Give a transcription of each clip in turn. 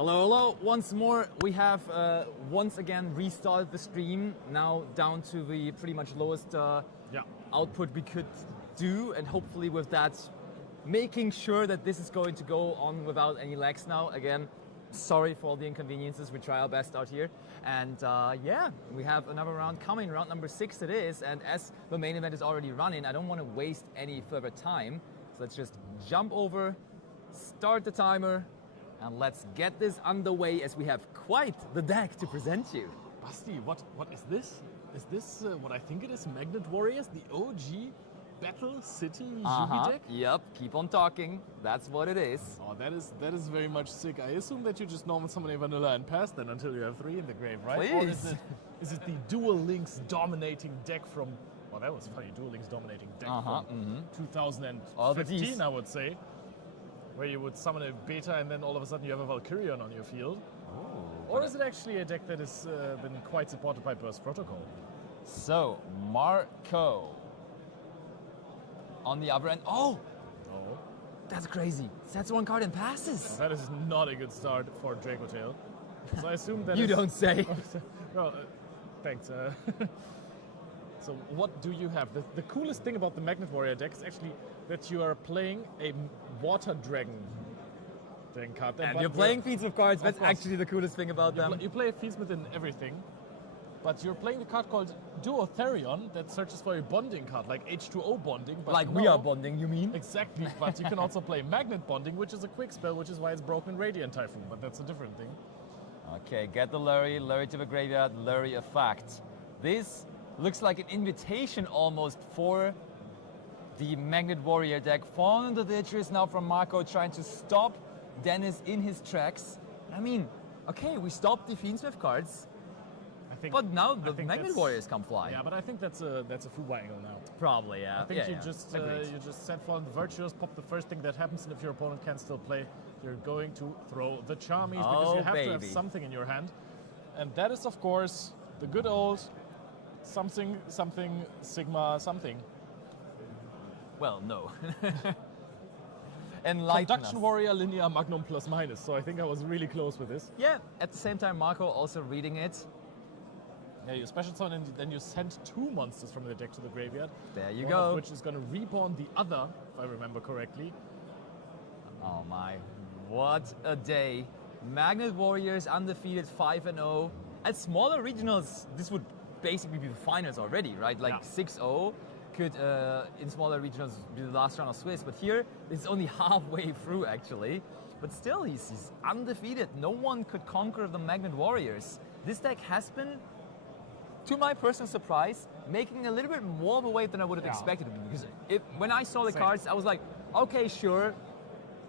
Hello, hello. Once more, we have once again restarted the stream. Now down to the pretty much lowest output we could do, and hopefully with that, making sure that this is going to go on without any lags now. Again, sorry for all the inconveniences. We try our best out here. And yeah, we have another round coming, round number 6 it is. And as the main event is already running, I don't want to waste any further time. So let's just jump over, start the timer, and let's get this underway as we have quite the deck to present you. Basti, what is this? Is this what I think it is? Magnet Warriors, the OG Battle City Yugi deck? Yep, keep on talking. That's what it is. Oh, that is very much sick. I assume that you just normal summon a vanilla and pass then until you have 3 in the grave, right? Please. Or is it the Dual Links dominating deck from... Well, that was funny. Dual Links dominating deck from 2015, I would say. Where you would summon a beta and then all of a sudden you have a Valkyrion on your field. Oh, or is it actually a deck that has been quite supported by Burst Protocol? So, Marco on the other end. Oh! That's crazy. Sets 1 card and passes. That is not a good start for Draco Tail. So I assume that you don't say. Well, thanks. So what do you have? The coolest thing about the Magnet Warrior deck is actually that you are playing a Water Dragon card. And you're playing Fiendsmith cards. That's actually the coolest thing about them. You play Fiendsmith in everything, but you're playing the card called Duotherion that searches for a bonding card, like H2O bonding. But like we are bonding, you mean? Exactly, but you can also play Magnet Bonding, which is a quick spell, which is why it's broken in Radiant Typhoon, but that's a different thing. Okay, get the Lurry to the graveyard, Lurry effect. This looks like an invitation almost for the Magnet Warrior deck. Fallen into the ditches now from Marco, trying to stop Dennis in his tracks. I mean, okay, we stopped the Fiendsmith cards, but now the Magnet Warriors come flying. Yeah, but I think that's a Fuba angle now. Probably, yeah. I think you just set Fallen the Virtuous, pop the first thing that happens, and if your opponent can still play, you're going to throw the Charmies because you have to have something in your hand. And that is, of course, the good old something, Sigma, something. Well, no. Conduction Warrior, Linear, Magnum, plus minus. So I think I was really close with this. Yeah, at the same time, Marco also reading it. Yeah, you special summon and then you send 2 monsters from the deck to the graveyard. There you one go. Of which is going to reborn the other, if I remember correctly. Oh my, what a day. Magnet Warriors undefeated 5-0. At smaller regionals, this would basically be the finals already, right? Like 6-0 could, in smaller regionals, be the last round of Swiss. But here, it's only halfway through, actually. But still, he's undefeated. No one could conquer the Magnet Warriors. This deck has been, to my personal surprise, making a little bit more of a wave than I would have expected. Because when I saw the cards, I was like, okay, sure,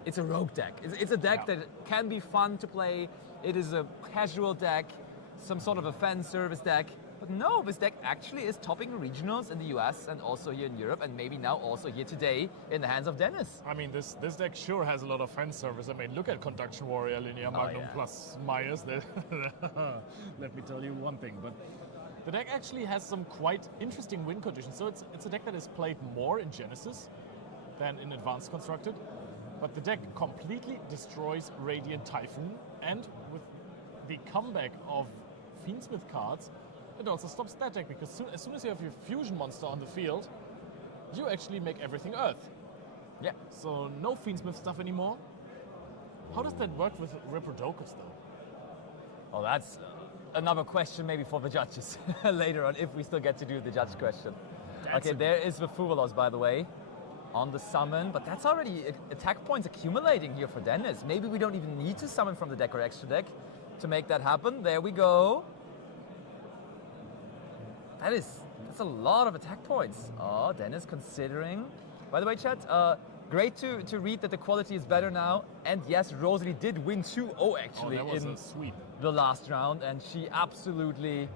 it's a rogue deck. It's a deck that can be fun to play. It is a casual deck, some sort of a fan service deck. But no, this deck actually is topping regionals in the US and also here in Europe, and maybe now also here today in the hands of Dennis. I mean, this deck sure has a lot of fan service. I mean, look at Conduction Warrior, Linear, Magnum, plus minus. Let me tell you one thing. But the deck actually has some quite interesting win conditions. So it's a deck that is played more in Genesis than in Advanced Constructed. But the deck completely destroys Radiant Typhoon, and with the comeback of Fiendsmith cards, it also stops that deck, because as soon as you have your fusion monster on the field, you actually make everything Earth. Yeah. So no Fiendsmith stuff anymore. How does that work with Riprodocus though? Well, that's another question maybe for the judges later on, if we still get to do the judge question. Okay, there is the Fuvalos, by the way, on the summon, but that's already attack points accumulating here for Dennis. Maybe we don't even need to summon from the deck or extra deck to make that happen. There we go. That's a lot of attack points. Oh, Dennis considering. By the way, chat, great to read that the quality is better now. And yes, Rosalie did win 2-0 actually in the last round, and she absolutely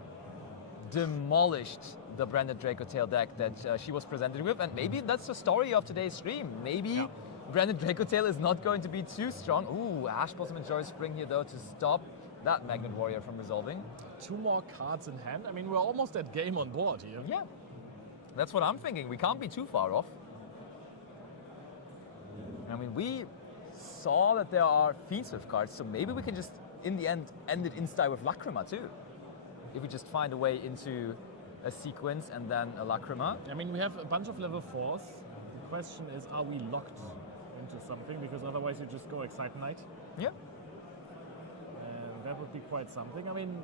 demolished the Branded Draco Tail deck that she was presented with. And maybe that's the story of today's stream. Maybe Branded Draco Tail is not going to be too strong. Ooh, Ash Blossom and Joy Spring here though to stop that Magnet Warrior from resolving. 2 more cards in hand. I mean, we're almost at game on board here. Yeah, that's what I'm thinking. We can't be too far off. I mean, we saw that there are Fiendsmith cards, so maybe we can just in the end ended in style with Lacrima too. If we just find a way into a sequence and then a Lacrima. I mean, we have a bunch of level 4s. The question is, are we locked into something? Because otherwise you just go Excite Knight. Yeah. And that would be quite something. I mean,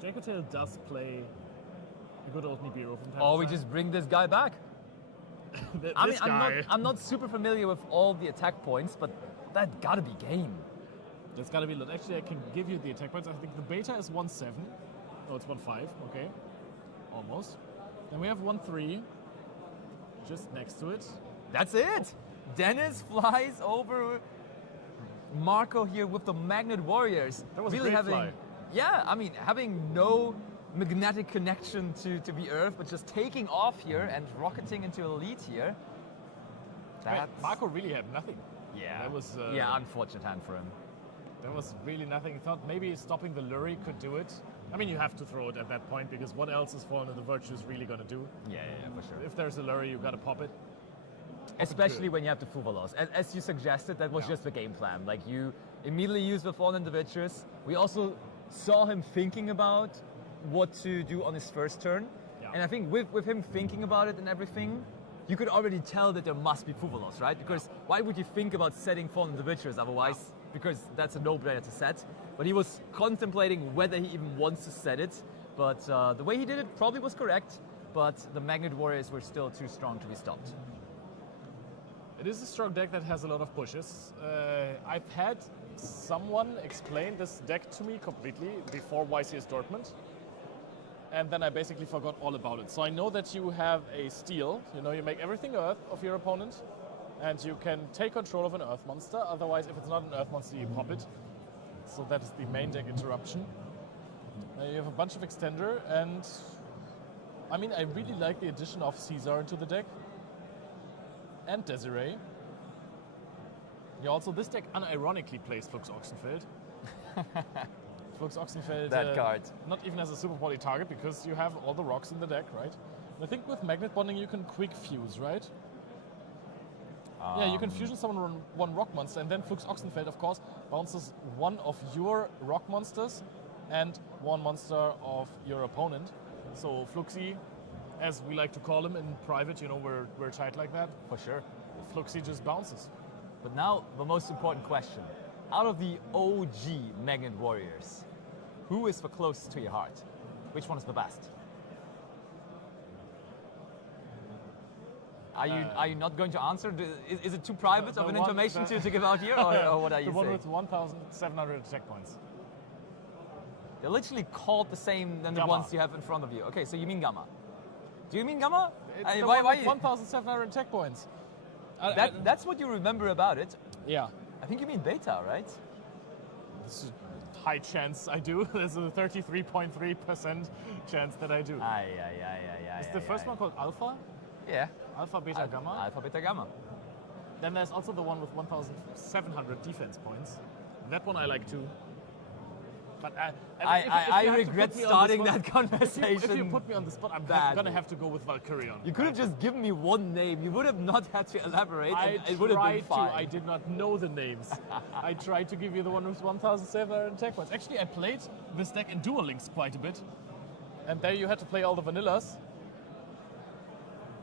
Dracotail does play a good old Nibiru from time Or to we time. just bring this guy back. I mean, I'm not super familiar with all the attack points, but that gotta be game. That's gotta be a lot. Actually, I can give you the attack points. I think the beta is 1.7. No, it's 1.5. Okay. Almost. Then we have 1.3 just next to it. That's it. Dennis flies over Marco here with the Magnet Warriors. That was a really great having, fly. yeah, I mean, having no magnetic connection to the Earth, but just taking off here and rocketing into a lead here. That's, Marco really had nothing. yeah, That was yeah, unfortunate hand for him. That was really nothing. I thought maybe stopping the Lurie could do it. I mean, you have to throw it at that point because what else is Fallen in the Virtues really going to do? Yeah, for sure. If there's a Lurie, you got to pop it. Especially when you have the full loss. As you suggested, that was just the game plan. Like, you immediately use the Fallen Individuals. We also saw him thinking about what to do on his first turn. Yeah. And I think with him thinking about it and everything, you could already tell that there must be full loss, right? Because why would you think about setting Fallen Individuals otherwise? Because that's a no-brainer to set. But he was contemplating whether he even wants to set it. But the way he did it probably was correct. But the Magnet Warriors were still too strong to be stopped. It is a strong deck that has a lot of pushes. I've had someone explain this deck to me completely before YCS Dortmund. And then I basically forgot all about it. So I know that you have a steal. You know, you make everything Earth of your opponent. And you can take control of an Earth monster. Otherwise, if it's not an Earth monster, you pop it. So that is the main deck interruption. You have a bunch of extender, and I mean, I really like the addition of Caesar into the deck. And Desiree. Yeah, also this deck unironically plays Flux Oxenfeld. Flux Oxenfeld. That card. Not even as a super poly target because you have all the rocks in the deck, right? And I think with Magnet Bonding you can quick fuse, right? Yeah, you can fusion summon one rock monster, and then Flux Oxenfeld, of course, bounces one of your rock monsters and one monster of your opponent. So Fluxy, as we like to call him in private, you know, we're tight like that. For sure. Fluxy just bounces. But now, the most important question. Out of the OG Magnet Warriors, who is the closest to your heart? Which one is the best? Are you not going to answer? Is it too private of an information to give out here, or what are you saying? The one saying? with 1,700 attack points. They're literally called the same than the Gamma. ones you have in front of you. Okay, so you mean Gamma. Do you mean Gamma? It's the one with 1,700 attack points. That's what you remember about it. Yeah. I think you mean Beta, right? This is a high chance I do. There's a 33.3% chance that I do. Is the first one called Alpha? Yeah. Alpha, Beta, Gamma? Alpha, Beta, Gamma. Then there's also the one with 1,700 defense points. That one I like too. But I regret starting that conversation. If you put me on the spot, I'm gonna have to go with Valkyrion. You could have just given me one name. You would have not had to elaborate. It would have been fine. I did not know the names. I tried to give you the one with 1,700 attack points. Actually, I played this deck in Duel Links quite a bit. And there you had to play all the vanillas.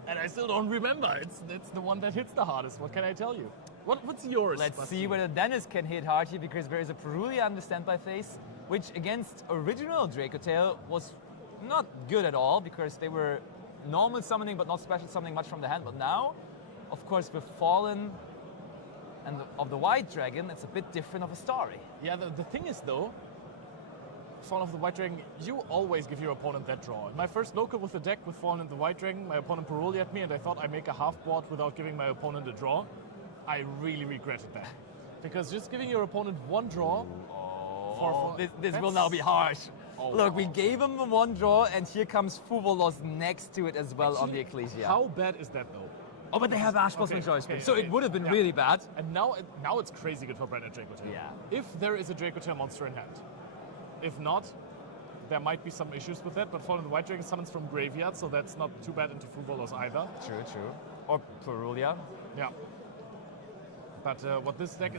And I still don't remember. It's the one that hits the hardest. What can I tell you? What's yours? Let's see whether Dennis can hit hard here, because there is a Perulia on the standby phase, which against original Dracotail was not good at all, because they were normal summoning but not special summoning much from the hand. But now, of course, with Fallen and of the White Dragon, it's a bit different of a story. Yeah, the thing is though, Fallen of the White Dragon, you always give your opponent that draw. In my first local with the deck with Fallen and the White Dragon, my opponent Perulia at me, and I thought I make a half board without giving my opponent a draw. I really regretted that. Because just giving your opponent one draw... This will now be harsh. Look, we gave him the one draw, and here comes Fuvolos next to it as well. Actually, on the Ecclesia. How bad is that though? Oh, but they have Ashbosman Joyspin, so it would have been really bad. And now it's crazy good for Branded Dracotail. Yeah. If there is a Dracotail monster in hand. If not, there might be some issues with that, but Fallen the White Dragon summons from graveyard, so that's not too bad into Fuvolos either. True. Or Perulia. Yeah. But what this deck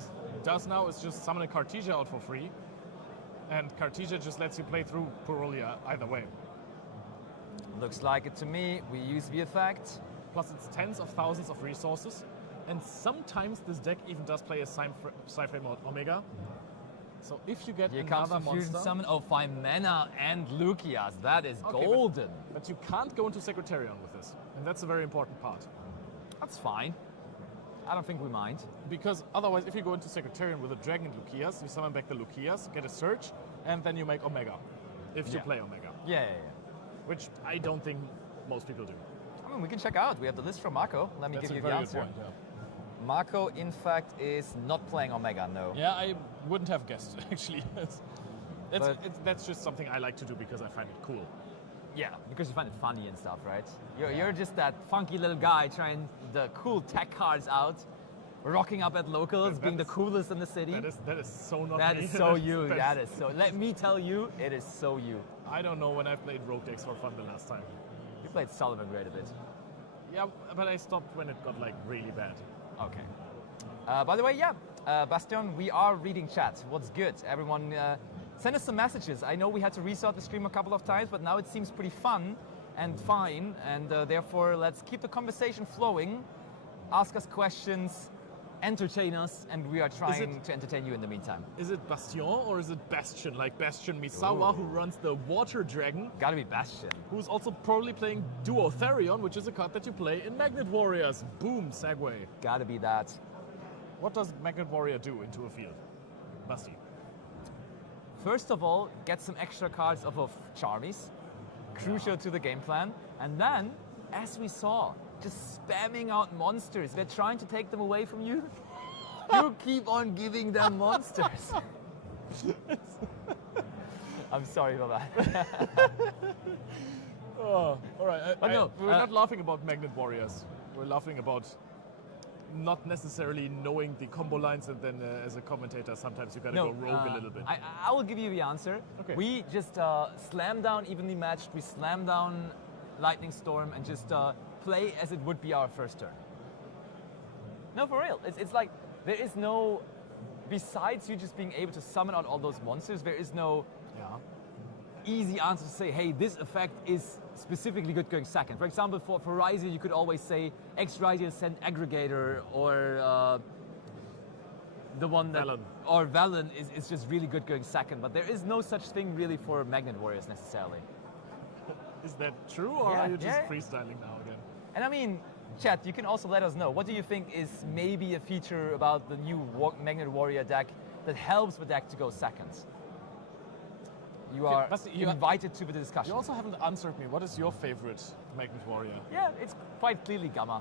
does now is just summon a Cartesia out for free. And Cartesia just lets you play through Purulia either way. Looks like it to me. We use the effect. Plus it's tens of thousands of resources. And sometimes this deck even does play a Sci-Fi mode Omega. So if you get Here comes another the Fusion monster... Summon. Oh, 5 mana and Lucias. That is golden. But you can't go into Secretarion with this. And that's a very important part. That's fine. I don't think we mind. Because otherwise, if you go into Secretarion with a Dragon and Lucias, you summon back the Lucias, get a Search, and then you make Omega. If you play Omega. Yeah. Which I don't think most people do. I mean, we can check out. We have the list from Marco. Let me That's give you a the very good answer. point, yeah. Marco, in fact, is not playing Omega, no. Yeah, I wouldn't have guessed, actually. That's just something I like to do because I find it cool. Yeah, because you find it funny and stuff, right? You're just that funky little guy trying the cool tech cards out, rocking up at locals, being the coolest in the city. That is so not That me. is so you. That is so. Let me tell you, it is so you. I don't know when I played Rogue decks for fun the last time. You played Sullivan Great a bit. Yeah, but I stopped when it got like really bad. Okay. By the way, Bastion, we are reading chat. What's good? Everyone, send us some messages. I know we had to restart the stream a couple of times, but now it seems pretty fun and fine, and therefore let's keep the conversation flowing. Ask us questions, entertain us, and we are trying to entertain you in the meantime. Is it Bastion or is it Bastion? Like Bastion Misawa, who runs the Water Dragon. Gotta be Bastion. Who's also probably playing Duo Therion, which is a card that you play in Magnet Warriors. Boom, segue. Gotta be that. What does Magnet Warrior do into a field? Basti. First of all, get some extra cards off of Charmies. Crucial to the game plan. And then, as we saw, just spamming out monsters. They're trying to take them away from you. You keep on giving them monsters. I'm sorry for that. Oh, all right. No, we're not laughing about Magnet Warriors. We're laughing about not necessarily knowing the combo lines, and then as a commentator, sometimes you gotta go rogue a little bit. I will give you the answer. Okay. We just slam down evenly matched. We slam down Lightning Storm and just play as it would be our first turn. No, for real. It's like there is no, besides you just being able to summon out all those monsters, there is no easy answer to say, hey, this effect is specifically good going second. For example, for Ryze, you could always say X Ryze send Aggregator, or the one that, Valen. or Valen is just really good going second. But there is no such thing really for Magnet Warriors necessarily. Is that true, or Yeah, are you just yeah. freestyling now again? And I mean, chat, you can also let us know. What do you think is maybe a feature about the new Magnet Warrior deck that helps the deck to go second? You are Basti, you invited to the discussion. You also haven't answered me. What is your favorite Magnet Warrior? Yeah, it's quite clearly Gamma.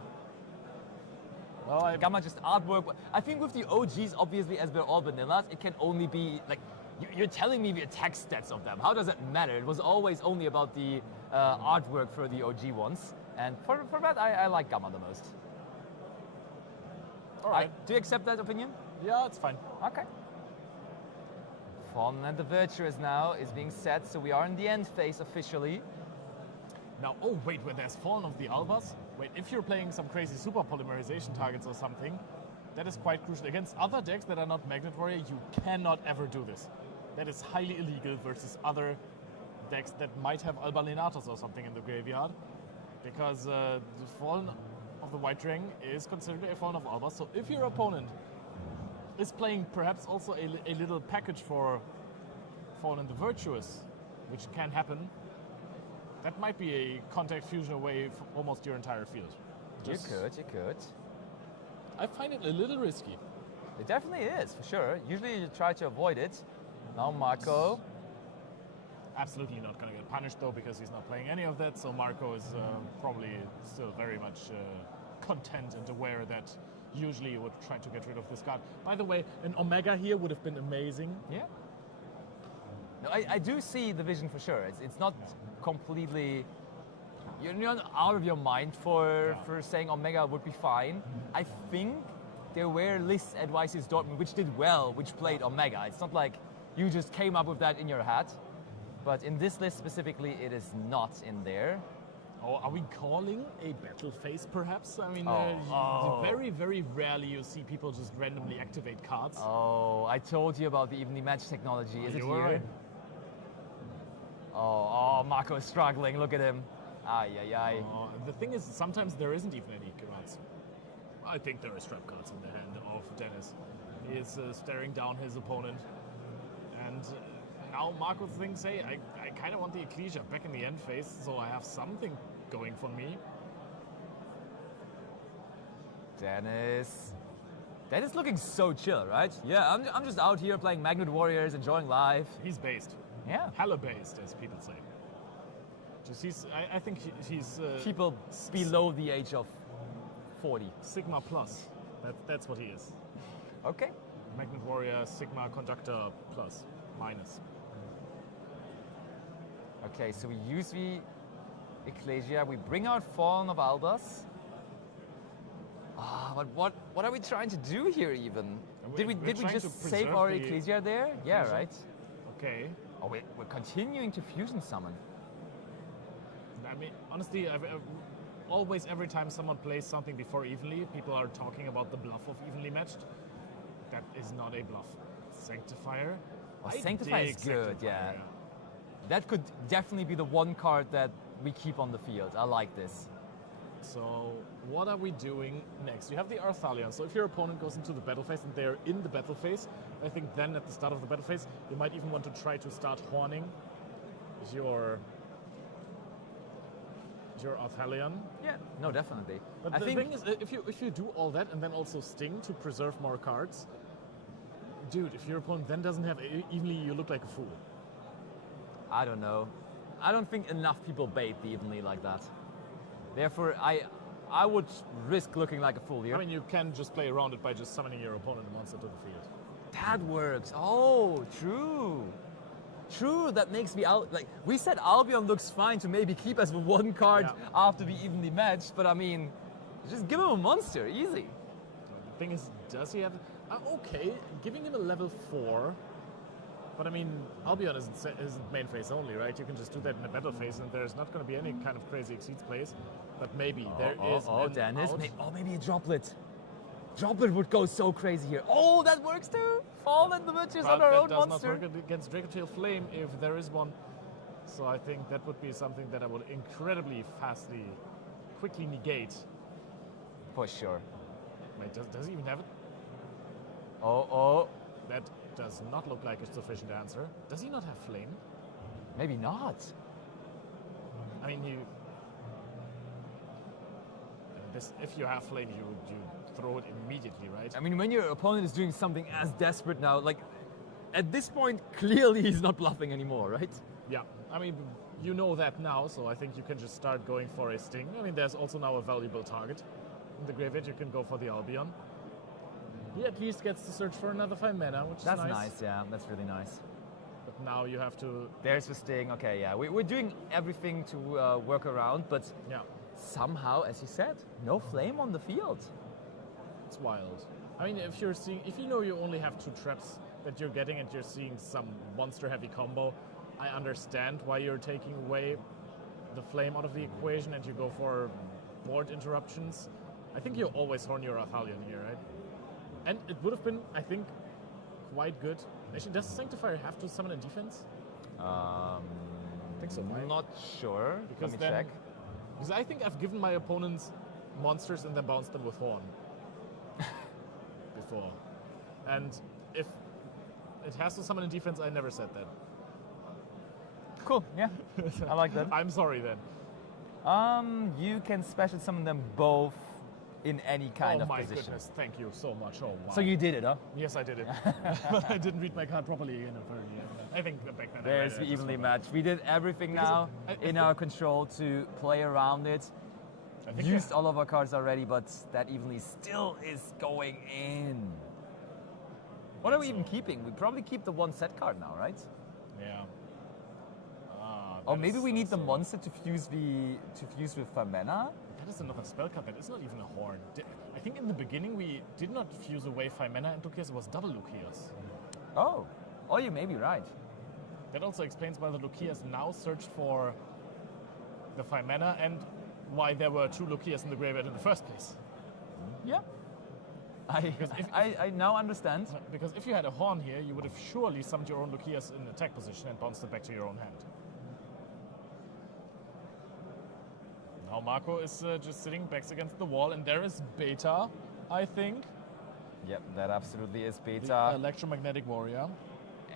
Well, Gamma just artwork. I think with the OGs, obviously, as they're all vanillas, it can only be like, you're telling me the attack stats of them. How does that matter? It was always only about the artwork for the OG ones. And for that, I like Gamma the most. all right. Do you accept that opinion? Yeah, it's fine. Okay. Fallen and the Virtuous now is being set, so we are in the end phase officially. Now, oh wait, when there's Fallen of the Albas, wait, if you're playing some crazy super polymerization targets or something, that is quite crucial. Against other decks that are not Magnet Warrior, you cannot ever do this. That is highly illegal versus other decks that might have Albalinatos or something in the graveyard, because the Fallen of the White Dragon is considered a Fallen of Albas. So if your opponent is playing perhaps also a little package for Fallen the Virtuous, which can happen, that might be a contact fusion away from almost your entire field. You could. I find it a little risky. It definitely is, for sure. Usually you try to avoid it. Now Marco. Absolutely not going to get punished though, because he's not playing any of that, so Marco is probably still very much content and aware that usually you would try to get rid of this card. By the way, an Omega here would have been amazing. Yeah. No, I do see the vision for sure. It's not completely, you're not out of your mind for saying Omega would be fine. I think there were lists at YC's Dortmund which did well, which played Omega. It's not like you just came up with that in your head. But in this list specifically, it is not in there. Oh, are we calling a battle phase, perhaps? I mean, very, very rarely you see people just randomly activate cards. Oh, I told you about the evenly matched technology. Is it You were here? right. Oh, Marco is struggling. Look at him. Ay, ay, ay. The thing is, sometimes there isn't even any cards. I think there is trap cards in the hand of Dennis. He is staring down his opponent. And now Marco thinks, hey, I kind of want the Ecclesia back in the end phase, so I have something going for me. Dennis looking so chill, right? Yeah, I'm just out here playing Magnet Warriors, enjoying life. He's based. Yeah. Hella based, as people say. Just I think he's... People below the age of 40. Sigma Plus. That's what he is. Okay. Magnet Warrior, Sigma Conductor Plus, minus. Okay, so we use the Ecclesia, we bring out Fallen of Albus. But what are we trying to do here even? Did we trying to just save preserve our the Ecclesia there? Yeah, Ecclesia. right. Okay. Oh, we're continuing to fusion summon. I mean, honestly, always every time someone plays something before evenly, people are talking about the bluff of evenly matched. That is not a bluff. Sanctifier. Oh, I Sanctifier dig is good, Sanctifier, yeah. That could definitely be the one card that we keep on the field. I like this. So, what are we doing next? You have the Arthalion. So, if your opponent goes into the battle phase and they're in the battle phase, I think then at the start of the battle phase, you might even want to try to start horning your Arthalion. Yeah, no, definitely. But the thing is, if you do all that and then also Sting to preserve more cards, dude, if your opponent then doesn't have evenly, you look like a fool. I don't know. I don't think enough people bait the evenly like that. Therefore, I would risk looking like a fool here. I mean, you can just play around it by just summoning your opponent monster to the field. That works. Oh, true. True, that makes me out. Like we said, Albion looks fine to maybe keep us with one card after we evenly matched. But I mean, just give him a monster, easy. The thing is, does he have? Okay, giving him a level 4. But I mean, Albion isn't main phase only, right? You can just do that in the battle phase, and there's not going to be any kind of crazy exceeds plays. But maybe there is. Dennis. Out. Maybe a droplet. Droplet would go so crazy here. Oh, that works too. Fallen the Witches on our own does monster. not work against Dracatail Flame if there is one. So I think that would be something that I would incredibly quickly negate. For sure. Wait, does he even have it? Oh. That does not look like a sufficient answer. Does he not have Flame? Maybe not. I mean, if you have Flame, you throw it immediately, right? I mean, when your opponent is doing something as desperate now, like at this point, clearly he's not bluffing anymore, right? Yeah, I mean, you know that now, so I think you can just start going for a Sting. I mean, there's also now a valuable target. In the graveyard, you can go for the Albion. He at least gets to search for another 5 mana, which is nice. That's nice, yeah, that's really nice. But now you have to... There's the Sting, okay, yeah. We're doing everything to work around, but yeah. Somehow, as you said, no Flame on the field. It's wild. I mean, if you know you only have 2 traps that you're getting and you're seeing some monster-heavy combo, I understand why you're taking away the Flame out of the equation and you go for board interruptions. I think you always horn your Arthalion here, right? And it would have been, I think, quite good. Actually, does Sanctifier have to summon in defense? I think so. Not sure. Because Let me check. Because I think I've given my opponents monsters and then bounced them with Horn before. And if it has to summon in defense, I never said that. Cool, yeah. I like that. I'm sorry then. You can special summon them both in any kind of position. Oh my goodness, thank you so much. Oh wow. So you did it, huh? Yes, I did it. But I didn't read my card properly again. I think back then. There's the evenly match. We did everything now in our control to play around it. Used all of our cards already, but that evenly still is going in. What are we even keeping? We probably keep the 1 set card now, right? Yeah. Or maybe we need the monster to fuse with 5 mana? That is another spell card. That is not even a Horn. I think in the beginning we did not fuse away 5 mana and Lucius. It was double Lucius. Oh, you may be right. That also explains why the Lucius now searched for the 5 mana and why there were 2 Lucias in the graveyard in the first place. Yeah. I now understand. Because if you had a Horn here, you would have surely summoned your own Lucias in attack position and bounced it back to your own hand. Now Marco is just sitting backs against the wall, and there is Beta, I think. Yep, that absolutely is Beta. The Electromagnetic Warrior.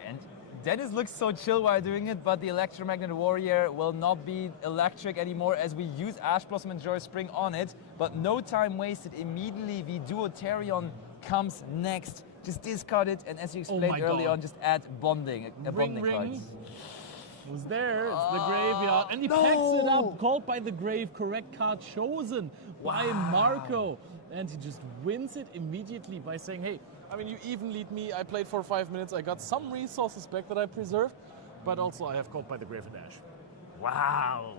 And Dennis looks so chill while doing it, but the Electromagnetic Warrior will not be electric anymore as we use Ash Blossom and Joy Spring on it. But no time wasted. Immediately the Duotherion comes next. Just discard it, and as you explained early on, just add bonding, a bonding card. It was there, it's the graveyard. And he packs it up, called by the grave, correct card chosen by Marco. And he just wins it immediately by saying, hey, I mean, you even lead me. I played for 5 minutes. I got some resources back that I preserved, but also I have called by the grave and Ash. Wow.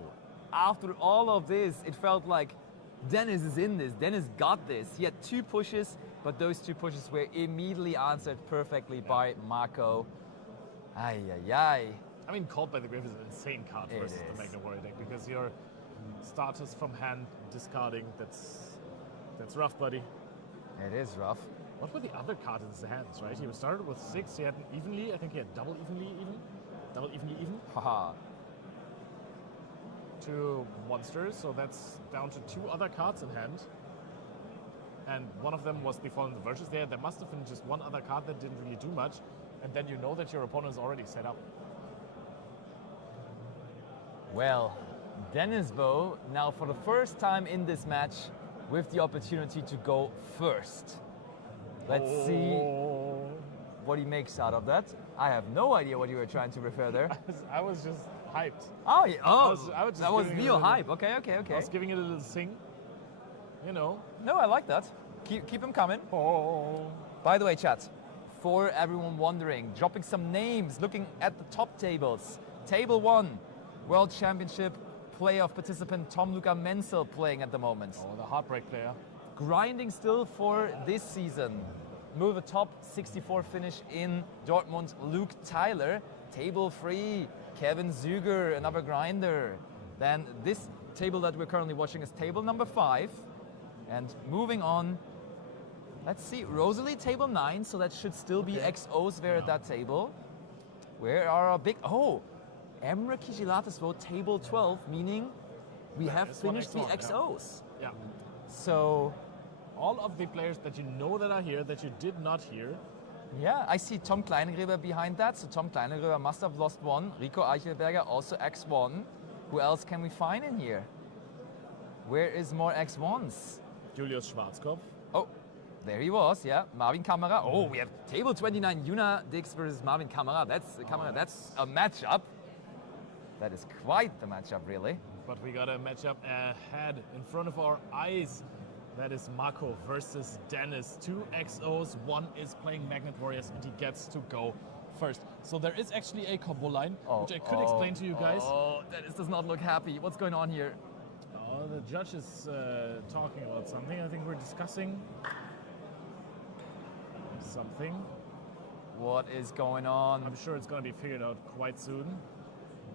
After all of this, it felt like Dennis is in this. Dennis got this. He had 2 pushes, but those 2 pushes were immediately answered perfectly by Marco. Ay, ay, ay. I mean, called by the grave is an insane card versus the Magna Warrior deck because your starters from hand discarding, that's rough, buddy. It is rough. What were the other cards in his hands, right? He was started with 6, he had an evenly, I think he had double evenly even. Haha. 2 monsters, so that's down to 2 other cards in hand. And one of them was the Fallen Virtues there. There must have been just one other card that didn't really do much. And then you know that your opponent is already set up. Well, Dennis Bo, now for the first time in this match, with the opportunity to go first. Let's see what he makes out of that. I have no idea what you were trying to refer there. I was just hyped. Oh, yeah. I was that was Neo hype. Okay. I was giving it a little sing. You know. No, I like that. Keep him coming. Oh. By the way, chat, for everyone wondering, dropping some names, looking at the top tables. Table 1, World Championship playoff participant Tom Luca Menzel playing at the moment. Oh, the heartbreak player. Grinding still for this season. Move a top 64 finish in Dortmund, Luke Tyler. Table 3, Kevin Züger, another grinder. Then this table that we're currently watching is table number 5. And moving on, let's see, Rosalie table 9, so that should still be XOs there at that table. Where are our big, Emre Kijilates vote table 12, meaning we have finished the XOs. Yeah. So all of the players that you know that are here that you did not hear. Yeah, I see Tom Kleinegräber behind that. So Tom Kleinegräber must have lost 1. Rico Eichelberger also X1. Who else can we find in here? Where is more X1s? Julius Schwarzkopf. Oh, there he was, yeah. Marvin Kamara. Oh, we have table 29 Yuna Dix versus Marvin Kamara. That's a matchup. That is quite the matchup, really. But we got a matchup ahead in front of our eyes. That is Marco versus Dennis. 2 XOs, 1 is playing Magnet Warriors, and he gets to go first. So there is actually a combo line, which I could explain to you guys. Oh, Dennis does not look happy. What's going on here? Oh, the judge is talking about something. I think we're discussing something. What is going on? I'm sure it's going to be figured out quite soon.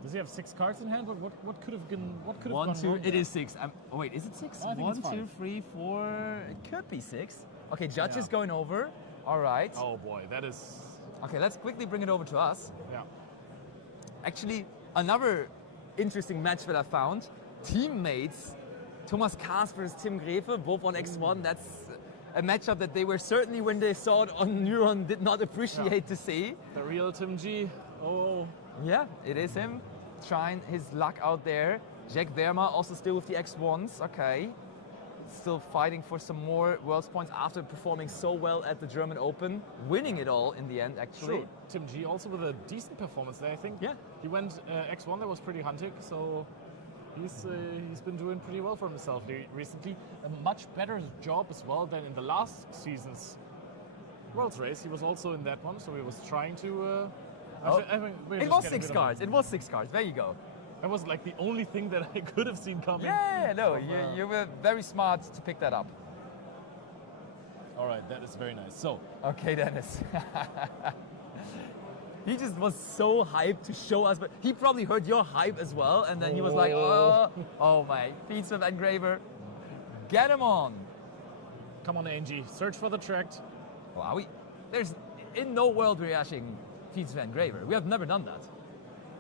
Does he have 6 cards in hand? What could have been? What could have gone wrong? It is 6. Wait, is it 6? I think 1, it's 2, 3, 4. It could be 6. Okay, judge is going over. All right. Oh boy, that is. Okay, let's quickly bring it over to us. Yeah. Actually, another interesting match that I found. Teammates, Thomas Kaas versus Tim Grefe, both on X1. That's a matchup that they were certainly, when they saw it on Neuron, did not appreciate to see. The real Tim G. Oh. Yeah, it is him trying his luck out there. Jack Verma also still with the X1s. Okay. Still fighting for some more Worlds points after performing so well at the German Open. Winning it all in the end, actually. True. Tim G also with a decent performance there, I think. Yeah. He went X1, that was pretty hunting, so he's been doing pretty well for himself recently. A much better job as well than in the last season's Worlds race. He was also in that one, so he was trying to... it was 6 cards. It was 6 cards. There you go. That was like the only thing that I could have seen coming. Yeah, no, you were very smart to pick that up. All right, that is very nice. So, okay, Dennis. He just was so hyped to show us, but he probably heard your hype as well, and then he was like, oh my, piece of engraver. Get him on. Come on, Angie, search for the tract. Wow, there's in no world we're ashing feeds of engraver. We have never done that.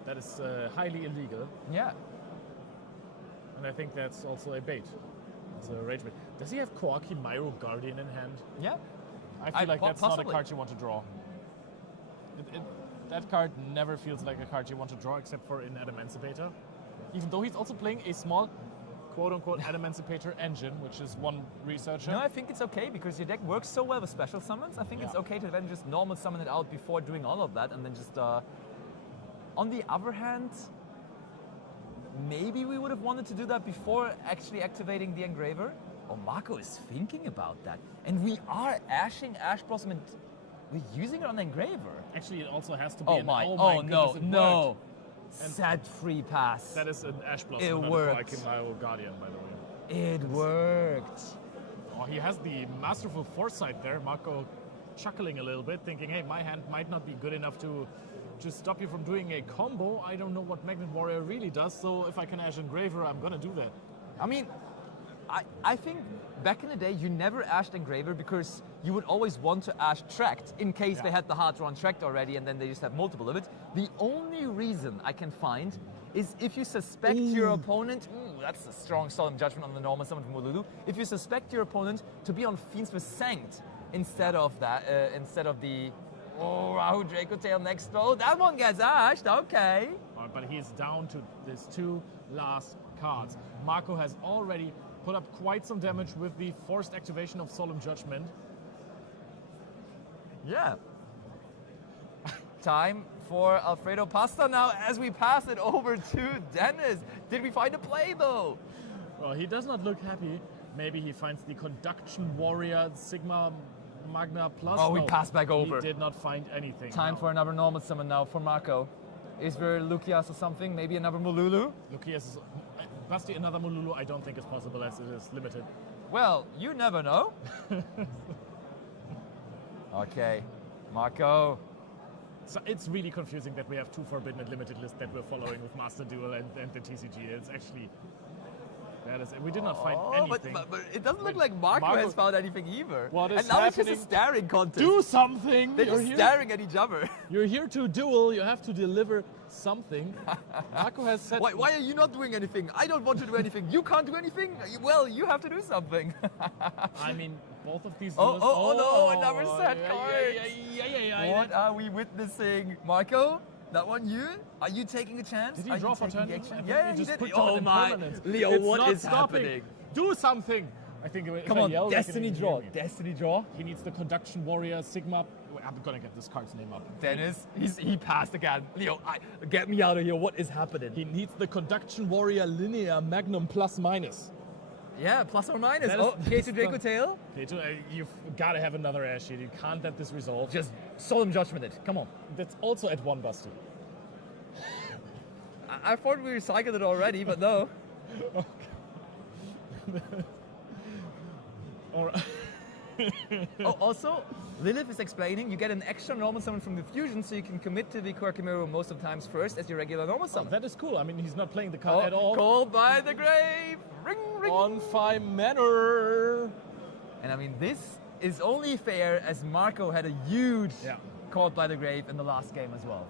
That is highly illegal. Yeah. And I think that's also a bait. It's a rage bait. Does he have Koaki Myro Guardian in hand? Yeah. I feel like that's possibly not a card you want to draw. That card never feels like a card you want to draw except for in Adamancipator. Even though he's also playing a small quote-unquote Adamancipator engine, which is one researcher. No, I think it's okay because your deck works so well with special summons. I think it's okay to then just normal summon it out before doing all of that, and then just... On the other hand, maybe we would have wanted to do that before actually activating the engraver. Oh, Marco is thinking about that. And we are ashing Ash Blossom and we're using it on the engraver. Actually, it also has to be oh no, no. Set free pass. That is an Ash Blossom. It worked. Myro Guardian, by the way. It worked. Oh, he has the masterful foresight there. Marco chuckling a little bit, thinking, hey, my hand might not be good enough to just stop you from doing a combo. I don't know what Magnet Warrior really does, so if I can Ash Engraver, I'm gonna do that. I mean, I think back in the day, you never ashed Engraver because you would always want to ash Tract in case they had the hard drawn Tract already and then they just have multiple of it. The only reason I can find is if you suspect your opponent, that's a strong solemn judgment on the normal summon from Ululu, if you suspect your opponent to be on Fiends with Sanct instead of that, instead of the Rahu Draco Tail next throw, that one gets ashed, okay. But he's down to his two last cards. Marco has already put up quite some damage with the forced activation of Solemn Judgment. Yeah. Time for Alfredo Pasta now as we pass it over to Dennis. Did we find a play though? Well, he does not look happy. Maybe he finds the Conduction Warrior Sigma Magna Plus. Oh, we passed back over. He did not find anything. Time for another normal summon now for Marco. Is there Lucias or something? Maybe another Mululu? Lucias is... Basti, another Mululu I don't think is possible as it is limited. Well, you never know. Okay, Marco. So it's really confusing that we have two Forbidden and Limited lists that we're following with Master Duel and the TCG. It's actually... we did not find anything. But it doesn't look like Marco has found anything either. What is and now happening? it's just a staring contest. Do something! They're just staring at each other. You're here to duel, you have to deliver something. Marco has said... Why are you not doing anything? I don't want to do anything. You can't do anything? Well, you have to do something. I mean, both of these... Oh no, another sad card. Yeah. What are we witnessing? Marco? That one you? Are you taking a chance? Did he draw for turn? Yeah, he just did. Put Oh my, Leo, what is happening? Do something! I think Come on, Destiny draw. Destiny draw. He needs the Conduction Warrior Sigma. I'm gonna get this card's name up. Dennis, he passed again. Leo, get me out of here. What is happening? He needs the Conduction Warrior Linear Magnum Plus Minus. Yeah, plus or minus. That is K2 Draco Tail. K2, you've got to have another Ash here. You can't let this resolve. Just Solemn Judgment it. Come on. That's also at one Basti. I thought we recycled it already, but no. All right. Also, Lilith is explaining you get an extra normal summon from the fusion, so you can commit to the Quirkimero most of the times first as your regular normal summon. That is cool. I mean, he's not playing the card at all. Called by the grave. Ring, ring. On 5 manner. And I mean, this is only fair as Marco had a huge Called by the Grave in the last game as well.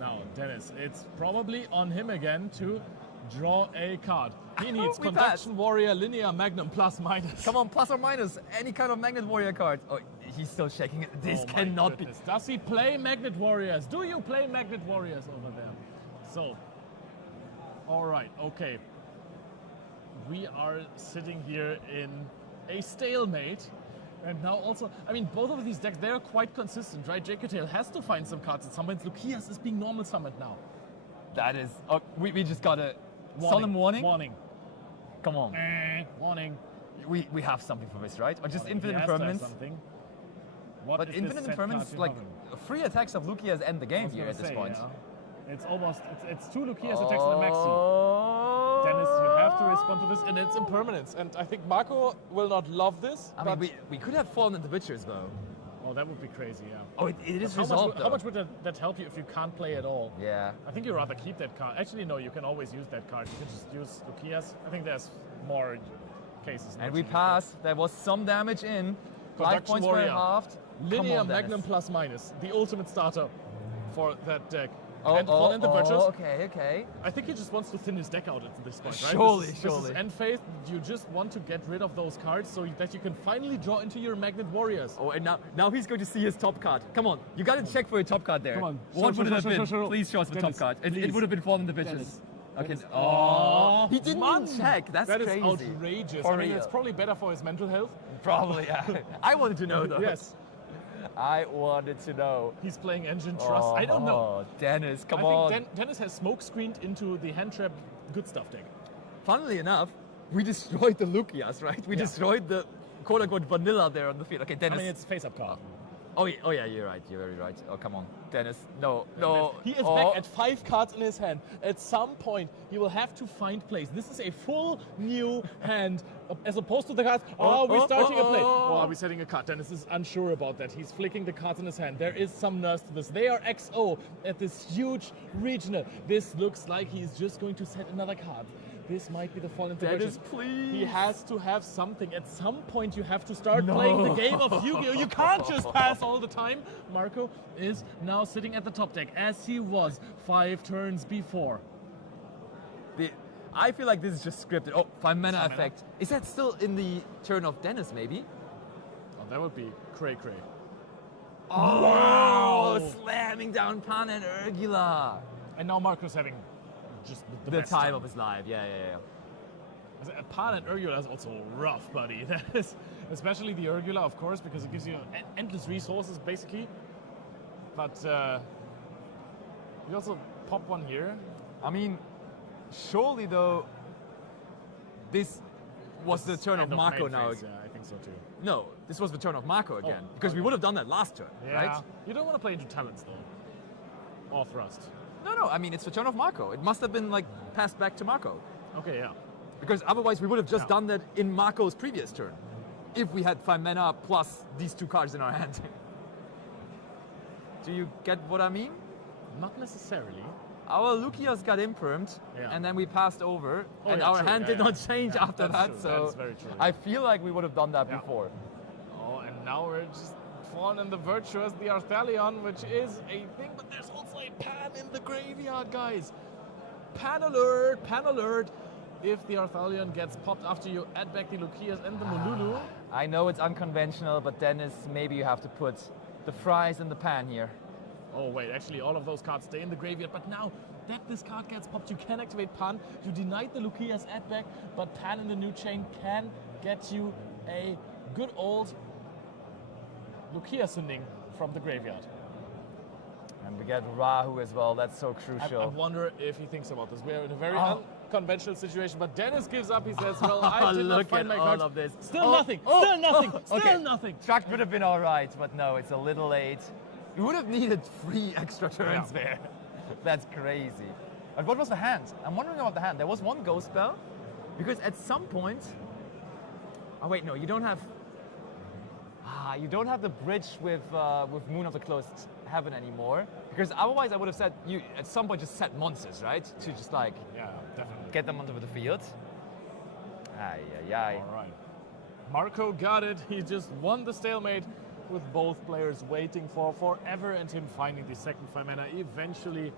Now, Dennis, it's probably on him again to draw a card. He needs Conduction Warrior Linear Magnum Plus Minus. Come on, plus or minus. Any kind of Magnet Warrior card. Oh, he's still shaking it. This cannot be. Does he play Magnet Warriors? Do you play Magnet Warriors over there? So, all right, okay. We are sitting here in a stalemate. And now also, I mean, both of these decks, they're quite consistent, right? Jacobtail has to find some cards at some point. Lucias is being normal summoned now. That is... Oh, we just got a solemn warning? Warning. Come on. Warning. We have something for this, right? Or just Warning. infinite impermanence? But infinite impermanence, like, 3 attacks of Lucias end the game here at this point. Yeah. It's almost... It's 2 Lucias attacks in the maxi. Dennis, you have to respond to this, and it's impermanence. And I think Marco will not love this. I mean, we could have fallen into Witchers, though. Oh, that would be crazy, yeah. Oh, it is How resolved, how much would that help you if you can't play at all? Yeah. I think you'd rather keep that card. Actually, no, you can always use that card. You can just use Lukias. I think there's more cases. And we passed. There was some damage in. Life Conduction points were Warrior. halved. Linear Come on, Magnum Dennis. plus minus. The ultimate starter for that deck. Oh, and the Virtues. okay. I think he just wants to thin his deck out at this point, right? Surely. This is end phase. You just want to get rid of those cards so that you can finally draw into your Magnet Warriors. Oh, and now he's going to see his top card. Come on, you got to check for your top card there. Come on. What would it have been? Show. Please show us the top Dennis, card. It please. would have been Fallen the Bitches. Dennis. Okay. Dennis. Oh, he didn't Man. even check. That's That is crazy. outrageous. For I mean, real. it's probably better for his mental health. Probably, yeah. I wanted to know though. Yes. I wanted to know. He's playing Engine Trust. I don't know. Oh, Dennis, come I on. think Dennis has smoke screened into the hand trap good stuff deck. Funnily enough, we destroyed the Lukias, right? We Yeah. destroyed the quote-unquote vanilla there on the field. Okay, I Dennis. mean, it's face-up card. Oh yeah, you're right. You're very right. Oh, come on. Dennis, no. He is Oh. back at 5 cards in his hand. At some point, he will have to find plays. This is a full new hand, as opposed to the cards. We're starting a play. Oh, are we setting a card? Dennis is unsure about that. He's flicking the cards in his hand. There is some nerves to this. They are XO at this huge regional. This looks like he's just going to set another card. This might be the Fallen Dennis, Virtues. please. He has to have something. At some point, you have to start playing the game of Yu-Gi-Oh! You can't just pass all the time. Marco is now sitting at the top deck, as he was 5 turns before. I feel like this is just scripted. Oh, 5 mana 5 mana. effect. Is that still in the turn of Dennis, maybe? Oh, that would be cray-cray. Oh, Wow. slamming down Pan and Urgula. And now Marco's having just the The best time of his life. Yeah. Pan and Urgula is also rough, buddy. That is, especially the Urgula, of course, because it gives you endless resources, basically. But you also pop one here. I mean, surely though, this was the turn of End Marco main now. phase, Yeah, I think so too. No, this was the turn of Marco again. Because we okay. would have done that last turn, Yeah. right? You don't want to play into talents, though. Or thrust. No, I mean, it's the turn of Marco. It must have been like passed back to Marco. Okay, yeah. Because otherwise we would have just Yeah. done that in Marco's previous turn. If we had 5 mana plus these 2 cards in our hand. Do you get what I mean? Not necessarily. Our Lukias got impermed, Yeah. and then we passed over, Oh, and yeah, our true. hand Yeah, did yeah. not change Yeah, after that's that. true. So That's very true. I feel like we would have done that Yeah. before. Oh, and now we're just falling in the Virtuous, the Arthalion, which is a thing, but there's also a Pan in the graveyard, guys. Pan alert, Pan alert. If the Arthalion gets popped after you add back the Lukias and the Mululu. I know it's unconventional, but Dennis, maybe you have to put the fries in the pan here. Oh wait, actually all of those cards stay in the graveyard, but now that this card gets popped, you can activate Pan. You denied the Lukias add back, but Pan in the new chain can get you a good old Lukia sending from the graveyard. And we get Rahu as well, that's so I crucial. wonder if he thinks about this. We're in a very Oh. unconventional situation, but Dennis gives up. He says, well, I did not Look find at my all cards. of this. Still Oh, nothing, oh, still nothing, oh, still okay. nothing. Track would have been all right, but no, it's a little late. We would have needed 3 extra turns Yeah. there. That's crazy. But what was the hand? I'm wondering about the hand. There was one ghost spell, because at some point... Oh wait, no, you don't have... you don't have the bridge with Moon of the Closed Heaven anymore. Because otherwise I would have said, you at some point just set monsters, right? To just like Yeah, definitely. get them onto the field. Ay. All right. Marco got it. He just won the stalemate with both players waiting for forever and him finding the second 5 mana eventually.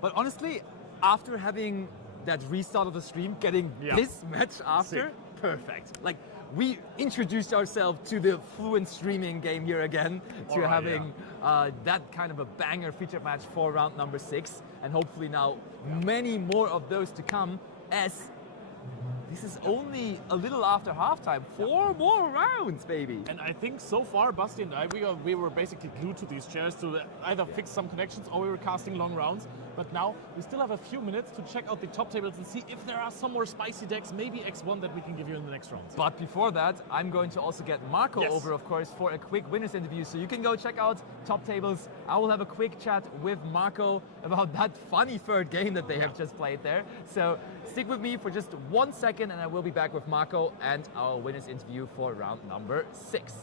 But honestly, after having that restart of the stream, getting Yeah. this match after, Sick. perfect. Like, we introduced ourselves to the fluent streaming game here again, to Alright, having that kind of a banger feature match for round number 6, and hopefully now many more of those to come, as this is only a little after halftime. 4 more rounds, baby. And I think so far, Basti and I, we were basically glued to these chairs to either fix some connections or we were casting long rounds. But now we still have a few minutes to check out the top tables and see if there are some more spicy decks, maybe X1 that we can give you in the next rounds. But before that, I'm going to also get Marco Yes. over, of course, for a quick winners interview. So you can go check out Top Tables. I will have a quick chat with Marco about that funny third game that they have just played there. So stick with me for just 1 second and I will be back with Marco and our winners interview for round number 6.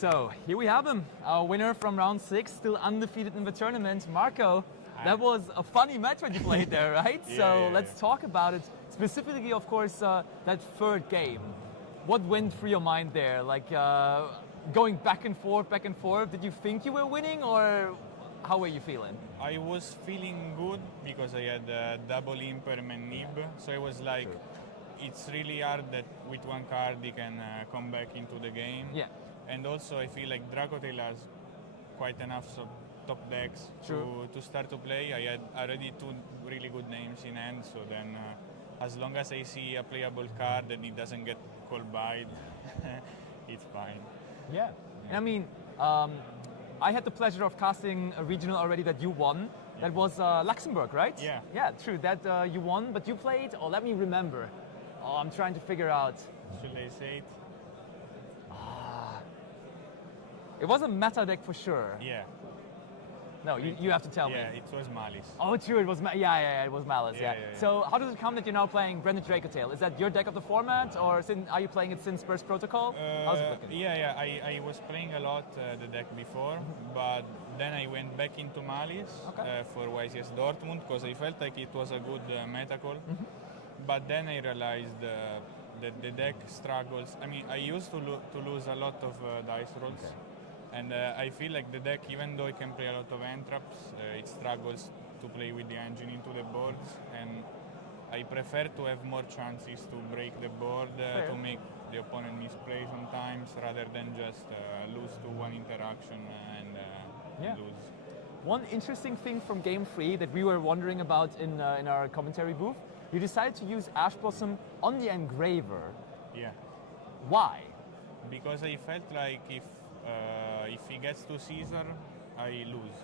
So here we have him, our winner from round 6, still undefeated in the tournament, Marco. That was a funny match when you played there, right? Let's talk about it. Specifically, of course, that third game. What went through your mind there? Like going back and forth, back and forth. Did you think you were winning, or how were you feeling? I was feeling good because I had a double impermanent nib, so I was like, it's really hard that with one card he can come back into the game. Yeah. And also I feel like Dracotail has quite enough top decks to start to play. I had already 2 really good names in hand, so then as long as I see a playable card and it doesn't get called by, it's fine. Yeah. And I mean, I had the pleasure of casting a regional already that you won. That was Luxembourg, right? Yeah. Yeah, true. That you won, but you played. Oh, let me remember. Oh, I'm trying to figure out. Should I say it? It was a meta deck for sure. Yeah. No, you have to tell me. Yeah, it was Malice. Oh, true. It was it was Malice. Yeah. So how does it come that you're now playing Branded Dracotail? Is that your deck of the format, or are you playing it since Burst Protocol? How's it looking? Yeah. I was playing a lot the deck before, but then I went back into Malice for YCS Dortmund because I felt like it was a good meta call. But then I realized that the deck struggles. I mean, I used to lose a lot of dice rolls. And I feel like the deck, even though it can play a lot of entraps, it struggles to play with the engine into the boards. And I prefer to have more chances to break the board, to make the opponent misplay sometimes, rather than just lose to one interaction and lose. One interesting thing from Game 3 that we were wondering about in our commentary booth, you decided to use Ash Blossom on the Engraver. Yeah. Why? Because I felt like if he gets to Caesar, I lose.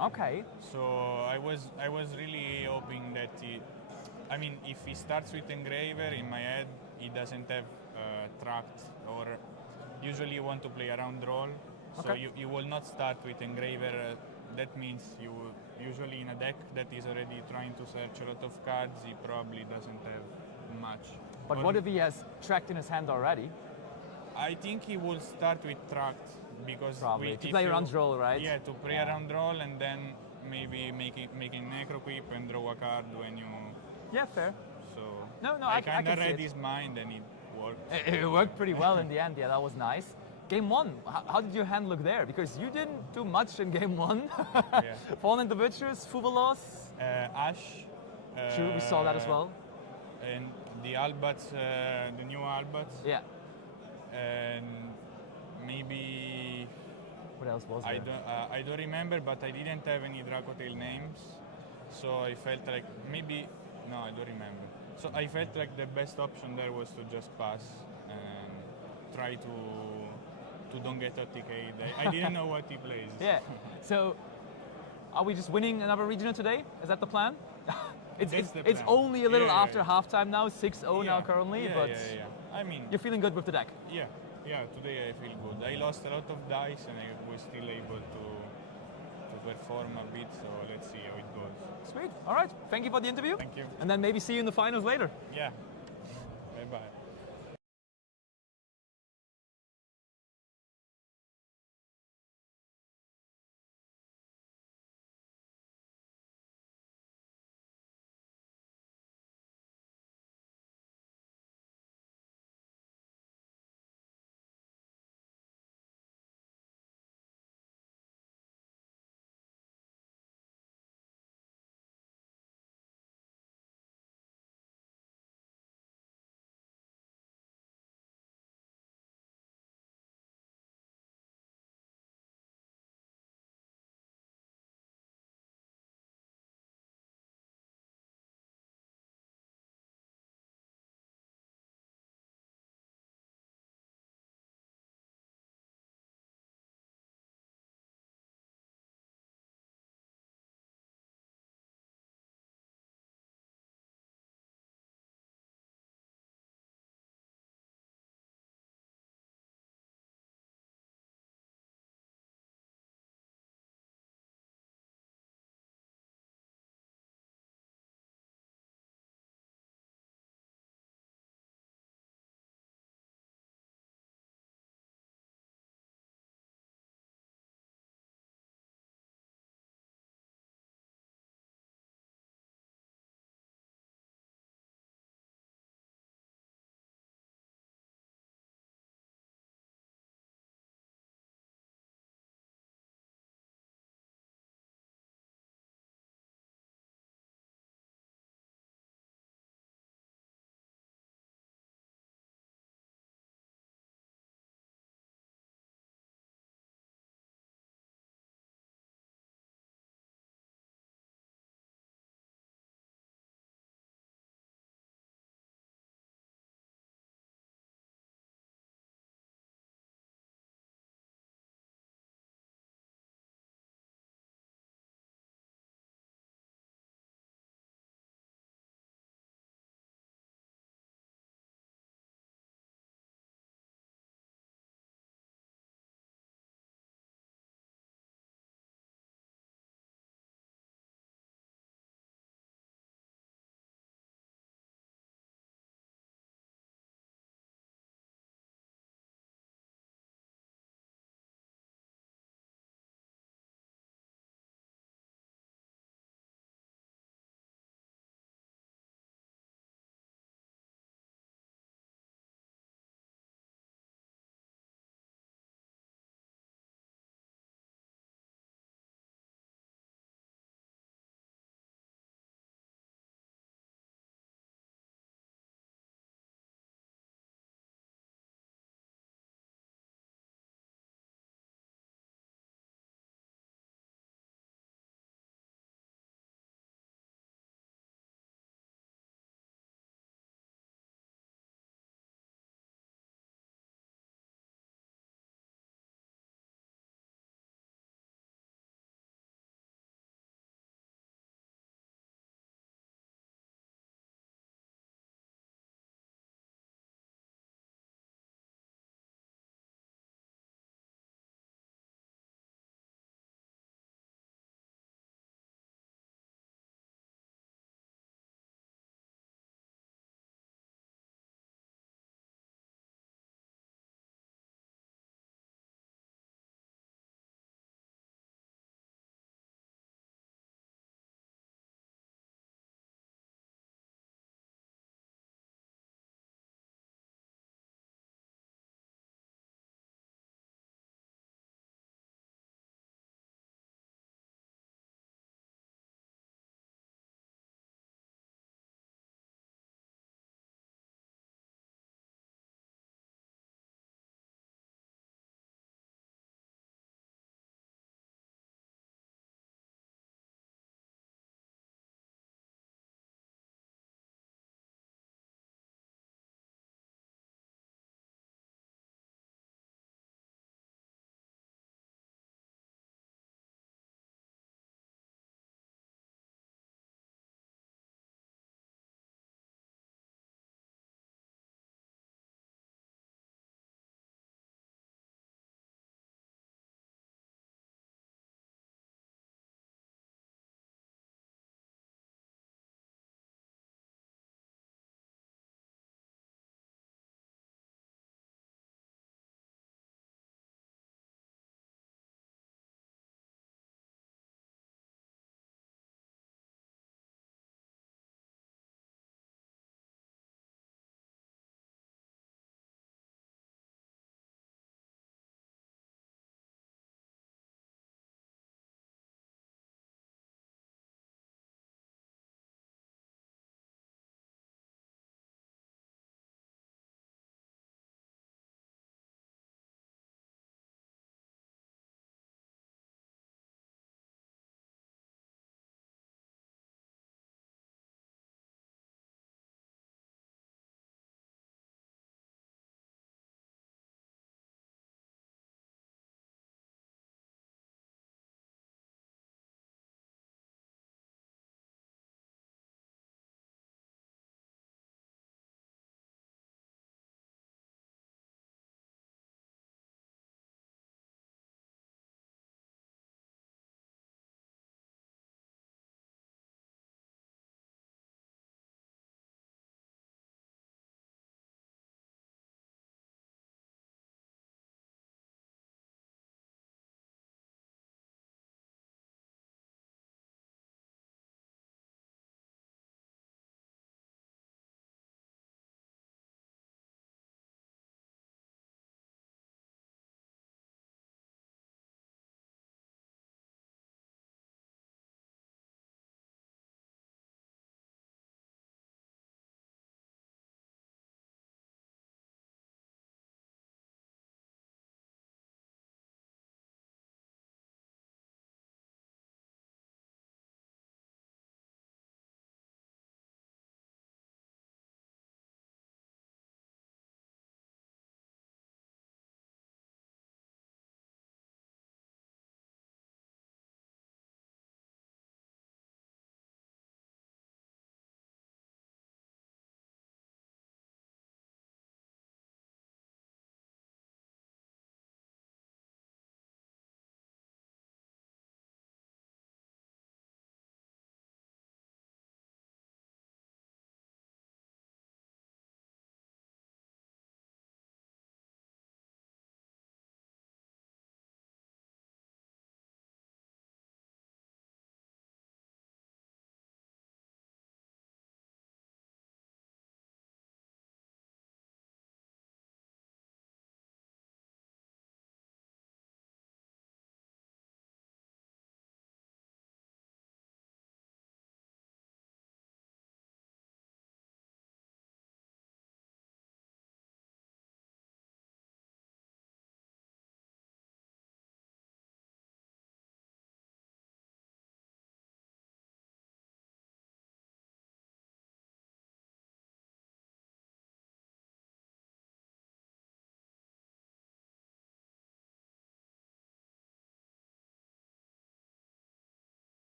Okay. So I was really hoping that if he starts with Engraver, in my head he doesn't have tracked, or usually you want to play around roll. So you will not start with Engraver. That means you usually in a deck that is already trying to search a lot of cards, he probably doesn't have much. But what if he has tracked in his hand already? I think he will start with tracked because to play around roll, right? Yeah, to play around roll and then maybe making Necroquip and draw a card when you. Yeah, fair. So I kind of can read see his mind and it worked. It worked pretty well in the end. Yeah, that was nice. Game 1, how did your hand look there? Because you didn't do much in Game 1. Fallen and the Virtues, Fuvalos. Ash. True, we saw that as well. And the Albats, the new Albats. Yeah. And maybe what else was there? I don't remember, but I didn't have any Dracotail names, so I felt like I don't remember. So I felt like the best option there was to just pass and try to don't get OTK'd. I didn't know what he plays. Yeah. So are we just winning another regional today? Is that the plan? It's only a little after halftime now, 6-0 now currently, but I mean, you're feeling good with the deck. Yeah, today I feel good. I lost a lot of dice and I was still able to perform a bit, so let's see how it goes. Sweet. All right. Thank you for the interview. Thank you. And then maybe see you in the finals later. Yeah. Bye-bye.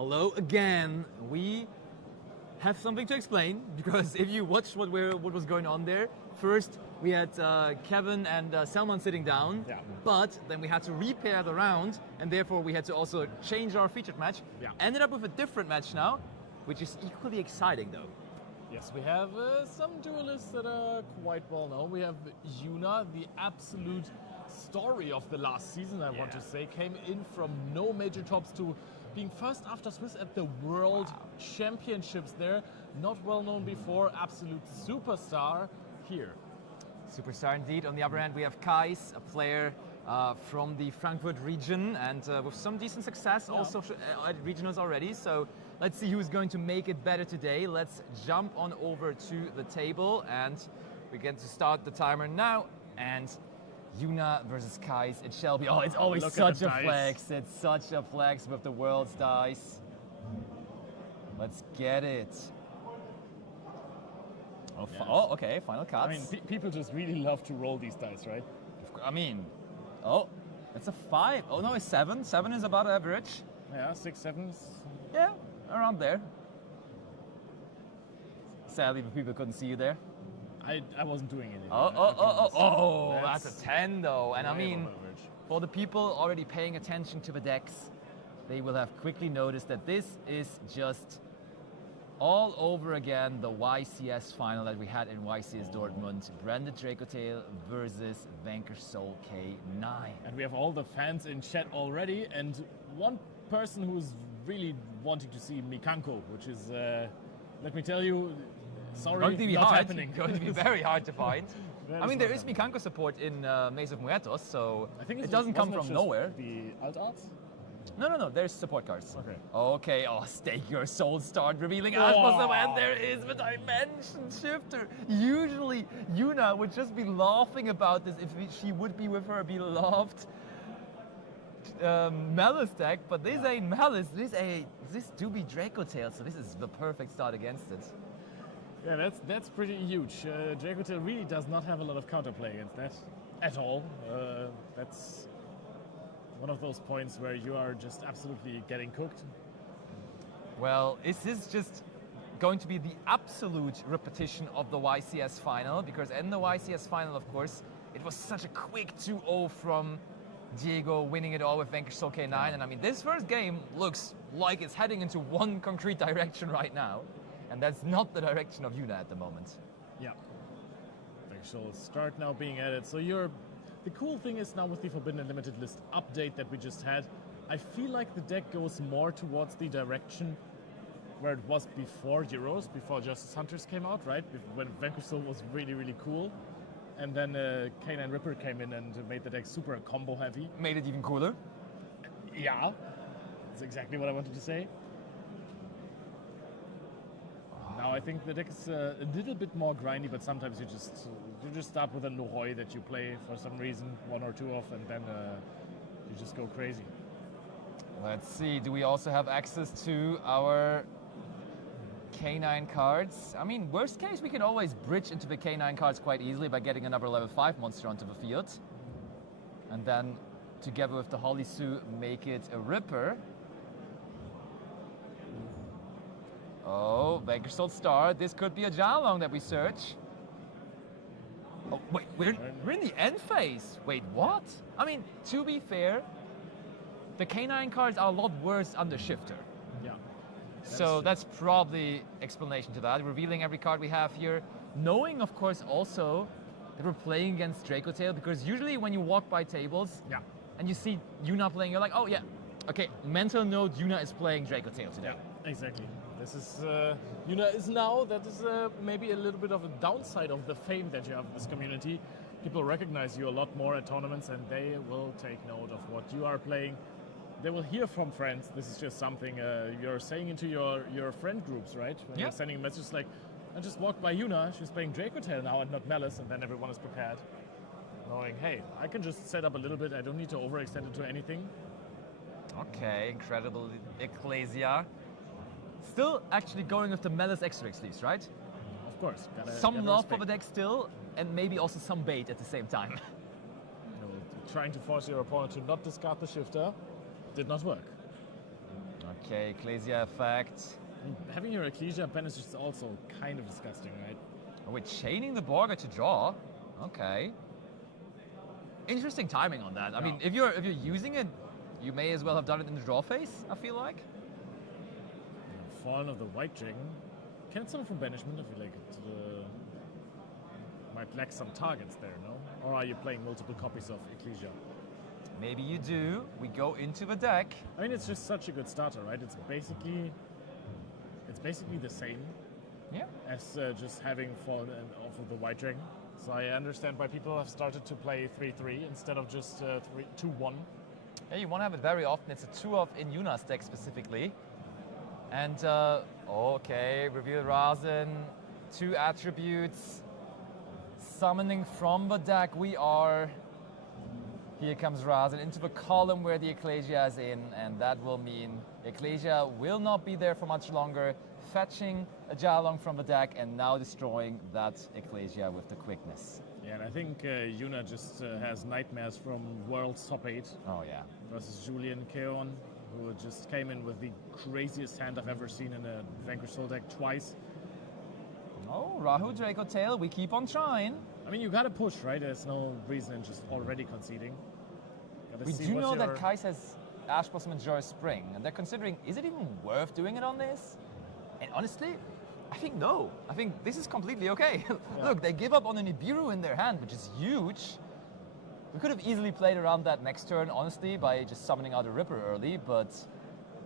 Hello again. We have something to explain because if you watched what was going on there, first we had Kevin and Salman sitting down, but then we had to repair the round, and therefore we had to also change our featured match. Ended up with a different match now, which is equally exciting though. Yes, we have some duelists that are quite well known. We have Yuna, the absolute story of the last season, I want to say, came in from no major tops to being first after Swiss at the World Championships there. Not well known before, absolute superstar here. Superstar indeed. On the other hand, we have Kais, a player from the Frankfurt region, and with some decent success also at regionals already. So let's see who's going to make it better today. Let's jump on over to the table, and we get to start the timer now. And Yuna versus Kais, it shall be. Oh, it's always such a flex. It's such a flex with the world's dice. Let's get it. Oh, okay, final cards. I mean, people just really love to roll these dice, right? I mean, it's a 5. Oh no, it's 7. 7 is about average. Yeah, 6, 7. Yeah, around there. Sadly, the people couldn't see you there. I wasn't doing anything. That's a 10 though. And I mean, for the people already paying attention to the decks, they will have quickly noticed that this is just all over again the YCS final that we had in YCS Dortmund. Branded Dracotail versus Vanquish Soul K9. And we have all the fans in chat already, and one person who's really wanting to see Mikanko, which is, let me tell you, sorry, going to be not hard. happening. Going to be very hard to find. I mean, there is happening. Mikanko support in Maze of Muertos, so I think it doesn't come from nowhere. The alt arts? No, there's support cards. Okay. Okay, stake your soul, start revealing Asposum, and there is the Dimension Shifter. Usually, Yuna would just be laughing about this if she would be with her beloved Malice deck, but this ain't Malice, this do be Dracotail, so this is the perfect start against it. Yeah, that's pretty huge. Dracotail really does not have a lot of counterplay against that at all. That's one of those points where you are just absolutely getting cooked. Well, is this just going to be the absolute repetition of the YCS final? Because in the YCS final, of course, it was such a quick 2-0 from Diego winning it all with Vanquish Soul K9. And I mean, this first game looks like it's heading into one concrete direction right now. And that's not the direction of Yuna at the moment. Yeah. Vanquish Soul start now being added. So the cool thing is now with the Forbidden Unlimited list update that we just had, I feel like the deck goes more towards the direction where it was before Euros, before Justice Hunters came out, right? When Vanquish Soul was really, really cool. And then K9 Ripper came in and made the deck super combo heavy. Made it even cooler. Yeah, that's exactly what I wanted to say. Now I think the deck is a little bit more grindy, but sometimes you just start with a Lohoi that you play for some reason, 1 or 2 off, and then you just go crazy. Let's see, do we also have access to our K9 cards? I mean, worst case, we can always bridge into the K9 cards quite easily by getting another level 5 monster onto the field. And then, together with the Holisu, make it a Ripper. Oh, Vanquish Soul Star. This could be a Jialong that we search. Oh, wait, we're in the end phase. Wait, what? I mean, to be fair, the K9 cards are a lot worse under Shifter. Yeah. So that's probably explanation to that. Revealing every card we have here. Knowing, of course, also that we're playing against Dracotail, because usually when you walk by tables and you see Yuna playing, you're like, oh yeah, okay, mental note, Yuna is playing Dracotail today. Yeah, exactly. This is, Yuna is now, that is maybe a little bit of a downside of the fame that you have in this community. People recognize you a lot more at tournaments, and they will take note of what you are playing. They will hear from friends. This is just something you're saying into your friend groups, right? When you're sending a message like, I just walked by Yuna, she's playing Dracotail now and not Malice, and then everyone is prepared. Knowing, hey, I can just set up a little bit, I don't need to overextend it to anything. Okay, incredible Ecclesia. Still actually going with the Malice extra sleeves, right? Of course. Some love for the deck still, and maybe also some bait at the same time. Trying to force your opponent to not discard the Shifter did not work. Okay, Ecclesia effect. Having your Ecclesia banish is also kind of disgusting, right? Oh, we're chaining the Borga to draw. Okay. Interesting timing on that. I mean, if you're using it, you may as well have done it in the draw phase, I feel like. Fallen of the White Dragon. Can it summon from banishment? I feel like it might lack some targets there, no? Or are you playing multiple copies of Ecclesia? Maybe you do. We go into the deck. I mean, it's just such a good starter, right? It's basically the same as just having fallen off of the White Dragon. So I understand why people have started to play 3-3 instead of just 2-1. Yeah, you want to have it very often. It's a 2-of in Yuna's deck specifically. And, okay, Reveal Razen, 2 attributes. Summoning from the deck, we are... Here comes Razen into the column where the Ecclesia is in, and that will mean Ecclesia will not be there for much longer, fetching a Jalong from the deck and now destroying that Ecclesia with the quickness. Yeah, and I think Yuna just has nightmares from World's Top 8 Oh yeah. versus Julian Keon, who just came in with the craziest hand I've ever seen in a Vanquish Soul deck twice. Oh, Rahu Draco Tail, we keep on trying. I mean, you gotta push, right? There's no reason in just already conceding. Gotta We see do what's know that your- Kais has Ash Blossom and Joyous Spring, and they're considering, is it even worth doing it on this? And honestly, I think no. I think this is completely okay. Look, they give up on an Nibiru in their hand, which is huge. We could have easily played around that next turn, honestly, by just summoning out a Ripper early, but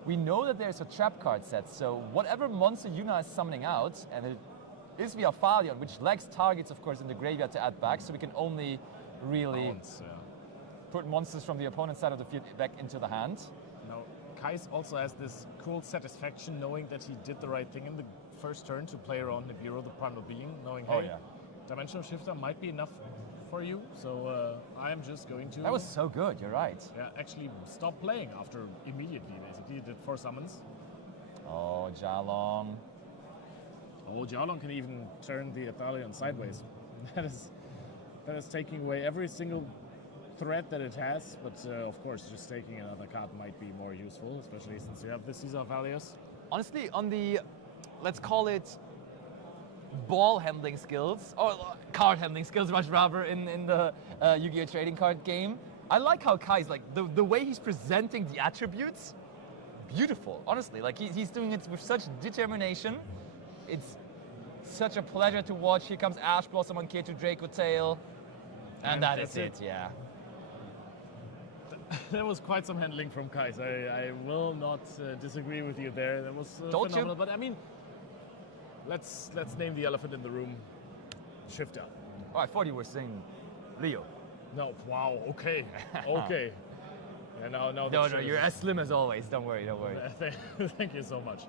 we know that there's a trap card set, so whatever monster Yuna is summoning out, and it is via Phalion, which lacks targets, of course, in the graveyard to add back, so we can only really Bounce, yeah. put monsters from the opponent's side of the field back into the hand. Now, Kais also has this cool satisfaction knowing that he did the right thing in the first turn to play around Nibiru, the primal being, knowing, hey, Dimensional Shifter might be enough for you, so I am just going to... That was so good, you're right. Yeah, actually stop playing after immediately, basically. He did 4 summons. Oh, Jalong. Oh, Jiaolong can even turn the Athalion sideways. That is taking away every single threat that it has, but of course, just taking another card might be more useful, especially since you have the Caesar Valius. Honestly, on the, let's call it, ball handling skills, or card handling skills much rather in the Yu-Gi-Oh! Trading card game, I like how Kai's, like, the way he's presenting the attributes, beautiful, honestly. Like, he's doing it with such determination. It's such a pleasure to watch. Here comes Ash Blossom on K2 Draco Tail. And that is it, yeah. There was quite some handling from Kais. I will not disagree with you there. That was phenomenal. But I mean, let's name the elephant in the room. Shifter. Oh, I thought you were saying Leo. No, wow, okay. Okay. Yeah, now No, you're as slim as always. Don't worry. Thank you so much.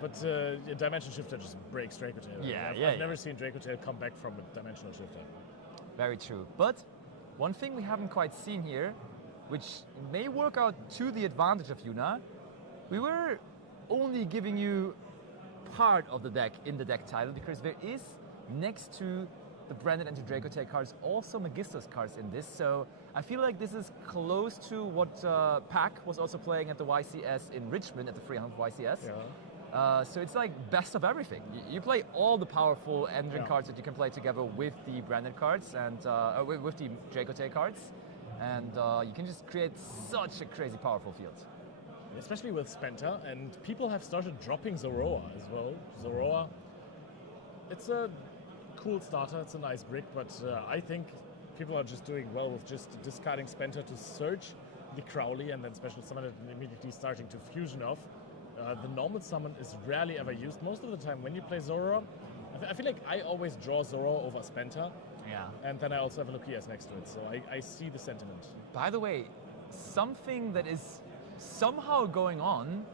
But Dimensional Shifter just breaks Draco Tail. I've never seen Draco Tail come back from a Dimensional Shifter. Very true. But one thing we haven't quite seen here, which may work out to the advantage of Yuna, we were only giving you part of the deck in the deck title, because there is, next to the Branded and Draco Tail cards, also Magister's cards in this. So I feel like this is close to what Pac was also playing at the YCS in Richmond, at the 300 YCS. Yeah. So it's like best of everything. You play all the powerful engine cards that you can play together with the branded cards and with the Draco Tail cards, and you can just create such a crazy powerful field. Especially with Spenta, and people have started dropping Zoroa as well. Zoroa, it's a cool starter, it's a nice brick, but I think people are just doing well with just discarding Spenta to search the Crowley and then special summon it and immediately starting to fusion off. The normal summon is rarely ever used. Most of the time when you play Zoroa, I feel like I always draw Zoroa over Spenta. Yeah. And then I also have a Lucias next to it, so I see the sentiment. By the way, something that is somehow going on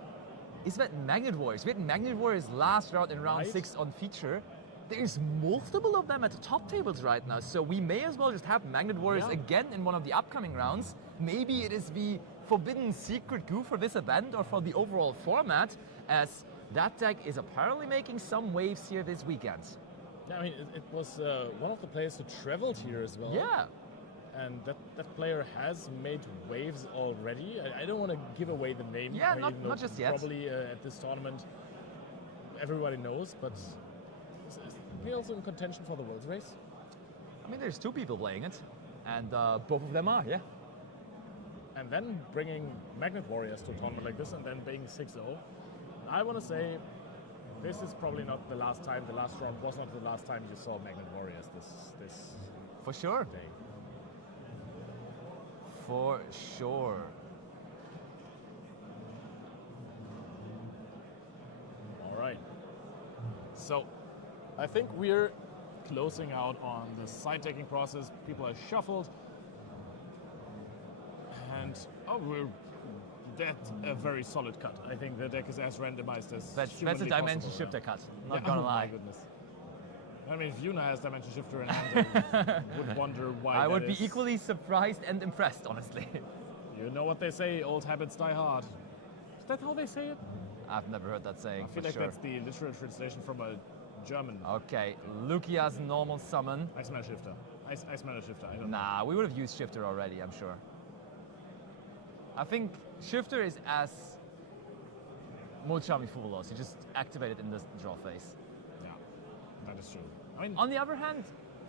is that Magnet Warriors. We had Magnet Warriors last round in round 6 on feature. There's multiple of them at the top tables right now, so we may as well just have Magnet Warriors again in one of the upcoming rounds. Maybe it is the forbidden secret goo for this event or for the overall format, as that deck is apparently making some waves here this weekend. Yeah, I mean, it was one of the players who traveled here as well. Yeah. and that player has made waves already. I don't want to give away the name. Yeah, even though not just yet. Probably at this tournament, everybody knows, but is he also in contention for the Worlds race? I mean, there's 2 people playing it, and both of them are, yeah. And then bringing Magnet Warriors to a tournament like this and then being 6-0. I want to say this is probably not the last time, the last round was not the last time you saw Magnet Warriors this For sure. day. For sure. All right. So I think we're closing out on the side-taking process. People are shuffled. And that's a very solid cut. I think the deck is as randomized as That's a humanly dimension possible, shifter yeah. cut. Not Yeah, gonna oh lie. My goodness. I mean, if Yuna has dimension shifter in hand, I would wonder why. I that would be is. equally surprised and impressed, honestly. You know what they say: old habits die hard. Is that how they say it? I've never heard that saying. I feel for like sure. that's the literal translation from a German. Okay, Lukia's normal summon. Ice Mana Shifter. Ice Mana Shifter. I don't know. Nah, we would have used Shifter already, I'm sure. I think Shifter is as Mulchami Fuvolos. You just activate it in the draw phase. Yeah, that is true. I mean, On the other hand,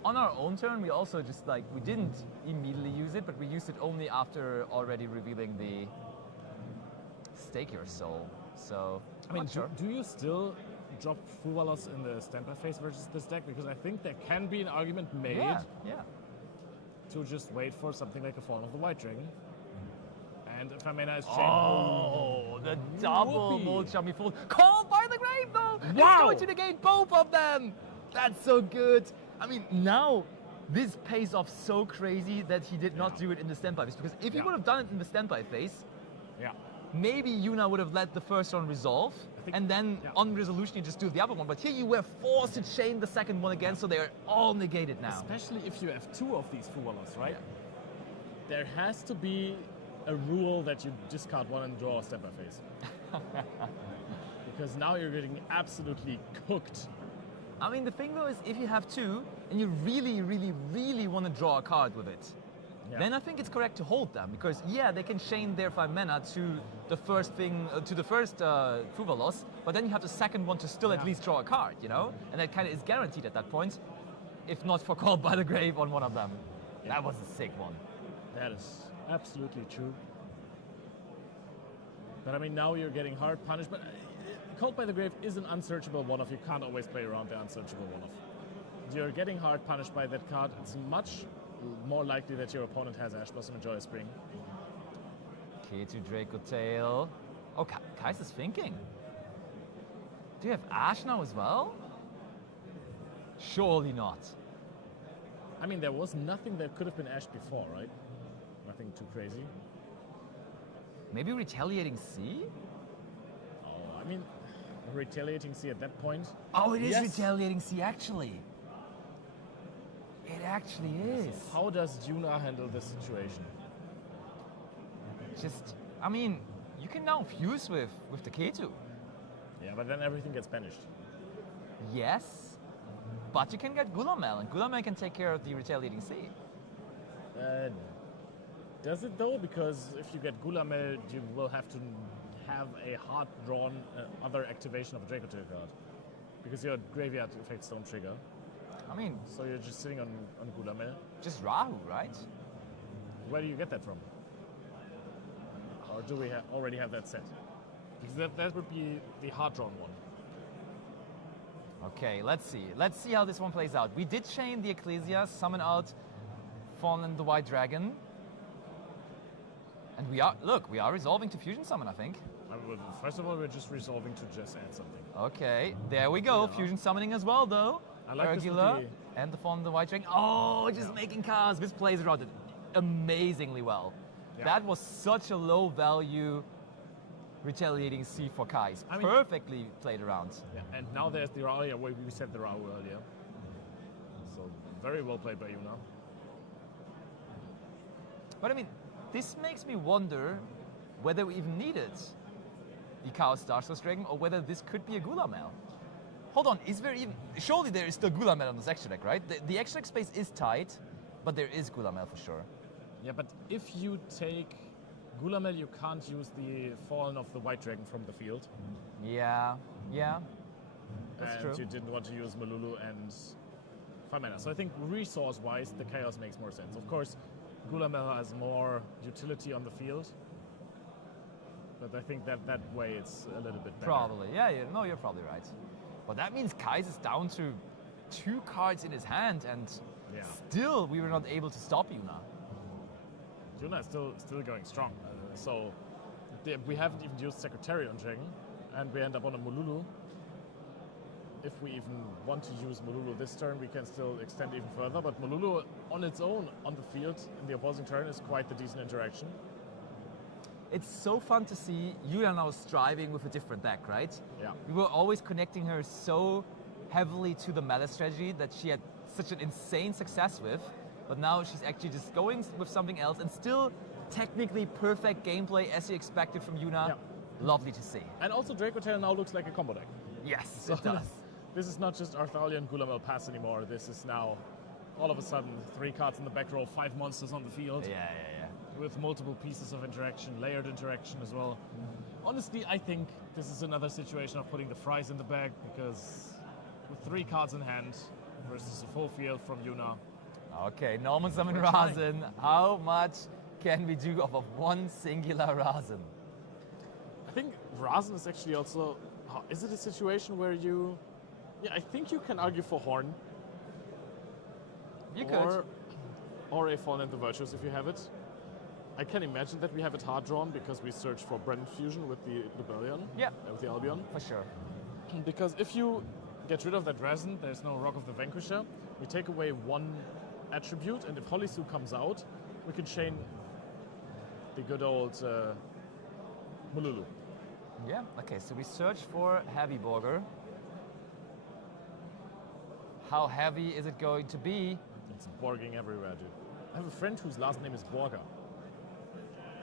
on our own turn, we also just we didn't immediately use it, but we used it only after already revealing the Stake Your Soul. So, I mean, not sure. do you still drop Fuvalos in the standby phase versus this deck? Because I think there can be an argument made Yeah. to just wait for something like a Fall of the White Dragon. And if Amena is chained, Oh, the double Whoopee. Mulchami Full. Called by the grave, though! It's Wow. going to negate both of them! That's so good! I mean, now this pays off so crazy that he did not Yeah. do it in the standby phase. Because if he Yeah. would have done it in the standby phase, yeah. maybe Yuna would have let the first one resolve, think- and then yeah. on resolution you just do the other one. But here you were forced to chain the second one again, so they're all negated now. Especially if you have 2 of these Fuvalos, right? There has to be a rule that you discard one and draw a standby phase. Because now you're getting absolutely cooked. I mean, the thing though is, if you have 2 and you really, really, really want to draw a card with it, Yeah. then I think it's correct to hold them because yeah, they can chain their 5 mana to the first thing, to the first Fuvalos, but then you have the second one to still at Yeah. least draw a card, you know, and that kind of is guaranteed at that point, if not for Called by the Grave on one of them. Yeah. That was a sick one. That is absolutely true. But I mean, now you're getting hard punished. But Called by the Grave is an unsearchable one-off. You can't always play around the unsearchable one-off. You're getting hard punished by that card. It's much more likely that your opponent has Ash Blossom and Joyous Spring. K2 Draco Tail. Oh, Kais is thinking. Do you have Ash now as well? Surely not. I mean, there was nothing that could have been Ash before, right? Nothing too crazy. Maybe Retaliating Sea? Oh, I mean, Retaliating Sea at that point. Oh, it is Yes. Retaliating Sea, actually. It actually is. How does Yuna handle this situation? Just, I mean, you can now fuse with the K2. Yeah, but then everything gets banished. Yes, but you can get Gulamel, and Gulamel can take care of the Retaliating Sea. Does it though? Because if you get Gulamel, you will have to have a hard-drawn other activation of a Draco Tail card. Because your graveyard effects don't trigger. I mean, So you're just sitting on Gulamel. just Rahu, right? Where do you get that from? Or do we already have that set? Because that would be the hard-drawn one. Okay, let's see. Let's see how this one plays out. We did chain the Ecclesia, summon out Fallen the White Dragon. And we are resolving to Fusion Summon, I think. First of all, we're just resolving to just add something. Okay, there we go. Yeah. Fusion Summoning as well, though. I like this with Regular. the- And the Fallen the White Dragon. Oh, just making cards. This plays around it amazingly well. Yeah. That was such a low value Retaliating Sea for Kais. I mean- Perfectly played around. Yeah, and now there's the Rao. Yeah, we said the Rao earlier. So very well played by Yuna. But I mean, this makes me wonder whether we even needed the Chaos Starsource Dragon or whether this could be a Gulamel. Hold on, is there even... Surely there is still Gulamel on this extra deck, right? The extra deck space is tight. but there is Gulamel for sure. Yeah, but if you take Gulamel, you can't use the Fallen of the White Dragon from the field. Yeah, that's and true. you didn't want to use Malulu and 5 mana. So I think resource-wise, the Chaos makes more sense. Of course, Gulamel has more utility on the field, but I think that way it's a little bit better. Probably, no, you're probably right. But that means Kais is down to 2 cards in his hand, and still we were not able to stop Yuna. Yuna is still going strong. We haven't even used Secretariat on Dragon, and we end up on a Mululu. If we even want to use Mululu this turn, we can still extend even further. But Mululu on its own on the field in the opposing turn is quite the decent interaction. It's so fun to see Yuna now striving with a different deck, right? Yeah. We were always connecting her so heavily to the meta strategy that she had such an insane success with, but now she's actually just going with something else and still technically perfect gameplay as you expected from Yuna. Yeah. Lovely to see. And also Draco Tail now looks like a combo deck. Yes, it does. This is not just Arthalion Gulamel Pass anymore. This is now all of a sudden 3 cards in the back row, 5 monsters on the field. Yeah. With multiple pieces of interaction, layered interaction as well. Honestly, I think this is another situation of putting the fries in the bag, because with 3 cards in hand versus a full field from Yuna. Okay, Norman Summon We're trying. Rasen. How much can we do off of one singular Rasen? I think Rasen is actually also... Is it a situation where you... Yeah, I think you can argue for Horn. You could. Or a Fallen and the Virtues if you have it. I can imagine that we have it hard drawn because we search for Brand Fusion with the Rebellion. Yeah. With the Albion. For sure. Because if you get rid of that Rasen, there's no Rock of the Vanquisher. We take away 1 attribute, and if Holisu comes out, we can chain the good old Mululu. Yeah, okay, so we search for Heavy Borger. How heavy is it going to be? It's Borging everywhere, dude. I have a friend whose last name is Borger.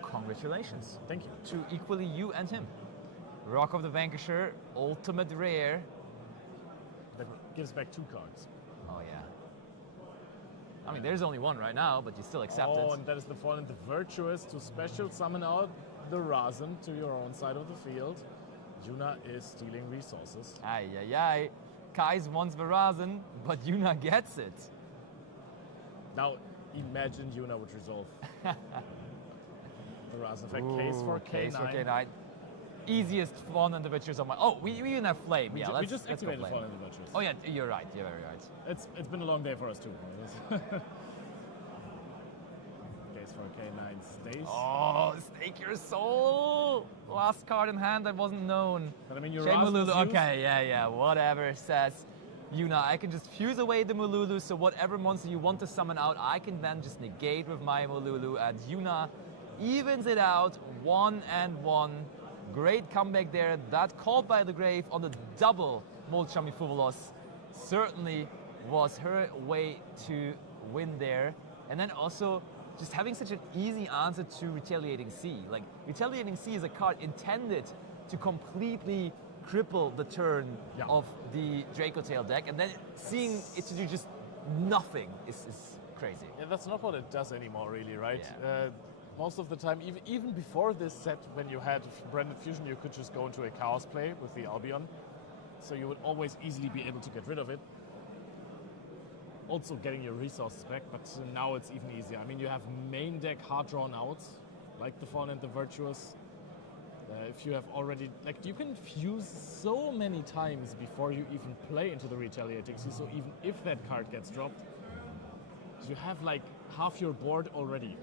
Congratulations. Thank you. To equally you and him. Rock of the Vanquisher, ultimate rare. That gives back 2 cards. Oh yeah. I mean, there's only 1 right now, but you still accept Oh, it. and that is the Fallen and the Virtuous to special summon out the Rasen to your own side of the field. Yuna is stealing resources. Ay. Kais wants Verazen, but Yuna gets it. Now, imagine Yuna would resolve the Rasen effect. Case for K9. Case for K9. Easiest Fallen and the Virtues on my... Oh, we even have Flame. We let's just go activated Flame. Fallen and the Virtuous. Oh yeah, you're right. You're very right. It's been a long day for us too. Case for K9 stays. Oh, stake your soul! Last card in hand that wasn't known. But I mean, your Shame Rasen was Mululu. used. Okay, yeah, whatever says Yuna. I can just fuse away the Mululu, so whatever monster you want to summon out, I can then just negate with my Mululu, and Yuna evens it out 1-1. Great comeback there. That Called by the Grave on the double Molchami Fuvolos certainly was her way to win there. And then also just having such an easy answer to Retaliating Sea. Like, Retaliating Sea is a card intended to completely cripple the turn of the Draco Tail deck, and then seeing it to do just nothing is crazy. Yeah, that's not what it does anymore, really, right? Yeah. Most of the time, even before this set, when you had Branded Fusion, you could just go into a Chaos play with the Albion. So you would always easily be able to get rid of it. Also getting your resources back, but now it's even easier. I mean, you have main deck hard drawn outs, like the Fawn and the Virtuous. If you have already, like, you can fuse so many times before you even play into the Retaliating Sea, so even if that card gets dropped, you have like half your board already.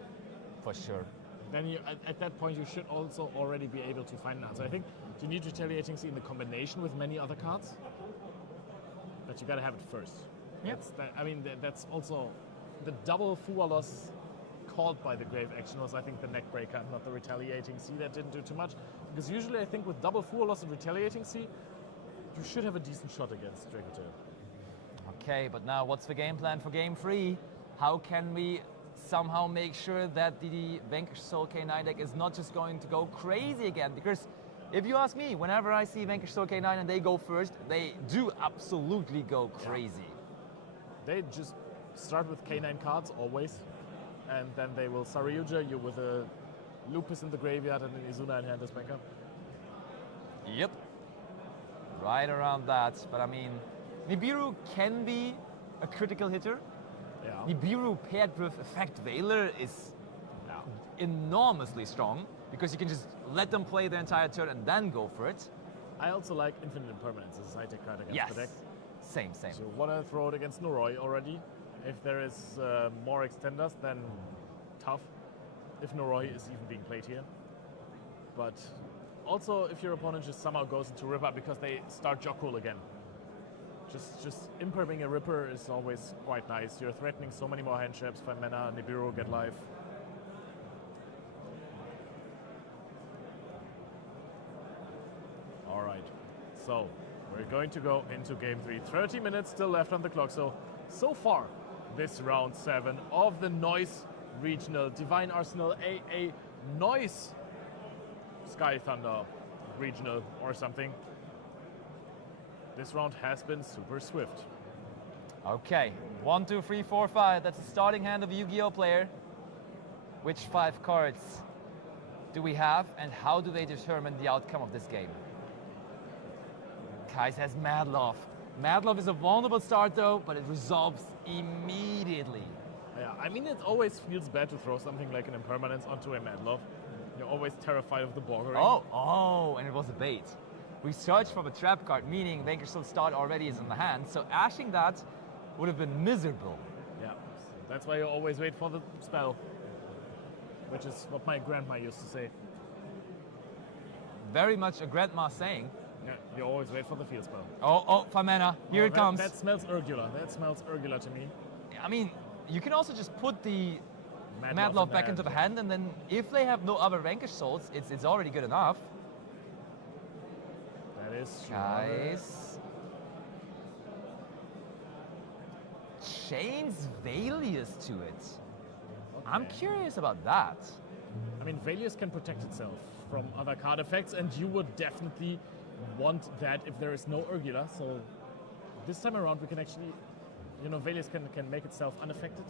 For sure. Then you, at that point, you should also already be able to find an answer. I think you need Retaliating Sea in the combination with many other cards, but you gotta have it first. Yep. That's also the double Fualos Called by the Grave action was, I think, the neck breaker, not the Retaliating Sea. That didn't do too much. Because usually I think with double Fualos and Retaliating Sea, you should have a decent shot against Draco Tail. Okay, but now what's the game plan for game 3? How can we somehow make sure that the Vanquish Soul K9 deck is not just going to go crazy again? Because if you ask me, whenever I see Vanquish Soul K9 and they go first, they do absolutely go crazy. They just start with K9 cards always, and then they will Saryuja you with a Lupus in the graveyard and an Izuna in hand as backup. Yep. Right around that. But I mean, Nibiru can be a critical hitter. Yeah. Nibiru paired with Effect Veiler is enormously strong because you can just let them play the entire turn and then go for it. I also like Infinite Impermanence as a high tech card against Yes. the deck. Same. So you want to throw it against Noroi already. If there is more extenders, then tough. If Noroi is even being played here. But also if your opponent just somehow goes into Ripper because they start Jokul again. Just imperming a Ripper is always quite nice. You're threatening so many more hand shapes. 5 mana, Nibiru, get life. Alright, so we're going to go into game 3. 30 minutes still left on the clock. So far, this round 7 of the Neuss Regional Divine Arsenal AA Neuss Sky Thunder Regional or something. This round has been super swift. Okay, 1, 2, 3, 4, 5. That's the starting hand of a Yu-Gi-Oh player. Which 5 cards do we have, and how do they determine the outcome of this game? Kais has Madlov. Madlov is a vulnerable start though, but it resolves immediately. Yeah, I mean, it always feels bad to throw something like an Impermanence onto a Madlov. You're always terrified of the Borgering. Oh, and it was a bait. We searched for a trap card, meaning Vanquish's start already is in the hand, so ashing that would have been miserable. Yeah, that's why you always wait for the spell, which is what my grandma used to say. Very much a grandma saying. Yeah, you always wait for the field spell. Oh, 5 mana, here it comes. That smells Urgula. That smells Urgula to me. I mean, you can also just put the Madlov Madlov back into the hand, and then if they have no other Vanquish souls, it's already good enough. That is true. Guys. Chains Valius to it. Okay. I'm curious about that. I mean, Valius can protect itself from other card effects, and you would definitely want that if there is no Urgula. So this time around, we can actually, Valius can make itself unaffected.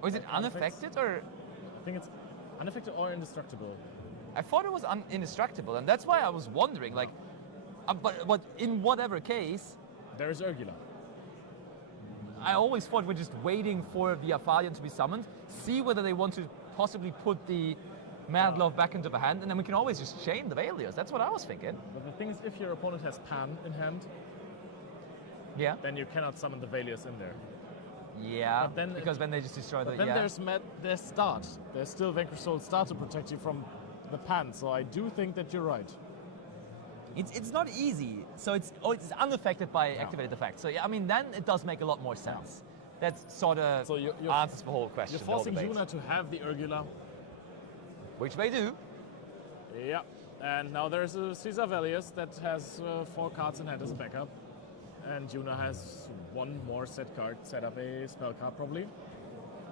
Or is it unaffected, or? I think it's unaffected or indestructible. I thought it was indestructible, and that's why I was wondering, like, but in whatever case, There is Urgula. I always thought we're just waiting for the Aphalion to be summoned, see whether they want to possibly put the Madlov back into the hand, and then we can always just chain the Valios. That's what I was thinking. But the thing is, if your opponent has Pan in hand, Yeah. then you cannot summon the Valios in there. Yeah. But then because then they just destroy the. But then Yeah. there's Start. There's still Vanquish Soul Start to protect you from the Pan. So I do think that you're right. It's not easy. So it's unaffected by activated effects. So yeah, I mean then it does make a lot more sense. That sort of So you're answers the whole question. You're the whole forcing debate. Yuna to have the Urgula. Which they do. Yeah. And now there's a Caesar Valius that has 4 cards in hand as a backup. And Yuna has 1 more set card, set up a spell card probably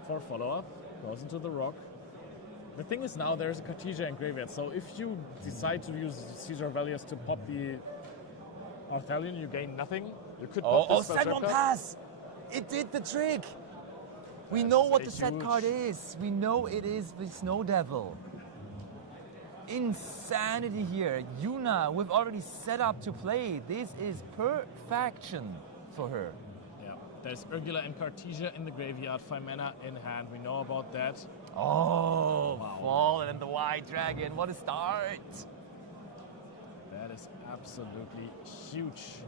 for follow-up. Goes into the rock. The thing is now there's a Cartesia in graveyard, so if you decide to use Caesar Valius to pop the Arthalion, you gain nothing. You could pop this spell Set trap one card. pass! It did the trick! We know what a the set huge- card is. We know it is the Snow Devil. Insanity here. Yuna, we've already set up to play. This is perfection for her. Yeah. There's Urgula and Cartesia in the graveyard, 5 mana in hand. We know about that. Oh, Wow. Fallen and the White Dragon. What a start! That is absolutely huge.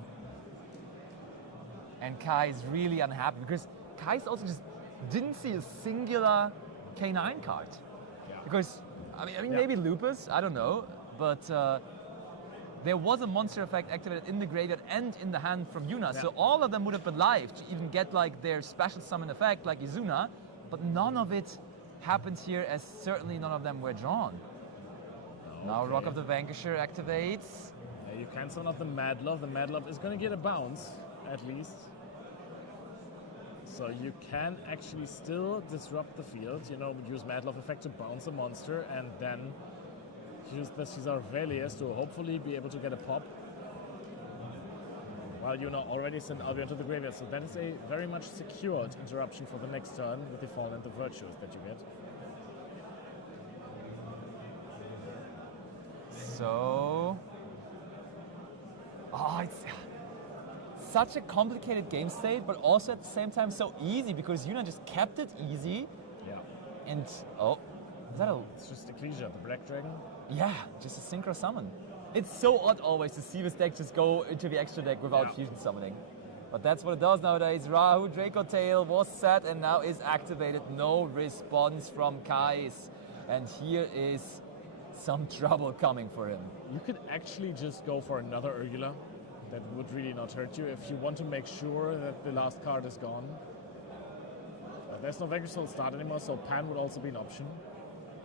And Kai is really unhappy because Kai's also just didn't see a singular K9 card. Yeah. Because, I mean Yeah. maybe Lupus, I don't know, but there was a monster effect activated in the graveyard and in the hand from Yuna, Yeah. so all of them would have been live to even get like their special summon effect like Izuna, but none of it happened here as certainly none of them were drawn. Now Rock Okay. of the Vanquisher activates. Yeah, you cancel out the Madlove. The Madlove is going to get a bounce, at least. So you can actually still disrupt the field. Use Madlove effect to bounce a monster, and then use the Caesar Valius to hopefully be able to get a pop. Well, Yuna already sent Albion to the graveyard, so that is a very much secured interruption for the next turn with the Fallen and the Virtues that you get. So... Oh, it's such a complicated game state, but also at the same time so easy because Yuna just kept it easy. Yeah. And, oh, is that a... It's just Ecclesia, the Black Dragon. Yeah, just a synchro summon. It's so odd always to see this deck just go into the extra deck without fusion summoning. But that's what it does nowadays. Rahu, Draco Tail was set and now is activated. No response from Kais. And here is some trouble coming for him. You could actually just go for another Urgula. That would really not hurt you if you want to make sure that the last card is gone. There's no Vanquish Soul start anymore, so Pan would also be an option.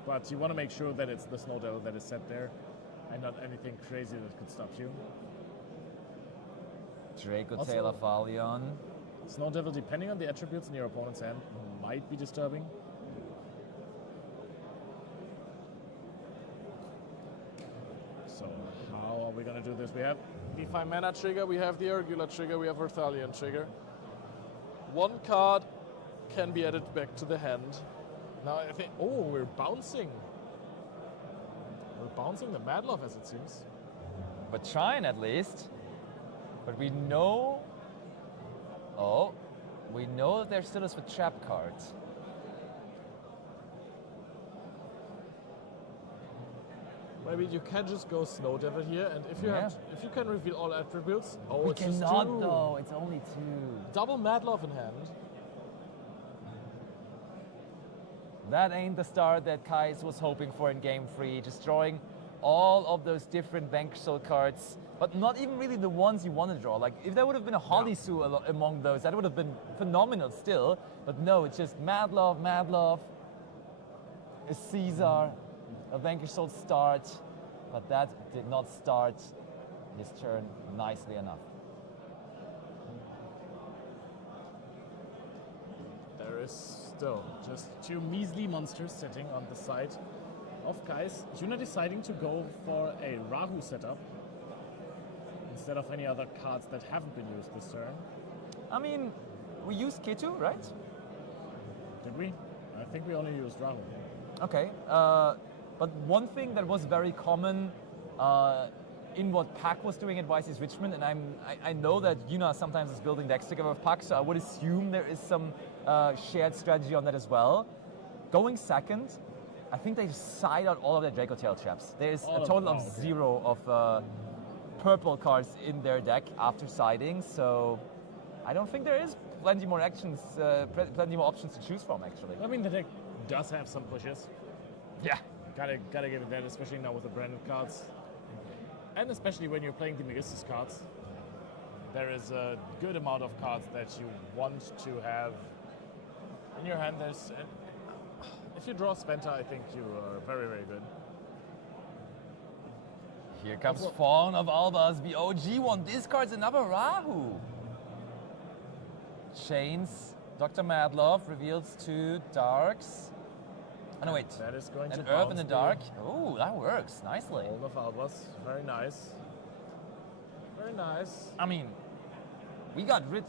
But you want to make sure that it's the Snow Devil that is set there and not anything crazy that could stop you. Draco Tail Aphelion. Snow Devil, depending on the attributes in your opponent's hand, might be disturbing. So how are we going to do this? We have the 5 mana trigger, we have the Urgula trigger, we have Earthalion trigger. One card can be added back to the hand. Now I think, oh, we're bouncing. We're bouncing the Madlove as it seems. But trying at least. But we know... Oh, we know that there still is with trap cards. Maybe you can just go Snow Devil here, and if you if you can reveal all attributes, we cannot though. It's only 2. Double Madlove in hand. That ain't the start that Kais was hoping for in Game 3, destroying all of those different Vanquish Soul cards, but not even really the ones you want to draw. Like, if there would have been a Holisu among those, that would have been phenomenal still, but no, it's just Madlove, a Caesar, a Vanquish Soul start, but that did not start his turn nicely enough. There is still just 2 measly monsters sitting on the side of Kais. Yuna deciding to go for a Rahu setup instead of any other cards that haven't been used this turn. I mean, we used K2, right? Did we? I think we only used Rahu. Okay, but one thing that was very common in what Pack was doing at YC's Richmond, and I know that Yuna sometimes is building decks together with Pack, so I would assume there is some shared strategy on that as well. Going second, I think they side out all of their Draco Tail traps. There's a total of 0 of purple cards in their deck after siding, so I don't think there is plenty more options to choose from, actually. I mean, the deck does have some pushes. Yeah. Gotta give it that, especially now with the branded cards. And especially when you're playing the Megistus cards. There is a good amount of cards that you want to have in your hand. If you draw Sventa, I think you are very, very good. Here comes Fawn of Albas, the OG one. Discards another Rahu. Chains, Dr. Madlove reveals 2 Darks. Oh no, wait. That is going An to Earth in the Dark. Oh, that works nicely. All of Albas, very nice. Very nice. I mean, we got rid.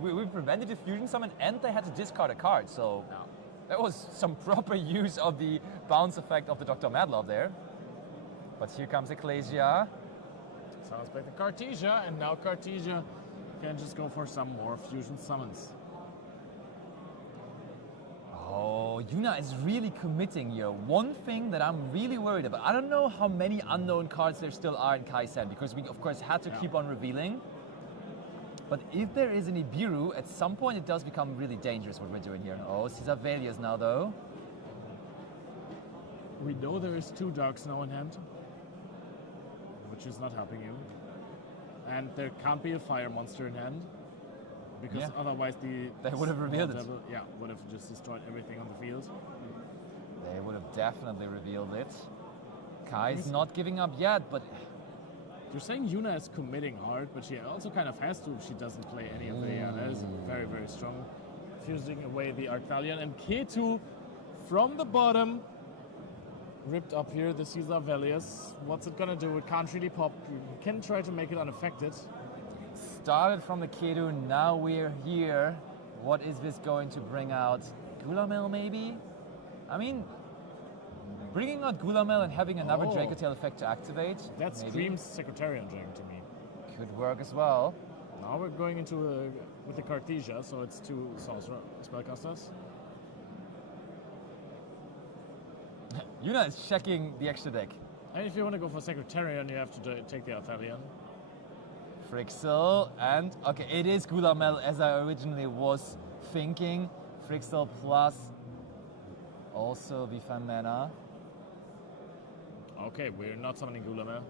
We prevented the fusion summon, and they had to discard a card. So that was some proper use of the bounce effect of the Dr. Madlove there. But here comes Ecclesia. Sounds like the Cartesia, and now Cartesia can just go for some more fusion summons. Oh, Yuna is really committing here. One thing that I'm really worried about, I don't know how many unknown cards there still are in Kaizen, because we of course had to keep on revealing. But if there is an Ibiru, at some point it does become really dangerous what we're doing here. Oh, Caesar Valias now though. We know there is 2 Darks now in hand, which is not helping you. And there can't be a fire monster in hand, because otherwise they would have revealed it. Would have just destroyed everything on the field. They would have definitely revealed it. Kai's not giving up yet, but... You're saying Yuna is committing hard, but she also kind of has to if she doesn't play any of the... that is very, very strong. Fusing away the Arctalion, and K2 from the bottom. Ripped up here, the Caesar Valias. What's it gonna do? It can't really pop. You can try to make it unaffected. started from the Kedu, now we're here. What is this going to bring out? Gulamel maybe? I mean, bringing out Gulamel and having another Draco Tail effect to activate. That maybe, screams Secretarian Dragon to me. could work as well. Now we're going into with the Cartesia, so it's 2 Sorcerer Spellcasters. Yuna is checking the extra deck. And if you want to go for Secretarian, you have to take the Arthalion. Frixel, and okay, it is Gulamel as I originally was thinking. Frixel plus also Vifan mana. Okay, we're not summoning Gulamel.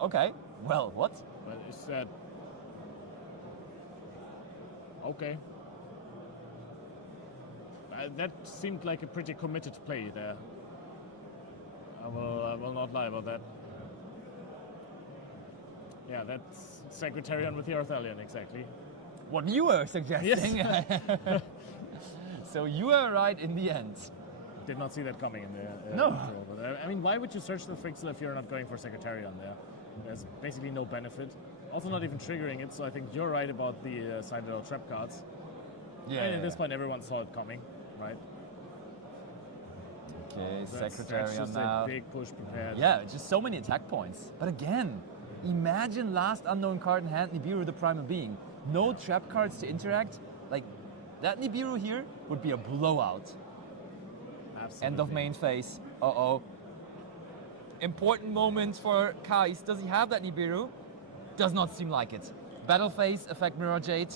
Okay, well, what? But is that... Okay. That seemed like a pretty committed play there. I will not lie about that. Yeah, that's Secretarian with the Arthalion, exactly. What you were suggesting. Yes. So you were right in the end. Did not see that coming in the No. draw, but I mean, why would you search the Frixel if you're not going for Secretarian there? There's basically no benefit. Also not even triggering it, so I think you're right about the Citadel trap cards. Yeah. And at this point, everyone saw it coming, right? Okay, That's Secretarian just now. a big push prepared. Yeah, just so many attack points. But again, imagine last unknown card in hand, Nibiru the Primal Being. No trap cards to interact. Like, that Nibiru here would be a blowout. Absolutely. End of main phase. Uh-oh. Important moment for Kais. Does he have that Nibiru? Does not seem like it. Battle phase, effect Mirror Jade.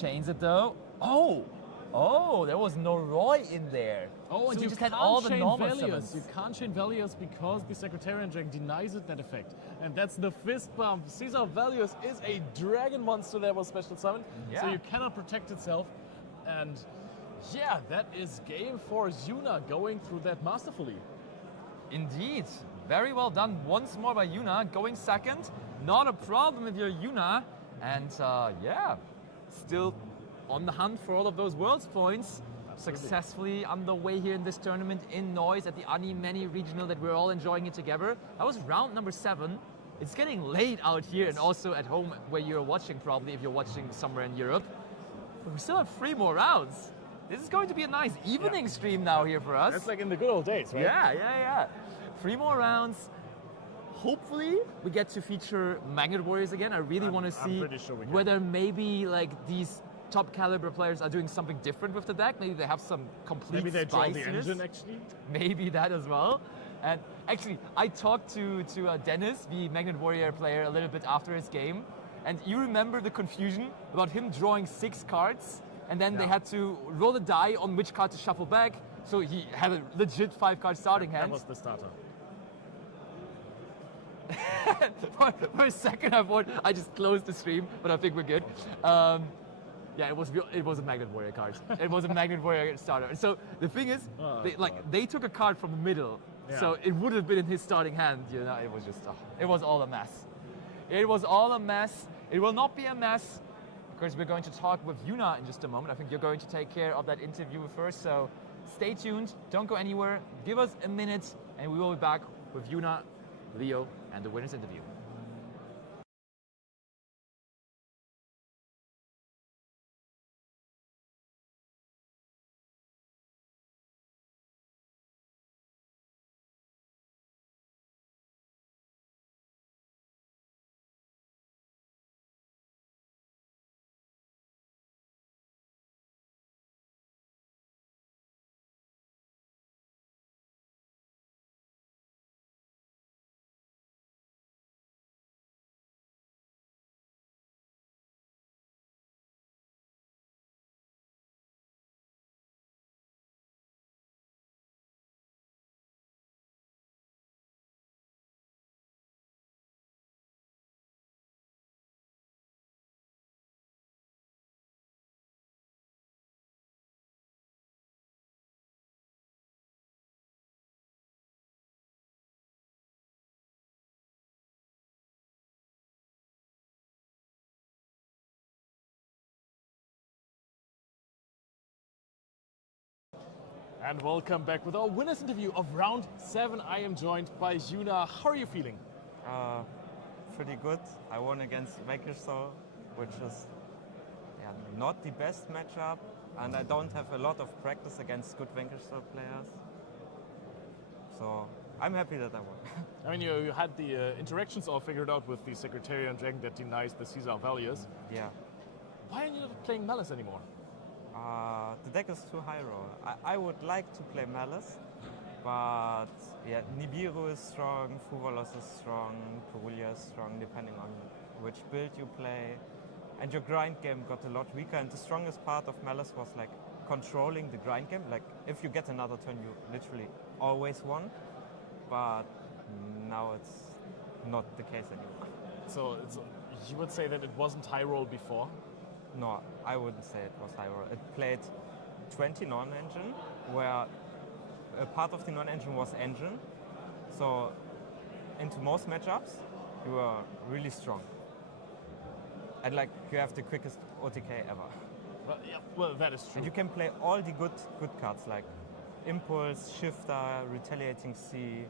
Chains it though. Oh! Oh, there was no Roy in there. Oh, and so we you just can't had all the chain normal Valius. summons. You can't chain Valius because the Secretarian Dragon denies it that effect. And that's the fist bump. Caesar Valius is a dragon monster that was special summoned, so Yeah. you cannot protect itself. And yeah, that is game for Yuna going through that masterfully. Indeed. Very well done once more by Yuna. Going second. Not a problem if you're Yuna. And yeah, still on the hunt for all of those Worlds points. Absolutely. Successfully underway here in this tournament in Neuss at the Animany regional that we're all enjoying it together. That was round number 7. It's getting late out here and also at home where you're watching, probably if you're watching somewhere in Europe. But we still have 3 more rounds. This is going to be a nice evening stream now here for us. That's like in the good old days, right? Yeah. 3 more rounds. Hopefully, we get to feature Magnet Warriors again. I really want to I'm see pretty sure we can. whether maybe like these top caliber players are doing something different with the deck. Maybe they have some complete Maybe they draw the spiciness. engine, actually. Maybe that as well. And actually, I talked to Dennis, the Magnet Warrior player, a little bit after his game. And you remember the confusion about him drawing 6 cards, and then they Yeah. had to roll a die on which card to shuffle back. So he had a legit 5-card starting hand. That was the starter. for a second, I thought I just closed the stream, but I think we're good. Yeah, it was a Magnet Warrior card. It was a Magnet Warrior starter. So the thing is, Oh, they, they took a card from the middle, so Yeah. it would have been in his starting hand. You know, it was just it was all a mess. It was all a mess. It will not be a mess because we're going to talk with Yuna in just a moment. I think you're going to take care of that interview first. So stay tuned. Don't go anywhere. Give us a minute, and we will be back with Yuna, Leo, and the winner's interview. And welcome back with our winners interview of round 7. I am joined by Yuna. How are you feeling? pretty good. I won against Vakersol, which is not the best matchup, and I don't have a lot of practice against good Vakersol players. So I'm happy that I won. I mean, you had the interactions all figured out with the Secretarian Dragon that denies the Caesar values. Yeah. Why are you not playing Malice anymore? The deck is too high roll. I would like to play Malice, but yeah, Nibiru is strong, Fuvalos is strong, Perulia is strong, depending on which build you play. And your grind game got a lot weaker, and the strongest part of Malice was like controlling the grind game. Like if you get another turn, you literally always won. But now it's not the case anymore. So you would say that it wasn't high roll before? No, I wouldn't say it was high roll. It played 20 non-engine, where a part of the non-engine was engine. So into most matchups, you were really strong. And like you have the quickest OTK ever. Well, yeah, well, that is true. And you can play all the good cards like Impulse, Shifter, Retaliating Sea.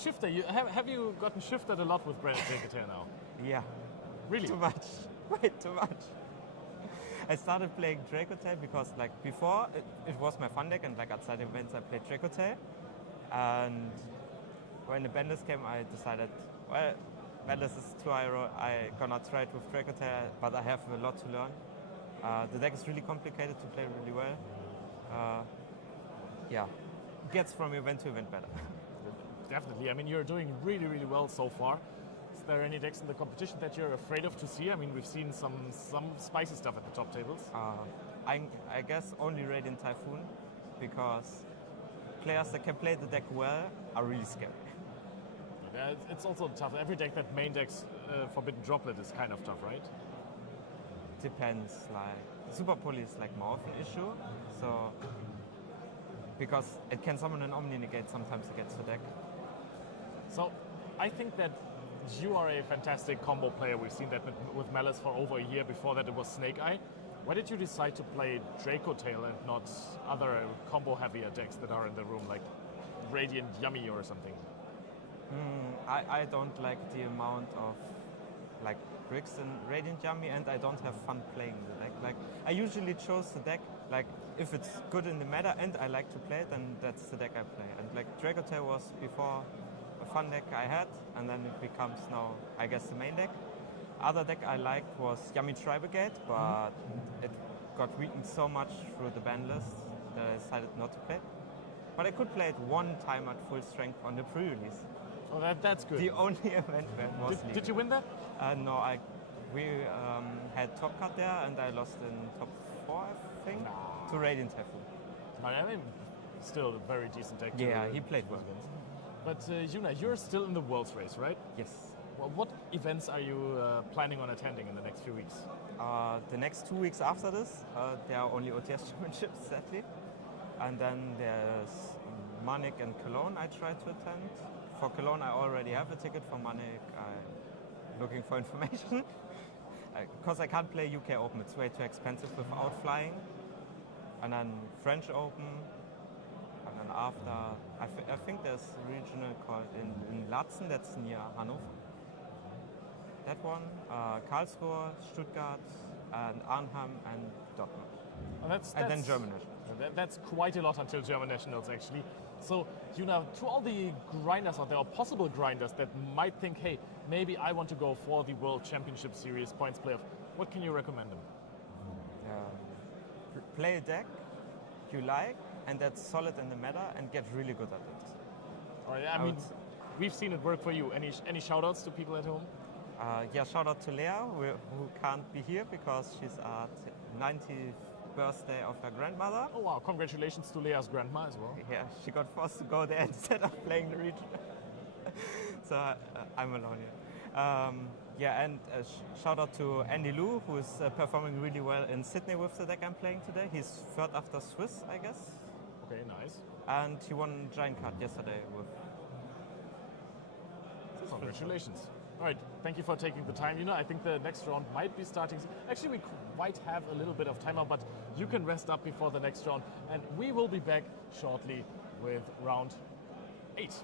Shifter, have you gotten shifted a lot with Brandon Jacotel now? Yeah. Really? Too much. Way too much. I started playing Dracotail because like before it was my fun deck, and like outside events I played Dracotail. And when the Benders came, I decided, well, Benders is too high roll. I cannot try it with Dracotail, but I have a lot to learn. The deck is really complicated to play really well. Yeah, gets from event to event better. Definitely. I mean, you're doing really, really well so far. Is there any decks in the competition that you're afraid of to see? I mean, we've seen some spicy stuff at the top tables. I guess only Radiant Typhoon, because players that can play the deck well are really scary. Yeah, it's also tough. Every deck that main decks Forbidden Droplet is kind of tough, right? Depends. Like Super Poly is like more of an issue, so because it can summon an Omni Negate sometimes against the deck. So I think that you are a fantastic combo player. We've seen that with Malice for over a year. Before that it was Snake Eye. Why did you decide to play Dracotail and not other combo heavier decks that are in the room, like Radiant Yummy or something? I don't like the amount of like bricks in Radiant Yummy, and I don't have fun playing the deck. Like I usually chose the deck like if it's good in the meta and I like to play it, then that's the deck I play. And like Dracotail was before a fun deck I had, and then it becomes now I guess the main deck. Other deck I liked was Yummy Tri-Brigade, but it got weakened so much through the ban list that I decided not to play it. But I could play it one time at full strength on the pre-release. Oh, that's good. The only event where it was Did you win that? No, we had top cut there, and I lost in top 4, I think, to Radiant Typhoon. I mean, still a very decent deck. Yeah, he played well. But Yuna, you're still in the Worlds race, right? Yes. Well, what events are you planning on attending in the next few weeks? The next 2 weeks after this, there are only OTS championships, sadly. And then there's Munich and Cologne I try to attend. For Cologne, I already have a ticket. For Munich, I'm looking for information. Because I can't play UK Open, it's way too expensive without flying. And then French Open. And then after, I think there's a regional called in Latzen, that's near Hanover. That one, Karlsruhe, Stuttgart, and Arnhem, and Dortmund. And then German Nationals. That's quite a lot until German Nationals, actually. So, Yuna, to all the grinders out there, or possible grinders that might think, hey, maybe I want to go for the World Championship Series points playoff, what can you recommend them? Play a deck you like, and that's solid in the meta, and get really good at it. All right, I mean, we've seen it work for you. Any shout-outs to people at home? Yeah, shout out to Lea, who can't be here because she's at 90th birthday of her grandmother. Oh wow, congratulations to Lea's grandma as well. Yeah, she got forced to go there instead of playing the region. So I'm alone here. Yeah, and shout out to Andy Lou, who is performing really well in Sydney with the deck I'm playing today. He's third after Swiss, I guess. Okay, nice. And he won Giant Card yesterday with... Congratulations. All right, thank you for taking the time, Yuna. I think the next round might be starting. Actually, we might have a little bit of time out, but you can rest up before the next round. And we will be back shortly with round 8.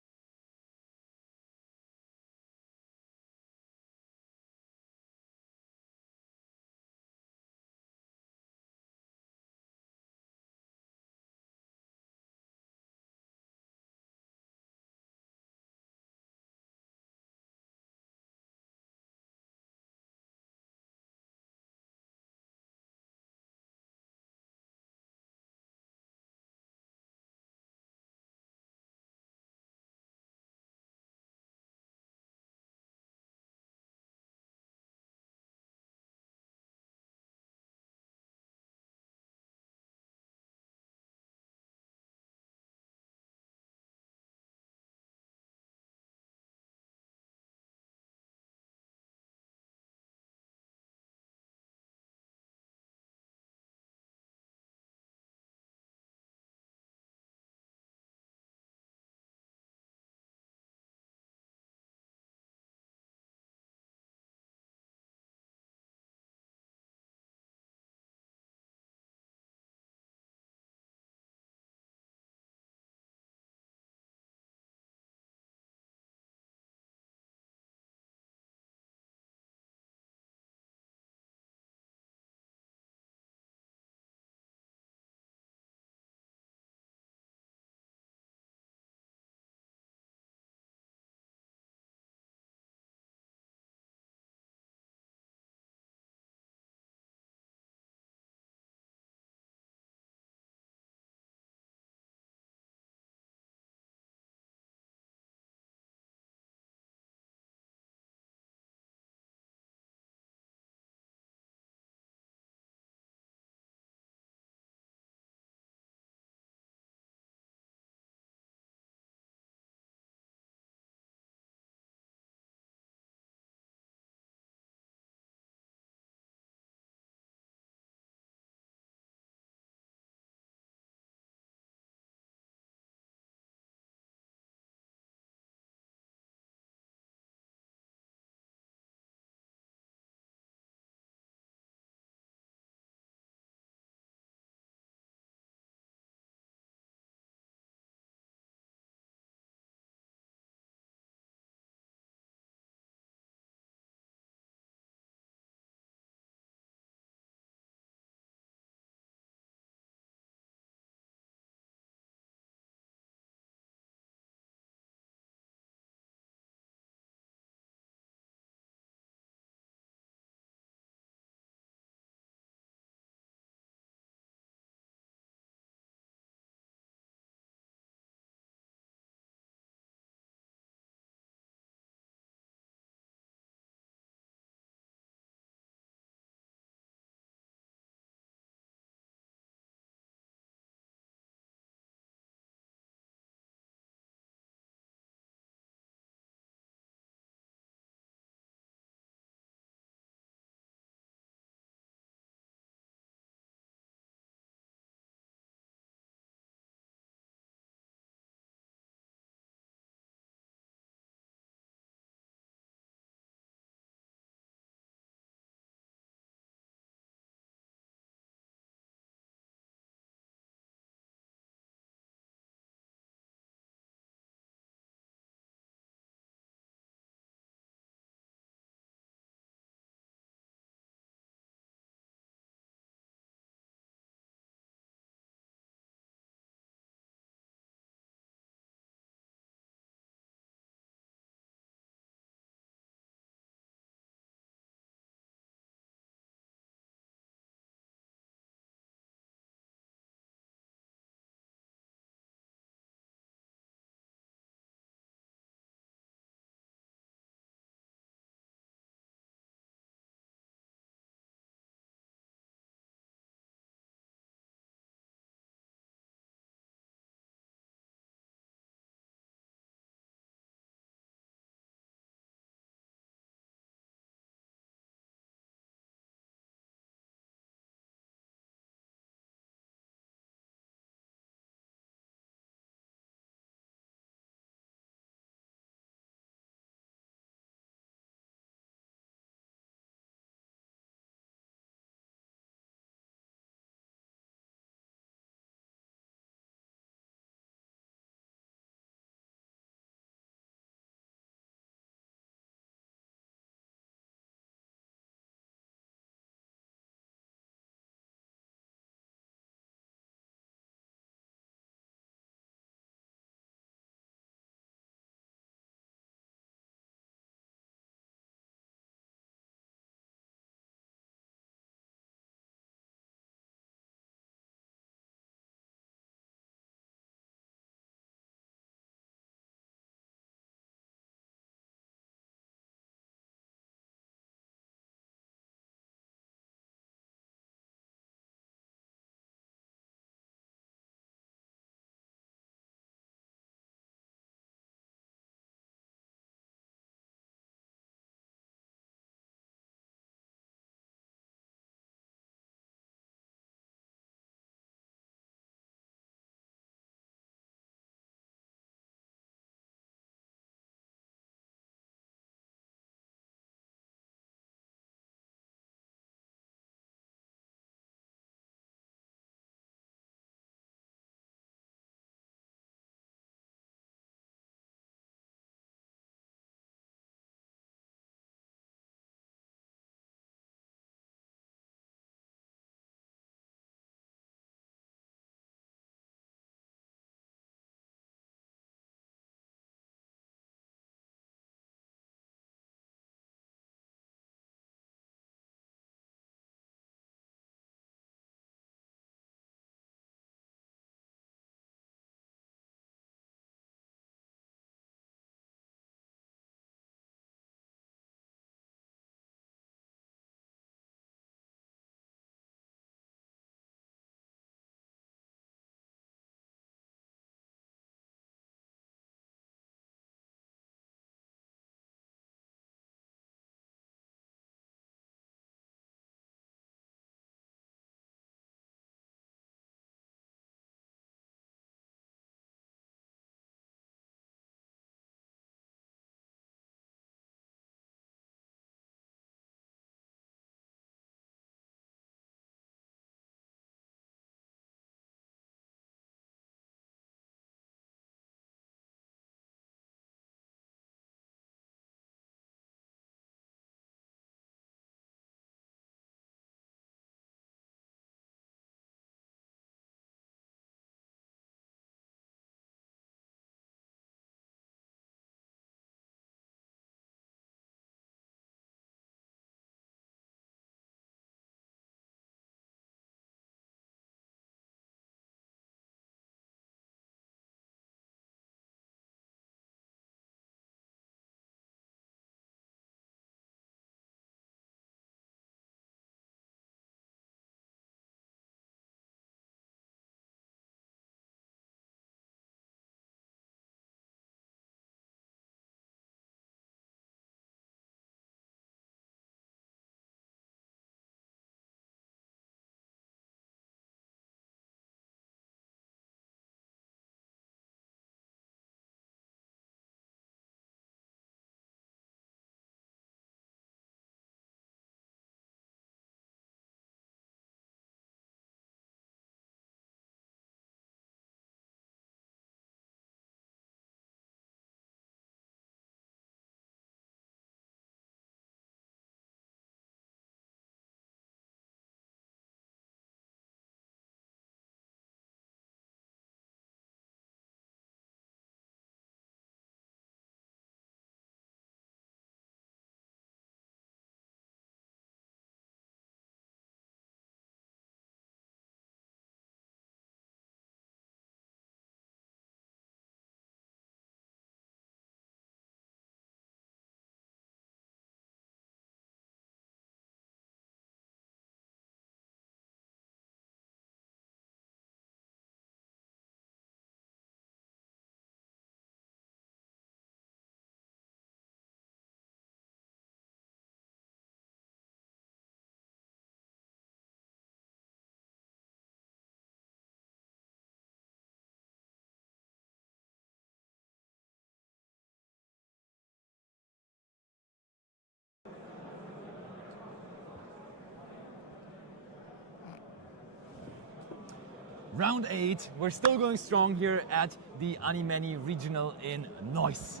Round 8. We're still going strong here at the Animany Regional in Neuss.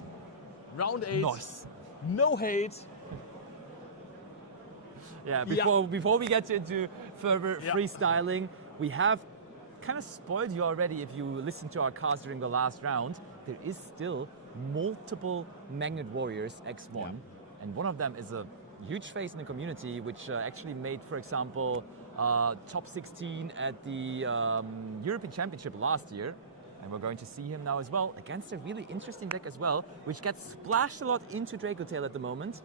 Round 8. Neuss. No hate. Yeah, before we get into further Yeah. freestyling, we have kind of spoiled you already if you listened to our cast during the last round. There is still multiple Magnet Warriors X1, Yeah. and one of them is a huge face in the community, which actually made, for example, top 16 at the European Championship last year. And we're going to see him now as well against a really interesting deck as well, which gets splashed a lot into Dracotail at the moment.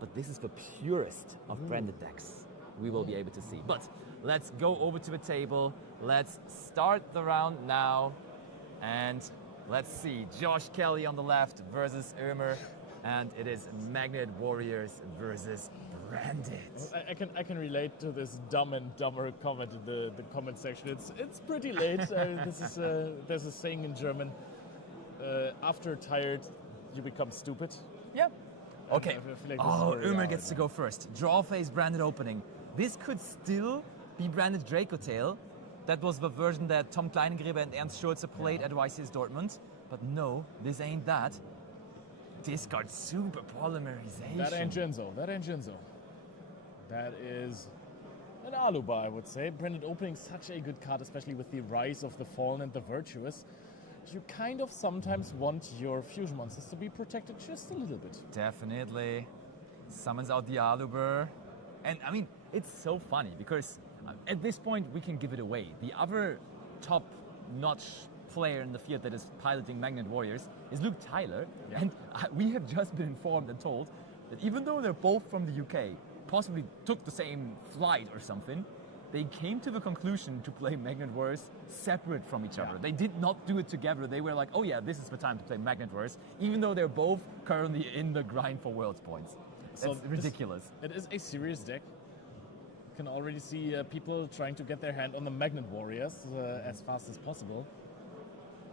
But this is the purest of branded decks we will be able to see. But let's go over to the table. Let's start the round now. And let's see, Josh Kelly on the left versus Ömer. And it is Magnet Warriors versus Branded. I can relate to this dumb and dumber comment in the comment section. It's pretty late. There's a saying in German, after tired, you become stupid. Yeah. Okay. I feel like this is Oh, where we Ömer are gets to now. go first. Draw phase branded opening. This could still be branded Dracotail. That was the version that Tom Kleinengräber and Ernst Schulze played at YCS Dortmund. But no, this ain't that. Discard super polymerization. That ain't Genzo. That ain't Genzo. That is an Aluba, I would say. Branded opening, such a good card, especially with the rise of the Fallen and the Virtuous. You kind of sometimes want your fusion monsters to be protected just a little bit. Definitely. Summons out the Aluber. And I mean, it's so funny because at this point we can give it away. The other top-notch player in the field that is piloting Magnet Warriors is Luke Tyler. Yeah. And we have just been informed and told that even though they're both from the UK, possibly took the same flight or something, they came to the conclusion to play Magnet Warriors separate from each other. Yeah. They did not do it together. They were like, oh yeah, this is the time to play Magnet Warriors, even though they're both currently in the grind for Worlds points. So That's ridiculous. It is a serious deck. You can already see people trying to get their hand on the Magnet Warriors as fast as possible.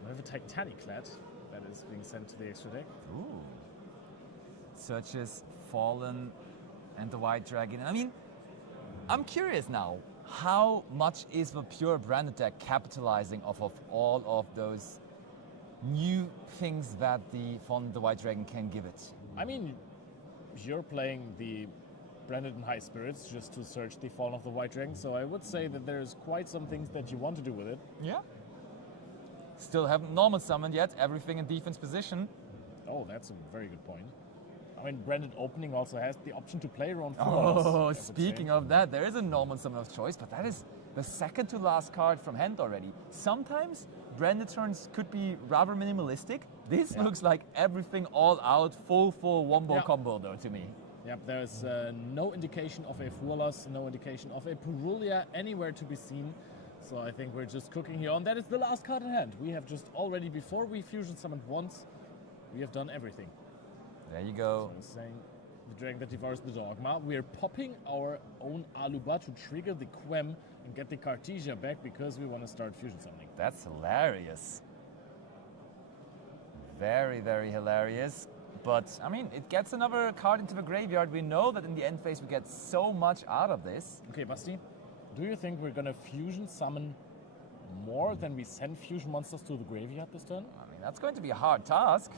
We have a Titaniclad that is being sent to the extra deck. Ooh. Searches Fallen and the White Dragon. I mean, I'm curious now, how much is the pure branded deck capitalizing off of all of those new things that the Fallen and the White Dragon can give it? I mean, you're playing the Branded and High Spirits just to search the Fallen of the White Dragon, so I would say that there's quite some things that you want to do with it. Yeah. Still haven't normal summoned yet, everything in defense position. Oh, that's a very good point. I mean, Branded Opening also has the option to play around Oh, speaking of that, there is a normal summon of choice, but that is the second to last card from hand already. Sometimes branded turns could be rather minimalistic. This looks like everything all out, full wombo Yeah. combo though to me. Yep, there's no indication of a Fuolas, no indication of a Purulia anywhere to be seen. So I think we're just cooking here on. That is the last card in hand. We have just already, before we fusion summoned once, we have done everything. There you go. So I'm saying the Dragon that devours the Dogma. We're popping our own Aluba to trigger the Quem and get the Cartesia back because we want to start fusion summoning. That's hilarious. Very, very hilarious. But, I mean, it gets another card into the graveyard. We know that in the end phase we get so much out of this. Okay, Basti, do you think we're going to fusion summon more than we send fusion monsters to the graveyard this turn? I mean, that's going to be a hard task.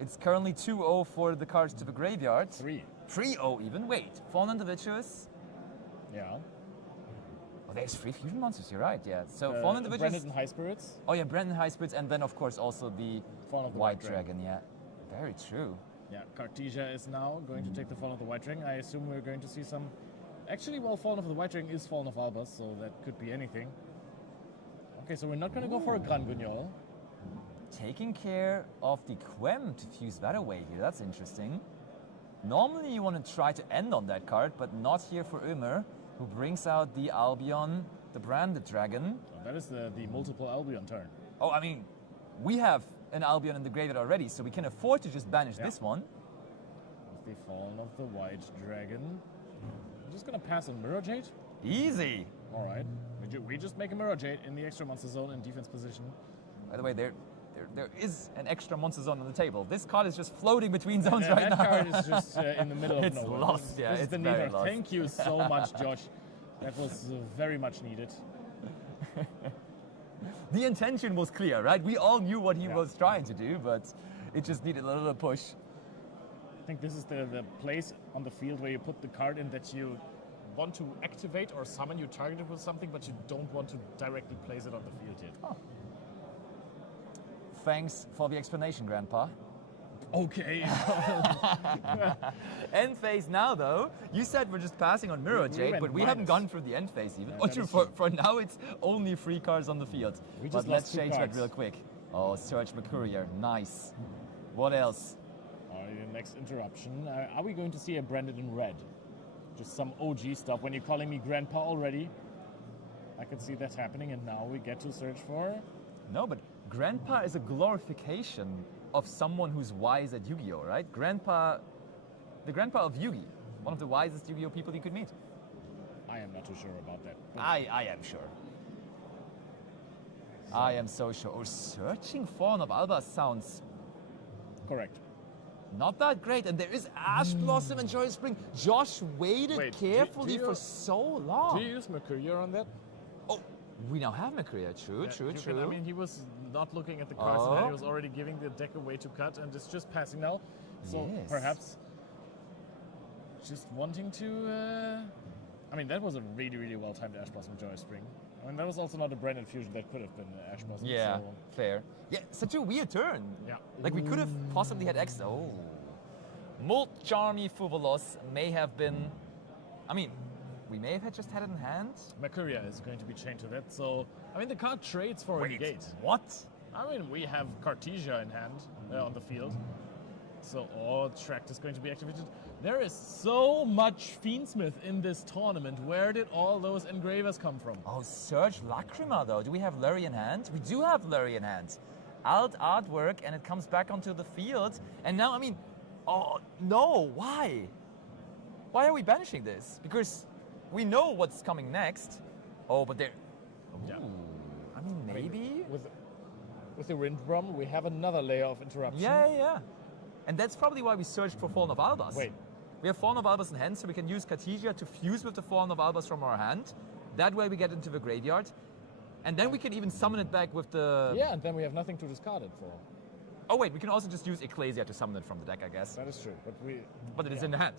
It's currently 2-0 for the cards to the graveyard. 3. 3-0 even. Wait, Fallen Individuous. Yeah. Oh, there's 3 fusion monsters, you're right, yeah. So Fallen Individuous. Branded and High Spirits. Oh yeah, Brandon High Spirits, and then of course also the Fallen of the White White Dragon, yeah. Very true. Yeah, Cartesia is now going to take the Fallen of the White Dragon. I assume we're going to see some... Actually, well, Fallen of the White Dragon is Fallen of Albus, so that could be anything. Okay, so we're not going to go for a Gran Guignol. Taking care of the Quem to fuse that away here, that's interesting. Normally you want to try to end on that card, but not here for Ömer, who brings out the Albion, the Branded Dragon. Oh, that is the multiple Albion turn. Oh, I mean, we have an Albion in the graveyard already, so we can afford to just banish this one. With the Fallen of the White Dragon. I'm just going to pass in Mirror Jade. Easy. All right. We just make a Mirror Jade in the extra monster zone in defense position. By the way, there is an extra monster zone on the table. This card is just floating between zones right that now. card is just in the middle of It's nowhere. lost, yeah, This is it's the very Neither. lost. Thank you so much, Josh. That was very much needed. The intention was clear, right? We all knew what he was trying to do, but it just needed a little push. I think this is the place on the field where you put the card in that you want to activate or summon you targeted with something, but you don't want to directly place it on the field yet. Oh. Thanks for the explanation, Grandpa. Okay. End phase now, though. You said we're just passing on Mirror Jade, went but we haven't minus. gone through the end phase even. Yeah, Oh, that true. is For now, it's only 3 cards on the field. We But just let's lost 2 change that cards. real quick. Oh, Search Mercurier. Nice. What else? Alright, the next interruption. Are we going to see a branded in red? Just some OG stuff. When you're calling me Grandpa already, I can see that happening, and now we get to search for. No, but Grandpa is a glorification of someone who's wise at Yu-Gi-Oh, right? Grandpa, the Grandpa of Yugi, one of the wisest Yu-Gi-Oh people you could meet. I am not too sure about that. but- I am sure. I am so sure. Oh, searching Fawn of Alba sounds Correct. not that great. And there is Ash Blossom and Joyous Spring. Josh waited Wait, do carefully you- for so long. Do you use Mercurier on that? Oh, we now have Mercuria. True, Yeah, true, you true. can- I mean, he was not looking at the cards and Oh. then he was already giving the deck away to cut, and it's just passing now. So Yes. perhaps just wanting to. I mean, that was a really, really well timed Ash Blossom Joy Spring. I mean, that was also not a branded fusion. That could have been Ash Blossom. Yeah, So, fair. Yeah, such a weird turn. yeah. Like we could have possibly had X. Oh. Molt Charmy Fuvolos may have been. I mean, we may have just had it in hand. Mercuria is going to be chained to that. So, I mean, the card trades for a negate. What? I mean, we have Cartesia in hand on the field. So, Tract is going to be activated. There is so much Fiendsmith in this tournament. Where did all those engravers come from? Oh, Surge Lacrima though. Do we have Lurry in hand? We do have Lurry in hand. Alt artwork, and it comes back onto the field. And now, I mean, oh no, why? Why are we banishing this? Because we know what's coming next. Oh, but there. Yeah. Ooh, I mean, maybe. With the Rindrum, we have another layer of interruption. Yeah. And that's probably why we searched for Fallen of Albas. Wait. We have Fallen of Albas in hand, so we can use Cartesia to fuse with the Fallen of Albas from our hand. That way we get into the graveyard. And then we can even summon it back with the... Yeah, and then we have nothing to discard it for. Oh wait, we can also just use Ecclesia to summon it from the deck, I guess. That is true. But it is in the hand,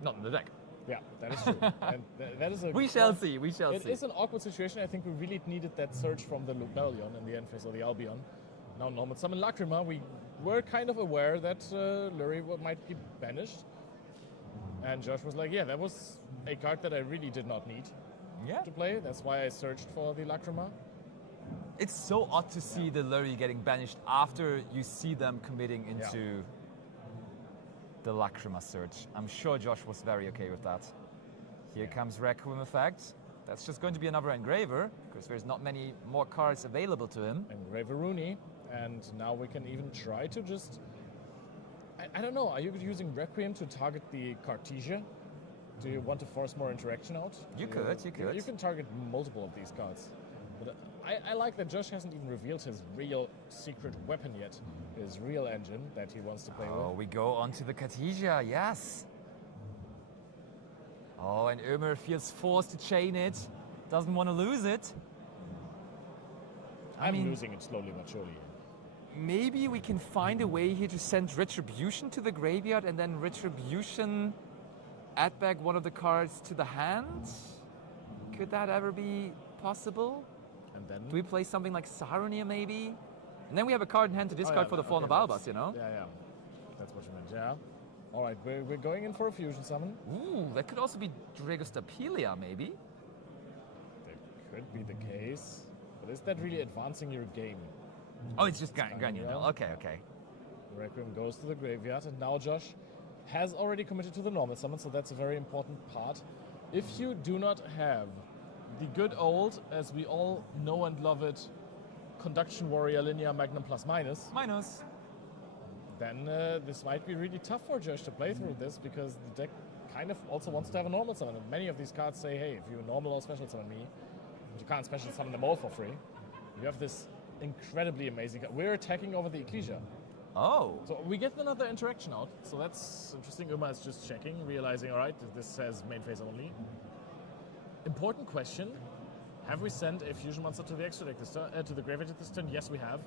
not in the deck. Yeah, that is true. And that is a. We shall see, we shall It see. is an awkward situation. I think we really needed that surge from the Lubellion in the end phase, or the Albion. Now, normal summon Lacrima. We were kind of aware that Lurie might be banished. And Josh was like, yeah, that was a card that I really did not need Yeah. to play. That's why I searched for the Lacrima. It's so odd to see the Lurry getting banished after you see them committing into the Lacrima search. I'm sure Josh was very okay with that. Here comes Requiem Effect. That's just going to be another engraver, because there's not many more cards available to him. Engraver Rooney. And now we can even try to just... I don't know, are you using Requiem to target the Cartesia? Do you want to force more interaction out? You Do could. You can target multiple of these cards. But I like that Josh hasn't even revealed his real secret weapon yet. His real engine that he wants to play Oh, with. we go on to the Cartesia, yes. Oh, and Ömer feels forced to chain it. Doesn't want to lose it. I'm mean- losing it slowly but surely. Maybe we can find a way here to send Retribution to the graveyard and then Retribution add back one of the cards to the hand? Could that ever be possible? And then... Do we play something like Saronia maybe? And then we have a card in hand to Oh, discard yeah, for the okay, Fallen of that's- Albas, you know? Yeah. That's what you meant, yeah. All right, we're going in for a fusion summon. Ooh, that could also be Dragostapelia maybe? That could be the case. But is that really advancing your game? Oh, it's just fine, Ganyan. yeah. Okay. Requiem goes to the graveyard, and now Josh has already committed to the normal summon, so that's a very important part. If you do not have the good old, as we all know and love it, Conduction Warrior Linear Magnum plus minus, Minus. then this might be really tough for Josh to play through this, because the deck kind of also wants to have a normal summon. And many of these cards say, hey, if you normal or special summon me, you can't special summon them all for free. You have this incredibly amazing card. We're attacking over the Ecclesia. Oh. So we get another interaction out, so that's interesting. Uma is just checking, realizing, all right, this says main phase only. Important question, Have we sent a fusion monster to the extra deck this turn, to the graveyard this turn? Yes, we have.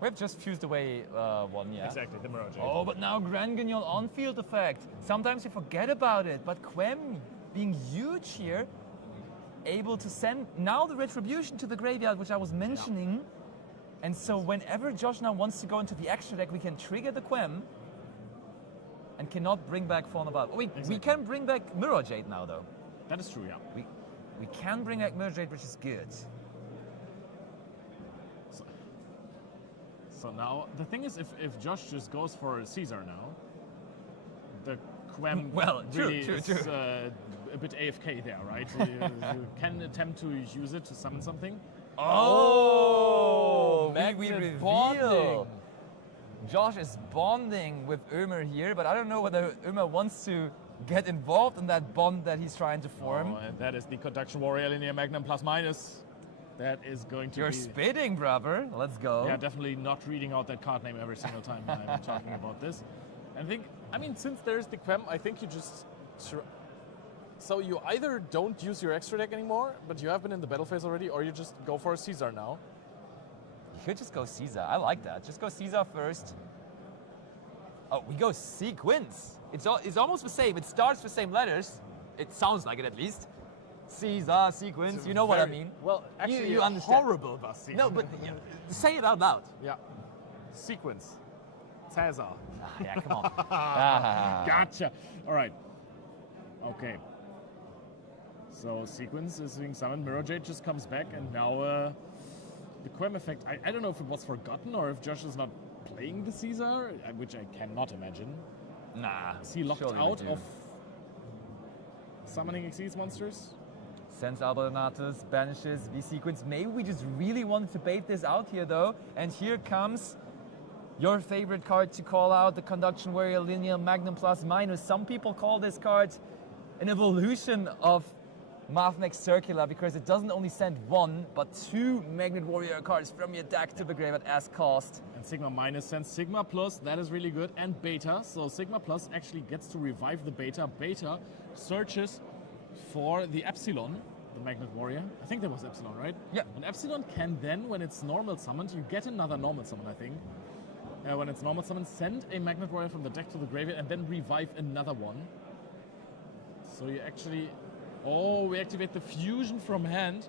We've just fused away one, yeah. Exactly, the Mirage. Oh, but now Grand Guignol on-field effect. Sometimes you forget about it, but Quem being huge here, able to send now the Retribution to the graveyard, which I was mentioning. And so whenever Josh now wants to go into the extra deck, we can trigger the Quem and cannot bring back Fawn Above. We can bring back Mirror Jade now, though. That is true, yeah. We can bring back Mirror Jade, which is good. So now, the thing is, if Josh just goes for Caesar now, the Quem really is a bit AFK there, right? You can attempt to use it to summon something. Oh, we Magnet reveal. bonding. Josh is bonding with Ömer here, but I don't know whether Ömer wants to get involved in that bond that he's trying to form. Oh, and that is the Conduction Warrior Linear Magnum plus minus. That is going to You're be... spitting, brother. Let's go. Yeah, definitely not reading out that card name every single time I'm talking about this. And I mean, since there's the Quem, I think you just... So you either don't use your extra deck anymore, but you have been in the battle phase already, or you just go for a Caesar now. You could just go Caesar. I like that. Just go Caesar first. Oh, we go Sequence. It's almost the same. It starts with the same letters. It sounds like it at least. Caesar, Sequence. You know what I mean. Well, actually, you understand. horrible Basti. No, but say it out loud. Yeah. Sequence. Caesar. Yeah, come on. Gotcha. All right. Okay. So Sequence is being summoned. Mirror Jade just comes back, and now the Quem effect. I don't know if it was forgotten or if Josh is not playing the Caesar, which I cannot imagine. Nah. Is he locked surely we out do. of summoning Exceeds monsters? Sends Albernatus, banishes V-Sequence. Maybe we just really wanted to bait this out here, though. And here comes your favorite card to call out, the Conduction Warrior Lineal Magnum Plus Minus. Some people call this card an evolution of Mathnex Circular because it doesn't only send one, but two Magnet Warrior cards from your deck to the graveyard as cost. And Sigma Minus sends Sigma Plus, that is really good, and Beta. So Sigma Plus actually gets to revive the Beta. Beta searches for the Epsilon, the Magnet Warrior. I think that was Epsilon, right? Yeah. And Epsilon can then, when it's normal summoned, you get another normal summon, I think. When it's normal summoned, send a Magnet Warrior from the deck to the graveyard and then revive another one. So you actually... Oh, we activate the fusion from hand.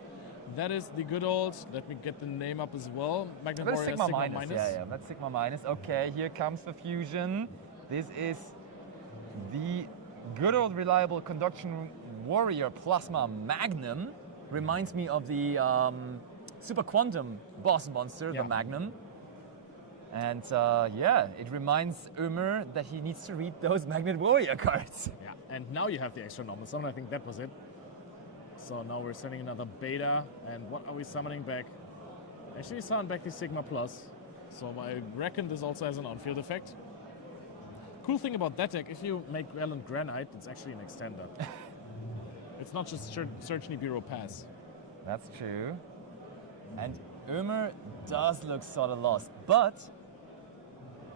That is the good old, let me get the name up as well. Magnet That's Warrior Sigma minus. Yeah, that's Sigma minus. Okay, here comes the fusion. This is the good old reliable Conduction Warrior Plasma Magnum. Reminds me of the Super Quantum boss monster, the Magnum. And yeah, it reminds Ömer that he needs to read those Magnet Warrior cards. Yeah, and now you have the extra normal summon. I think that was it. So now we're sending another Beta. And what are we summoning back? Actually, summon back the Sigma Plus. So I reckon this also has an on-field effect. Cool thing about that deck, if you make Relent Granite, it's actually an extender. It's not just Search Nibiru Pass. That's true. And Ömer does look sort of lost, but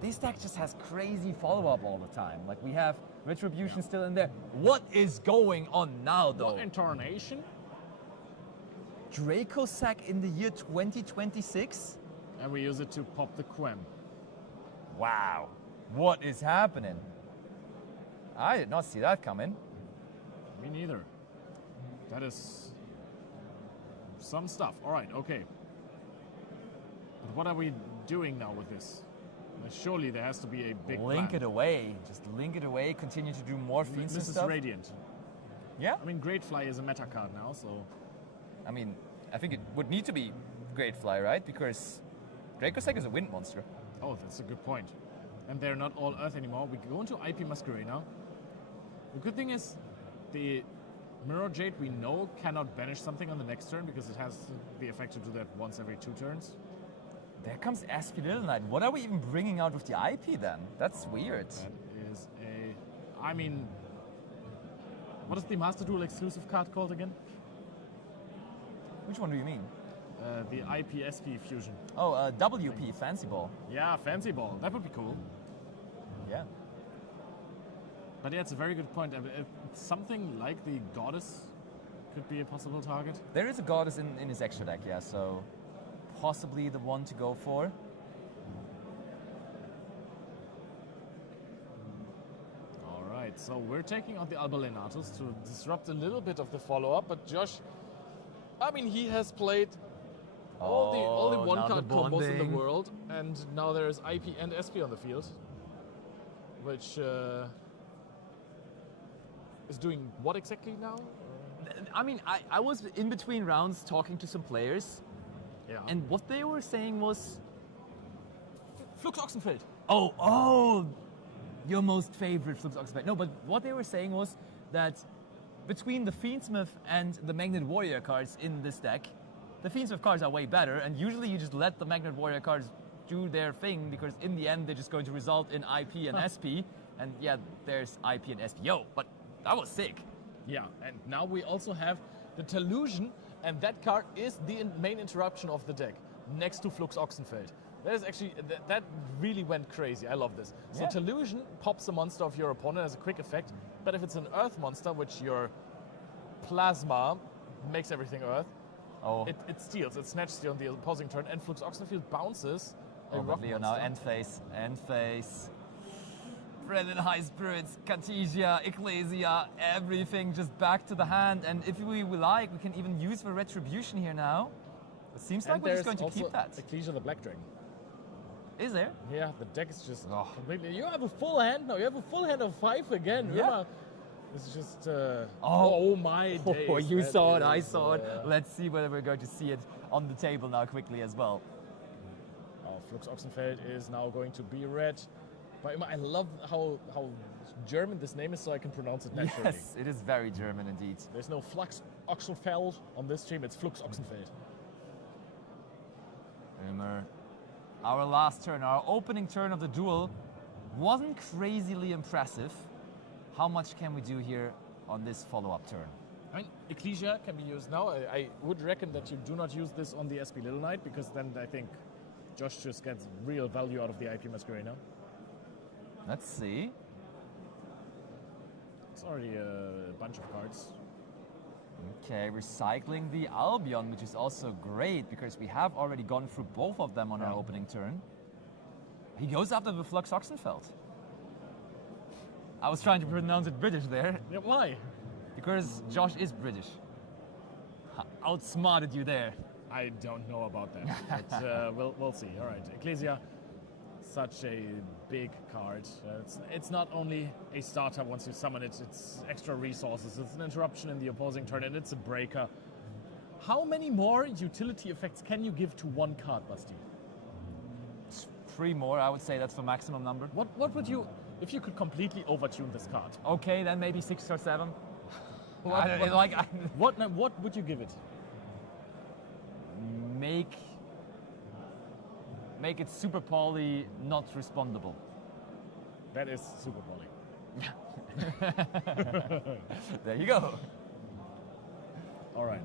this deck just has crazy follow-up all the time. Like, we have Retribution still in there. What is going on now, though? What incarnation? Dracossack in the year 2026? And we use it to pop the Quem. Wow. What is happening? I did not see that coming. Me neither. That is some stuff. All right, okay. But what are we doing now with this? Surely there has to be a big Link plan. it away. Just link it away. Continue to do more feats and This is stuff. Radiant. Yeah. I mean, Great Fly is a meta card now, so... I mean, I think it would need to be Great Fly, right? Because Dracossack is a wind monster. Oh, that's a good point. And they're not all Earth anymore. We go into IP Masquerade now. The good thing is, the Mirror Jade we know cannot banish something on the next turn because it has the effect to do that once every 2 turns. There comes Asphodel Knight. What are we even bringing out with the IP then? That's weird. That is a... I mean... What is the Master Duel exclusive card called again? Which one do you mean? The IP-SP fusion. Oh, WP, Fancy Ball. Yeah, Fancy Ball. That would be cool. Yeah. But yeah, it's a very good point. It's something like the Goddess could be a possible target. There is a goddess in his extra deck, yeah, so possibly the one to go for. All right, so we're taking out the Albalenatus to disrupt a little bit of the follow-up, but Josh, I mean, he has played all the now the one-card combos in bonding. the world, and now there's IP and SP on the field, which is doing what exactly now? I mean, I was in between rounds talking to some players, Yeah. and what they were saying was, Flux Oxenfeld. oh, your most favorite Flux Oxenfeld. No, but what they were saying was that between the Fiendsmith and the Magnet Warrior cards in this deck, the Fiendsmith cards are way better, and usually you just let the Magnet Warrior cards do their thing, because in the end they're just going to result in IP and SP, and yeah, there's IP and SP. Yo, but that was sick. Yeah, and now we also have the Telusion, and that card is the main interruption of the deck, next to Flux Oxenfeld. That is actually, that really went crazy. I love this. So Yeah. Telusion pops a monster of your opponent as a quick effect, but if it's an Earth monster, which your Plasma makes everything Earth, Oh, it steals, it snatch steal on the opposing turn, and Flux Oxenfeld bounces a oh, rock but Leo now, monster. end phase. Brennan High Spirits, Cartesia, Ecclesia, everything just back to the hand. And if we like, we can even use the Retribution here now. It seems like And we're just there's going to keep also that. Ecclesia the Black Dragon. Is there? Yeah, the deck is just Oh. completely. You have a full hand now. You have a full hand of 5 again. Yeah. Rima, it's just. Oh. My days. Oh, you that saw it, I is, saw it. Let's see whether we're going to see it on the table now quickly as well. Oh, Flux Oxenfeld is now going to be red. But I love how German this name is, so I can pronounce it naturally. Yes, it is very German indeed. There's no Flux Oxenfeld on this team. It's Flux Oxenfeld. Our last turn, our opening turn of the duel, wasn't crazily impressive. How much can we do here on this follow-up turn? I mean, Ecclesia can be used now. I would reckon that you do not use this on the SP Little Knight, because then I think Josh just gets real value out of the IP Masquerena. Let's see. It's already a bunch of cards. Okay, recycling the Albion, which is also great because we have already gone through both of them on our opening turn. He goes after the Flux Oxenfeld. I was trying to pronounce it British there Yeah, why? because Josh is British. Outsmarted you there. I don't know about that, but we'll see. All right, Ecclesia, such a big card. It's not only a starter once you summon it, it's extra resources, it's an interruption in the opposing turn, and it's a breaker. How many more utility effects can you give to one card, Basti? 3 more, I would say that's the maximum number. What would you, if you could completely overtune this card? Okay, then maybe 6 or 7. What, what would you give it? Make it super poly, not respondable. That is super poly. There you go. All right.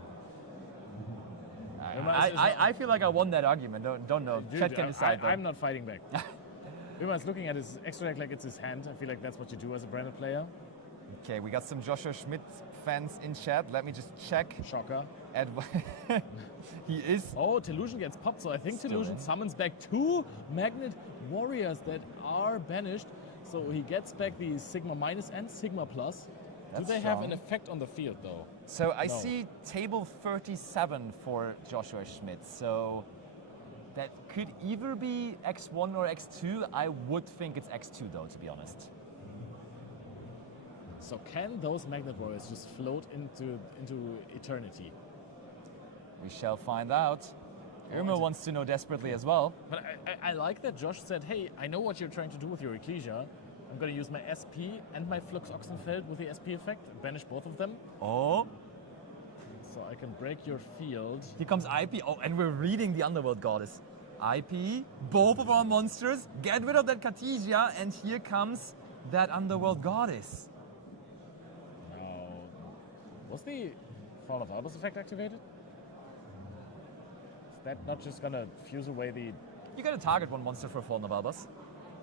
I feel like I won that argument. Don't know. Dude, Chet can decide. though. I'm not fighting back. Everyone's looking at his extra deck like it's his hand. I feel like that's what you do as a branded player. Okay, we got some Joshua Schmidt fans in chat. Let me just check. Shocker. He is. Oh, Telusion gets popped, so I think Still Telusion in. summons back 2 Magnet Warriors that are banished. So he gets back the Sigma minus and Sigma plus. That's Do they have an strong. effect on the field, though? So I No. see table 37 for Joshua Schmidt. So that could either be X1 or X2. I would think it's X2 though, to be honest. So can those Magnet Warriors just float into eternity? We shall find out. Irma wants to know desperately as well. But I like that Josh said, hey, I know what you're trying to do with your Ecclesia. I'm going to use my SP and my Flux Oxenfeld with the SP effect, banish both of them, Oh, so I can break your field. here comes IP. Oh, and we're reading the Underworld Goddess. IP, both of our monsters, get rid of that Cartesia, and here comes that Underworld Goddess. Now, was the Fall of Albus effect activated? Is that not just going to fuse away the... You gotta target one monster for Fallen of Albus.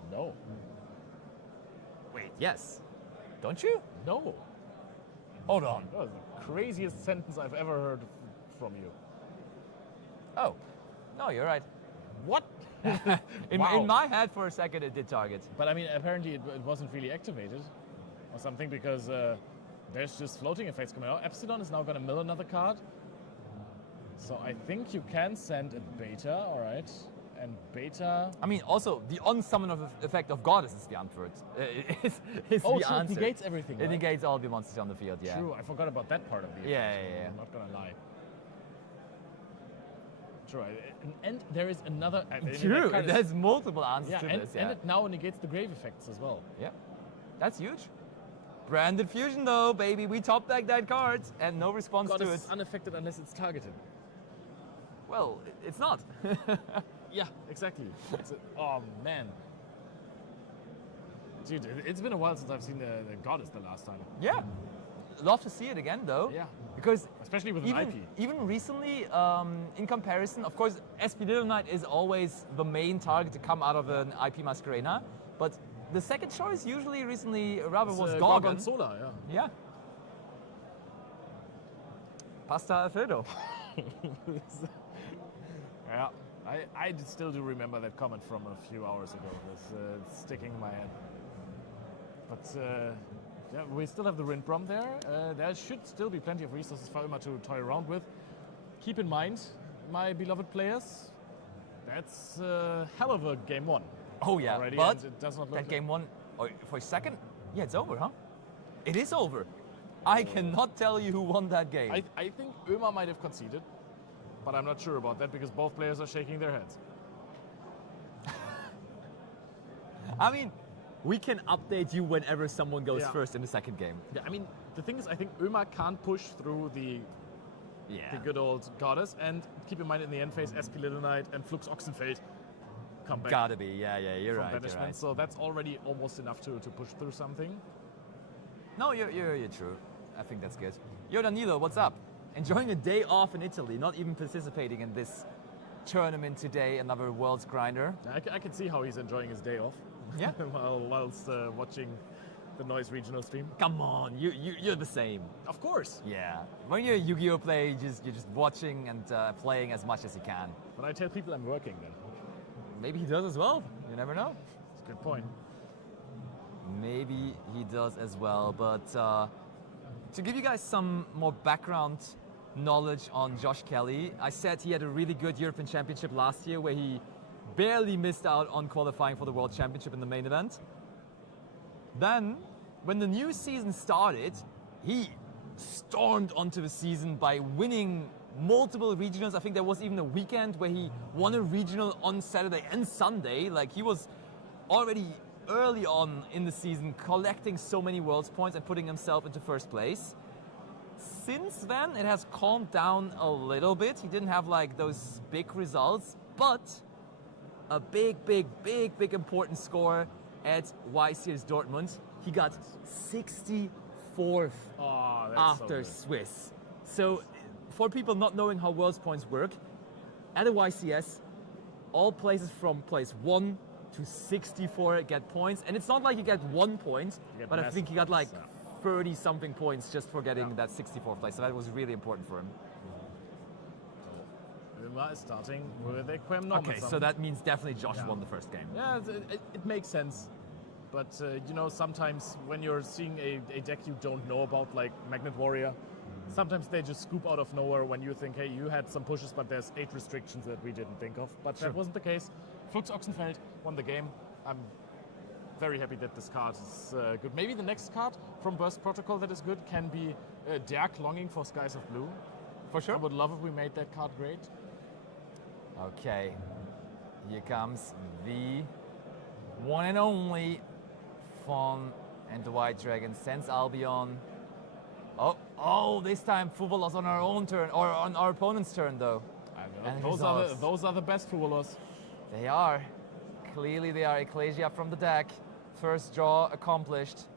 No. Wait, yes. Don't you? No. Hold on. That was the craziest sentence I've ever heard from you. Oh, no, you're right. What? In Wow. my head, for a second, it did target. But I mean, apparently it wasn't really activated or something because there's just floating effects coming out. Epsilon is now going to mill another card. So I think you can send a beta, all right. And beta... I mean, also, the unsummon effect of Goddess is the answer. Is Oh, the so it answer. negates everything, It right? negates all the monsters on the field, yeah. True, I forgot about that part of the Yeah, effect. yeah, yeah. I'm not going to lie. True, and there is another... True, there's multiple answers Yeah, to and, this, and it now negates the grave effects as well. Yeah, that's huge. Branded Fusion though, baby. We top deck that card and no response God, to it. it's unaffected unless it's targeted. Well, it's not. Yeah, exactly. Oh, man. Dude, it's been a while since I've seen the Goddess the last time. Yeah. Love to see it again though. Yeah. Because Especially with an IP. even recently, in comparison, of course, SP Little Knight is always the main target to come out of an IP Masquerena, but the second choice usually recently rather was Gorgon. Gorgonzola, yeah. Yeah. Pasta Alfredo. Yeah, I still do remember that comment from a few hours ago. It's sticking in my head. But yeah, we still have the Rindbrom there. There should still be plenty of resources for Uma to toy around with. Keep in mind, my beloved players, that's a hell of a game one. Oh yeah, Already, but and it does not look that like- game one, for a second, yeah, it's over, huh? It is over. I cannot tell you who won that game. I think Ömer might have conceded, but I'm not sure about that because both players are shaking their heads. I mean, we can update you whenever someone goes Yeah. first in the second game. Yeah, I mean, the thing is, I think Ömer can't push through the good old Goddess, and keep in mind in the end phase, SP Little Knight and Flux Oxenfeld come back Gotta be, yeah, you're from right, you're banishment, right. so that's already almost enough to push through something. No, you're true. I think that's good. Yo, Danilo, what's up? Enjoying a day off in Italy, not even participating in this tournament today, another World's Grinder. I can see how he's enjoying his day off. Yeah. whilst watching the Neuss regional stream. Come on, you're the same. Of course. Yeah. When you're a Yu-Gi-Oh player, you're just watching and playing as much as you can. But I tell people I'm working then. Maybe he does as well. You never know. That's a good point. Maybe he does as well. But to give you guys some more background knowledge on Josh Kelly, I said he had a really good European Championship last year where he barely missed out on qualifying for the World Championship in the main event. Then, when the new season started, he stormed onto the season by winning multiple regionals. I think there was even a weekend where he won a regional on Saturday and Sunday. Like, he was already early on in the season collecting so many Worlds points and putting himself into first place. Since then, it has calmed down a little bit. He didn't have like those big results, but a big important score at Y Series Dortmund. He got 64th Oh, that's after so Swiss. So for people not knowing how Worlds points work, at a YCS, all places from place 1 to 64 get points. And it's not like you get 1 point, You get but I massive think he got like points, 30 something points just for getting Yeah. that 64th place. So that was really important for him. Ömer is starting with a Quem normal Okay, so summon. that means definitely Josh Yeah. won the first game. Yeah, it makes sense. But, you know, sometimes when you're seeing a deck you don't know about, like Magnet Warrior, sometimes they just scoop out of nowhere when you think, hey, you had some pushes, but there's 8 restrictions that we didn't think of. But Sure. that wasn't the case. Flux Oxenfeld won the game. I'm very happy that this card is good. Maybe the next card from Burst Protocol that is good can be Dirk Longing for Skies of Blue. For sure. I would love if we made that card great. Okay, here comes the one and only Fawn and the White Dragon sends Albion. Oh, this time Fuvolos on our own turn, or on our opponent's turn though. And results. Those are the best Fuvolos. They are. Clearly they are Ecclesia from the deck. First draw accomplished.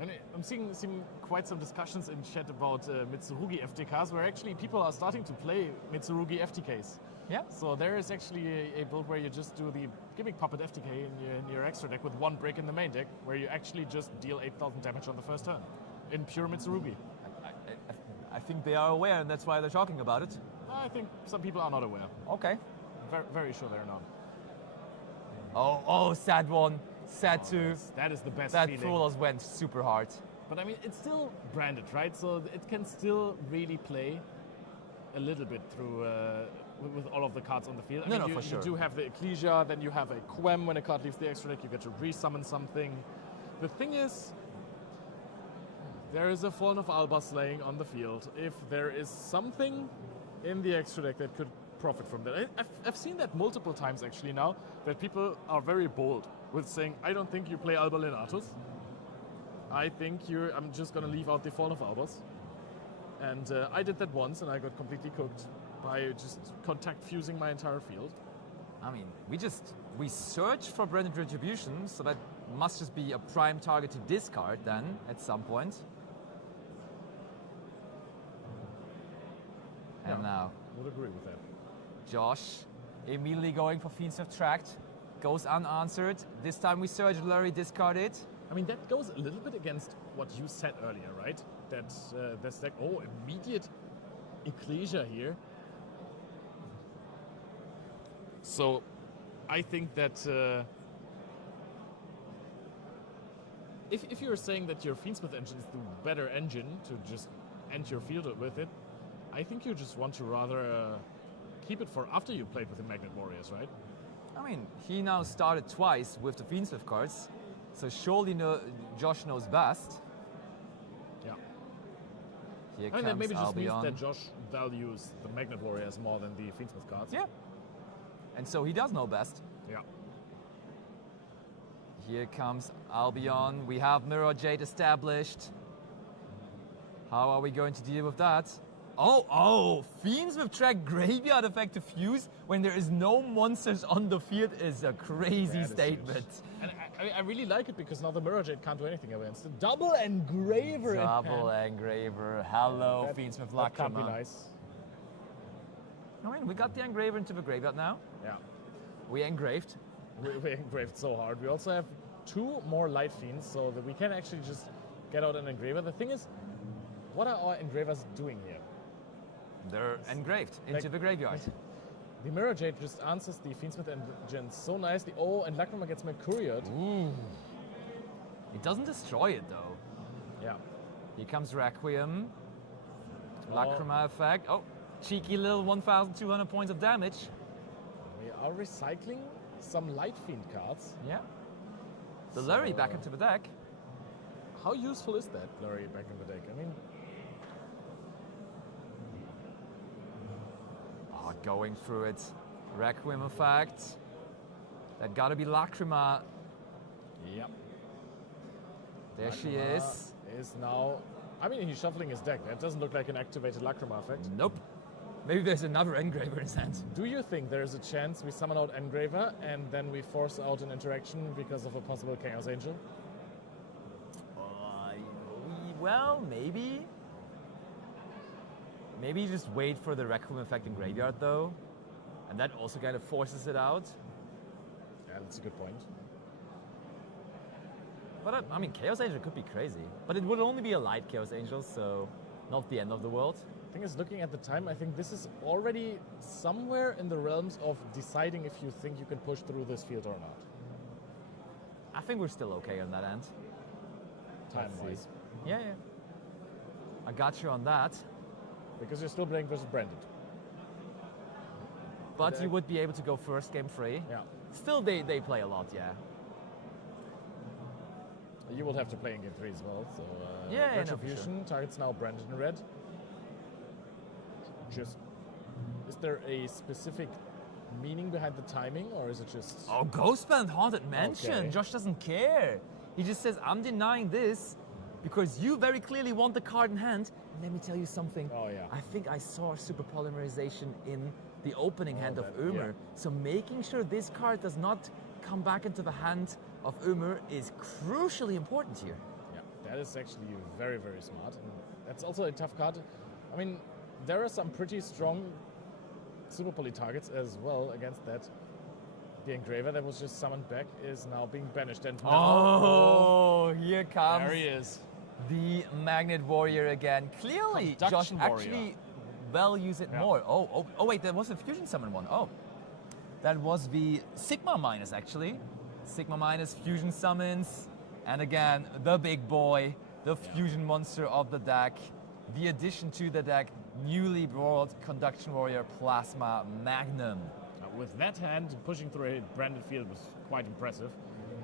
And I'm seeing quite some discussions in chat about Mitsurugi FTKs, where actually people are starting to play Mitsurugi FTKs. Yeah. So there is actually a build where you just do the Gimmick Puppet FTK in your extra deck with 1 brick in the main deck, where you actually just deal 8,000 damage on the first turn in pure Mitsurugi. I think they are aware, and that's why they're talking about it. I think some people are not aware. Okay. Very, very sure they're not. Oh, sad one. Sad two. That is the best That feeling. full went super hard. But I mean, it's still branded, right? So it can still really play a little bit through with all of the cards on the field. I mean, for sure. You do have the Ecclesia, then you have a Quem when a card leaves the extra deck, you get to resummon something. The thing is, there is a Fallen of Albas laying on the field. If there is something in the extra deck that could profit from that. I've seen that multiple times actually now, that people are very bold with saying, I don't think you play Alba Lenatus. I think I'm just going to leave out the Fallen of Albas. And I did that once and I got completely cooked by just contact fusing my entire field. I mean, we search for branded retribution, so that must just be a prime target to discard then at some point. And now, Would agree with that. Josh immediately going for Fiends of Tract, goes unanswered. This time we search, Larry discard it. I mean, that goes a little bit against what you said earlier, right? That this deck, immediate Ecclesia here. So I think that if you're saying that your Fiendsmith engine is the better engine to just end your field with it, I think you just want to rather keep it for after you played with the Magnet Warriors, right? I mean, he now started twice with the Fiendsmith cards, so surely Josh knows best. Yeah. Here And that maybe just means Albion. that Josh values the Magnet Warriors more than the Fiendsmith cards. Yeah. And so he does know best. Yeah. Here comes Albion. We have Mirror Jade established. How are we going to deal with that? Oh, Fiends with Track Graveyard effect to fuse when there is no monsters on the field is a crazy That is statement. huge. And I really like it because now the Mirror Jade can't do anything against it. Double Engraver in Double hand. Engraver. Hello, Fiends with That can't be Lacrima. nice. I mean, we got the Engraver into the graveyard now. Yeah. We engraved. We engraved so hard. We also have 2 more Light Fiends so that we can actually just get out an Engraver. The thing is, what are our Engravers doing here? They're engraved into the graveyard. The Mirror Jade just answers the Fiendsmith engine so nicely. Oh, and Lacrima gets Mercuriad. Ooh. It doesn't destroy it though. Yeah. Here comes Requiem. Oh. Lacrima effect. Oh, cheeky little 1,200 points of damage. We are recycling some Light Fiend cards. Yeah. The Larry back So- into the deck. How useful is that, Larry, back in the deck? I mean, Going through it. Requiem effect. That gotta be Lacrima. yep. There she Lacrima is. Is now. I mean, he's shuffling his deck. That doesn't look like an activated Lacrima effect. Nope. Maybe there's another Engraver in his hand. Do you think there's a chance we summon out Engraver and then we force out an interaction because of a possible Chaos Angel? Well, maybe. Maybe you just wait for the Requiem effect in graveyard though. And that also kind of forces it out. Yeah, that's a good point. But I mean, Chaos Angel could be crazy. But it would only be a light Chaos Angel, so not the end of the world. The thing is, looking at the time, I think this is already somewhere in the realms of deciding if you think you can push through this field or not. I think we're still okay on that end. Time-wise. Yeah. I got you on that. Because you're still playing versus Branded. But you would be able to go first game free. Yeah. Still, they play a lot, yeah. You will have to play in game 3 as well. So Yeah, no, for Retribution targets now Branded in red. Just, is there a specific meaning behind the timing, or is it just? Oh, Ghostband Haunted Mansion. Okay. Josh doesn't care. He just says, I'm denying this because you very clearly want the card in hand. And let me tell you something. Oh, yeah. I think I saw super polymerization in the opening hand of that- Umer. yeah. So making sure this card does not come back into the hand of Umer is crucially important here. Yeah, that is actually very, very smart. And that's also a tough card. I mean, there are some pretty strong Super Poly targets as well against that. The Engraver that was just summoned back is now being banished. And now, Oh, here comes there he is. the Magnet Warrior again. Clearly, Josh Conduction Warrior. actually well use it Yeah. more. Oh, wait, that was the Fusion Summon one. Oh, that was the Sigma Minus, actually. Sigma Minus, Fusion Summons, and again, the big boy, the Fusion Monster of the deck. The addition to the deck, newly brought Conduction Warrior Plasma Magnum. With that hand, pushing through a branded field was quite impressive.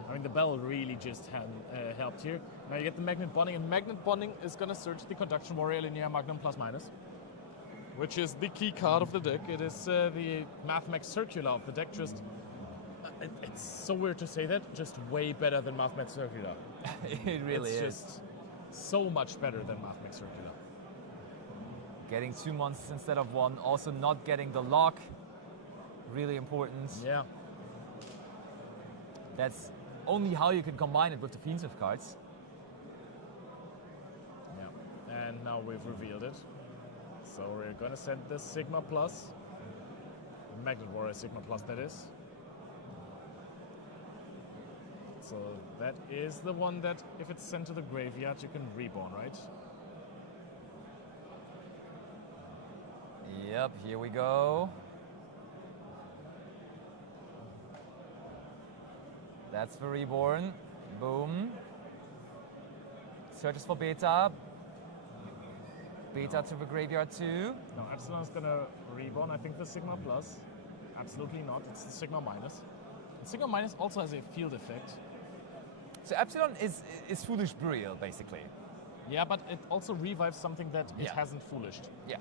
I mean, the bell really just helped here. Now you get the Magnet Bonding, and Magnet Bonding is going to search the Conduction Warrior Linear Magnum Plus Minus, which is the key card of the deck. It is the Mathmax Circular of the deck. Just, it's so weird to say that, just way better than Mathmax Circular. It really It's is. just so much better than Mathmax Circular. Getting 2 monsters instead of 1. Also not getting the lock. Really important. Yeah. That's only how you can combine it with the Fiendsmith cards. Yeah. And now we've revealed it. So we're going to send the Sigma Plus. Magnet Warrior Sigma Plus, that is. So that is the one that, if it's sent to the graveyard, you can reborn, right? Yep, here we go. That's the reborn. Boom. Searches for beta. Beta to the graveyard too. No, Epsilon's going to reborn, I think, the Sigma Plus. Absolutely not. It's the Sigma Minus. And Sigma Minus also has a field effect. So Epsilon is Foolish Burial, basically. Yeah, but it also revives something that it Yeah. hasn't foolished. Yeah.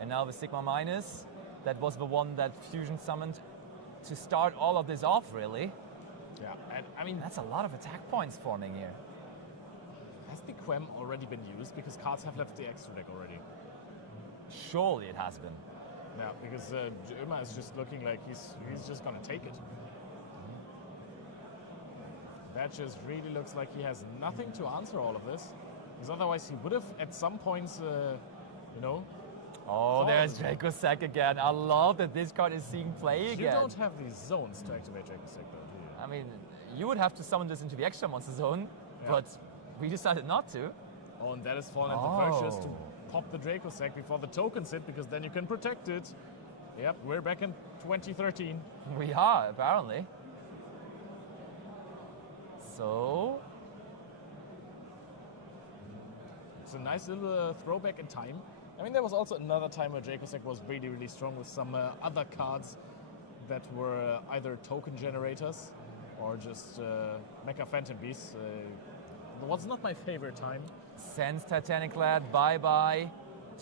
And now the Sigma Minus. That was the one that Fusion summoned to start all of this off, really. Yeah, and I mean, That's a lot of attack points forming here. has the Quem already been used? Because cards have left the extra deck already. Surely it has been. Yeah, because Yuna is just looking like he's just gonna take it. That just really looks like he has nothing to answer all of this. Because otherwise he would have at some points, you know. Oh, there's Fun. Draco Sack again. I love that this card is seeing play You again. don't have these zones to activate Draco Sack though, do you? I mean, you would have to summon this into the extra monster zone, Yeah. but we decided not to. Oh, and that is fallen at the Virtuous to Oh. pop the Draco Sack before the tokens hit, because then you can protect it. Yep, we're back in 2013. We are, apparently. So, It's a nice little throwback in time. I mean, there was also another time where Draco Sack was really, really strong with some other cards that were either token generators or just Mecha Phantom Beasts. It was not my favorite time. sends Titanic Lad bye-bye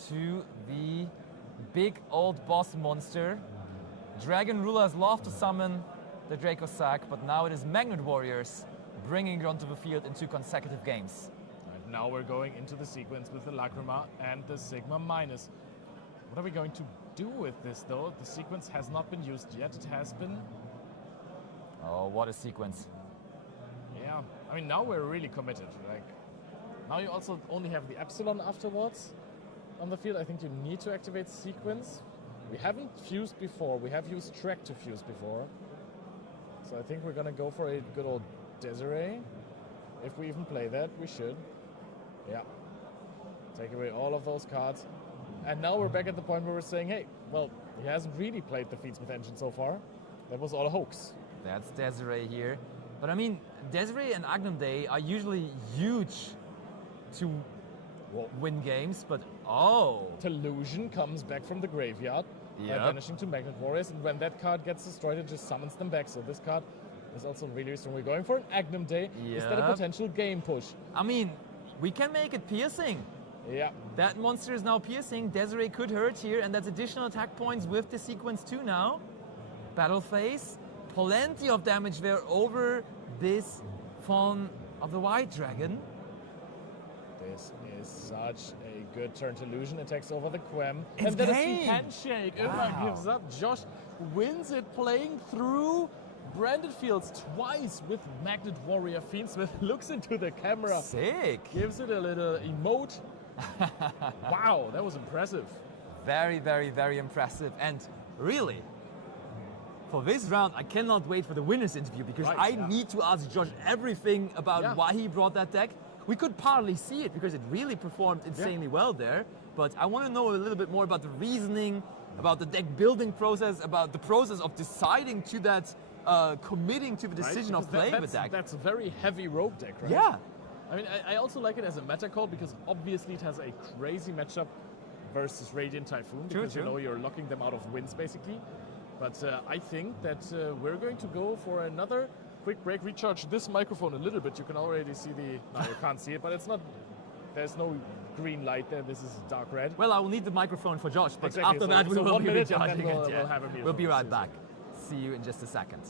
to the big old boss monster. Dragon Rulers love to summon the Draco Sack, but now it is Magnet Warriors bringing it onto the field in 2 consecutive games. And now we're going into the sequence with the Lacrima and the Sigma Minus. What are we going to do with this, though? The sequence has not been used yet. It has been. Oh, what a sequence. Yeah. I mean, now we're really committed. Like, now you also only have the Epsilon afterwards on the field. I think you need to activate sequence. We haven't fused before. We have used Trek to fuse before. So I think we're going to go for a good old Desiree. If we even play that, we should. Yeah. Take away all of those cards. And now we're back at the point where we're saying, hey, well, he hasn't really played the Fiendsmith engine so far. That was all a hoax. That's Desiree here. But I mean, Desiree and Agnum Day are usually huge to win games, but oh. Delusion comes back from the graveyard by Yep. vanishing to Magnet Warriors, and when that card gets destroyed, it just summons them back. So this card is also really strong. We're going for an Agnum Day. Is that a Yep. potential game push? I mean, we can make it piercing. Yeah. That monster is now piercing. Desiree could hurt here, and that's additional attack points with the sequence too now. Battle phase. Plenty of damage there over this Fawn of the White Dragon. This is such a good turn to Illusion. It takes over the Quem. It's and then it's the game. handshake. Wow. Uma gives up. Josh wins it playing through branded fields twice with Magnet Warrior Fiendsmith. Looks into the camera. Sick. Gives it a little emote. Wow, that was impressive. Very, very, very impressive. And really, For this round, I cannot wait for the winner's interview because Right, I yeah. need to ask Josh everything about Yeah. why he brought that deck. We could partly see it because it really performed insanely well there, but I want to know a little bit more about the reasoning, about the deck building process, about the process of deciding to that, committing to the Right? decision of Because playing the deck. That's a very heavy rogue deck, right? Yeah. I mean, I also like it as a meta call because obviously it has a crazy matchup versus Radiant Typhoon because true. you know you're locking them out of wins basically. But I think that we're going to go for another quick break. Recharge this microphone a little bit. You can already see the. No, you can't see it, but it's not. There's no green light there. This is dark red. Well, I will need the microphone for Josh, but Exactly, after so- that we so will 1 be minute and then recharging we'll- it. we'll have a meal We'll be for right this, back. See you in just a second.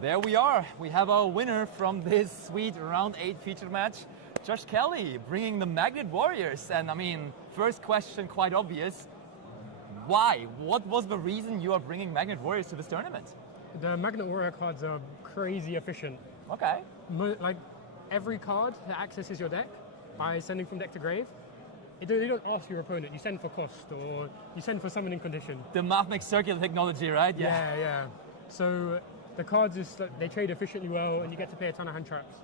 There we are. We have our winner from this sweet round 8 feature match, Josh Kelly, bringing the Magnet Warriors. And I mean, first question, quite obvious. Why? What was the reason you are bringing Magnet Warriors to this tournament? The Magnet Warrior cards are crazy efficient. Okay. Like every card that accesses your deck by sending from deck to grave, you don't ask your opponent, you send for cost or you send for summoning condition. The math makes circular technology, right? Yeah. So the cards they trade efficiently well and you get to play a ton of hand traps.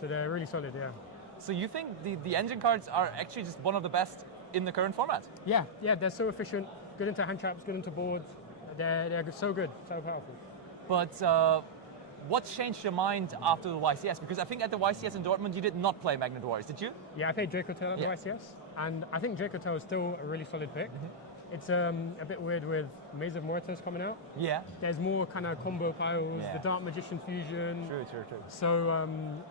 So they're really solid, yeah. So you think the engine cards are actually just one of the best in the current format? Yeah, they're so efficient, good into hand traps, good into boards. They're so good, so powerful. But what changed your mind after the YCS? Because I think at the YCS in Dortmund you did not play Magnet Warriors, did you? Yeah, I played Draco Tail at the Yeah. YCS, and I think Draco Tail is still a really solid pick. It's a bit weird with Maze of Mortars coming out. Yeah. There's more kind of combo piles, Yeah. the Dark Magician fusion. True. So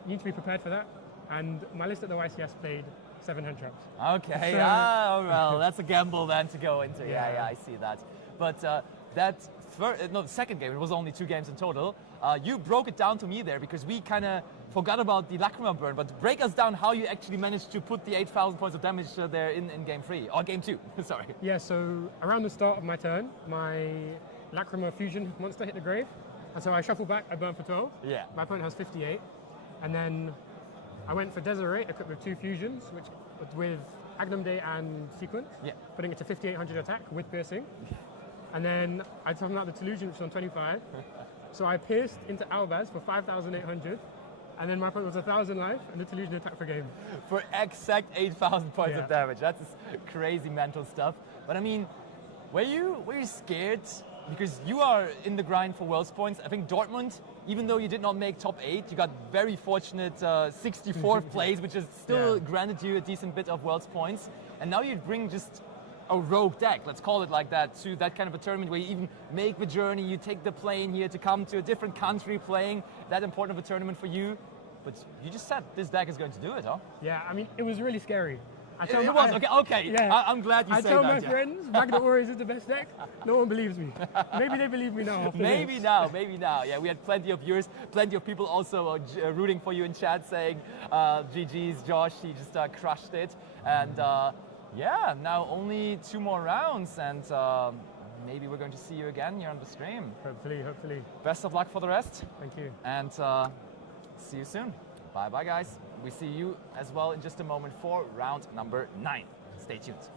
you need to be prepared for that. And my list at the YCS played 7 hand traps. Okay, So- well, that's a gamble then to go into. Yeah, I see that. But the second game, it was only 2 games in total. You broke it down to me there because we kind of forgot about the Lacrima burn. But break us down how you actually managed to put the 8,000 points of damage there in game 3, or game 2, sorry. Yeah, so around the start of my turn, my Lacrima fusion monster hit the grave. And so I shuffle back, I burn for 12. Yeah. My opponent has 58. And then I went for Desiree, equipped with 2 fusions, which with Agnum Day and Sequence, Yeah. putting it to 5,800 attack with piercing. And then I took out the Delusion, which is on 25. So I pierced into Albaz for 5,800. And then my opponent was 1,000 life, and the Delusion attack for game. For exact 8,000 points Yeah. of damage. That's just crazy mental stuff. But I mean, were you scared? Because you are in the grind for Worlds points. I think Dortmund, even though you did not make top 8, you got very fortunate 64th place, which is still Yeah. granted you a decent bit of Worlds points. And now you bring just a rogue deck, let's call it like that, to that kind of a tournament where you even make the journey, you take the plane here to come to a different country playing that important of a tournament for you. But you just said this deck is going to do it, huh? Yeah, I mean, it was really scary. It was, okay. Yeah. I'm glad you I said tell that. my yeah. friends, Magnet Warriors is the best deck. No one believes me. Maybe they believe me now. After Maybe this. now. Yeah, we had plenty of viewers, plenty of people also rooting for you in chat saying, GG's Josh, he just crushed it. And yeah, now only 2 more rounds. And maybe we're going to see you again here on the stream. Hopefully, hopefully. Best of luck for the rest, Thank you. and see you soon. Bye bye, guys. We see you as well in just a moment for round number 9. Stay tuned.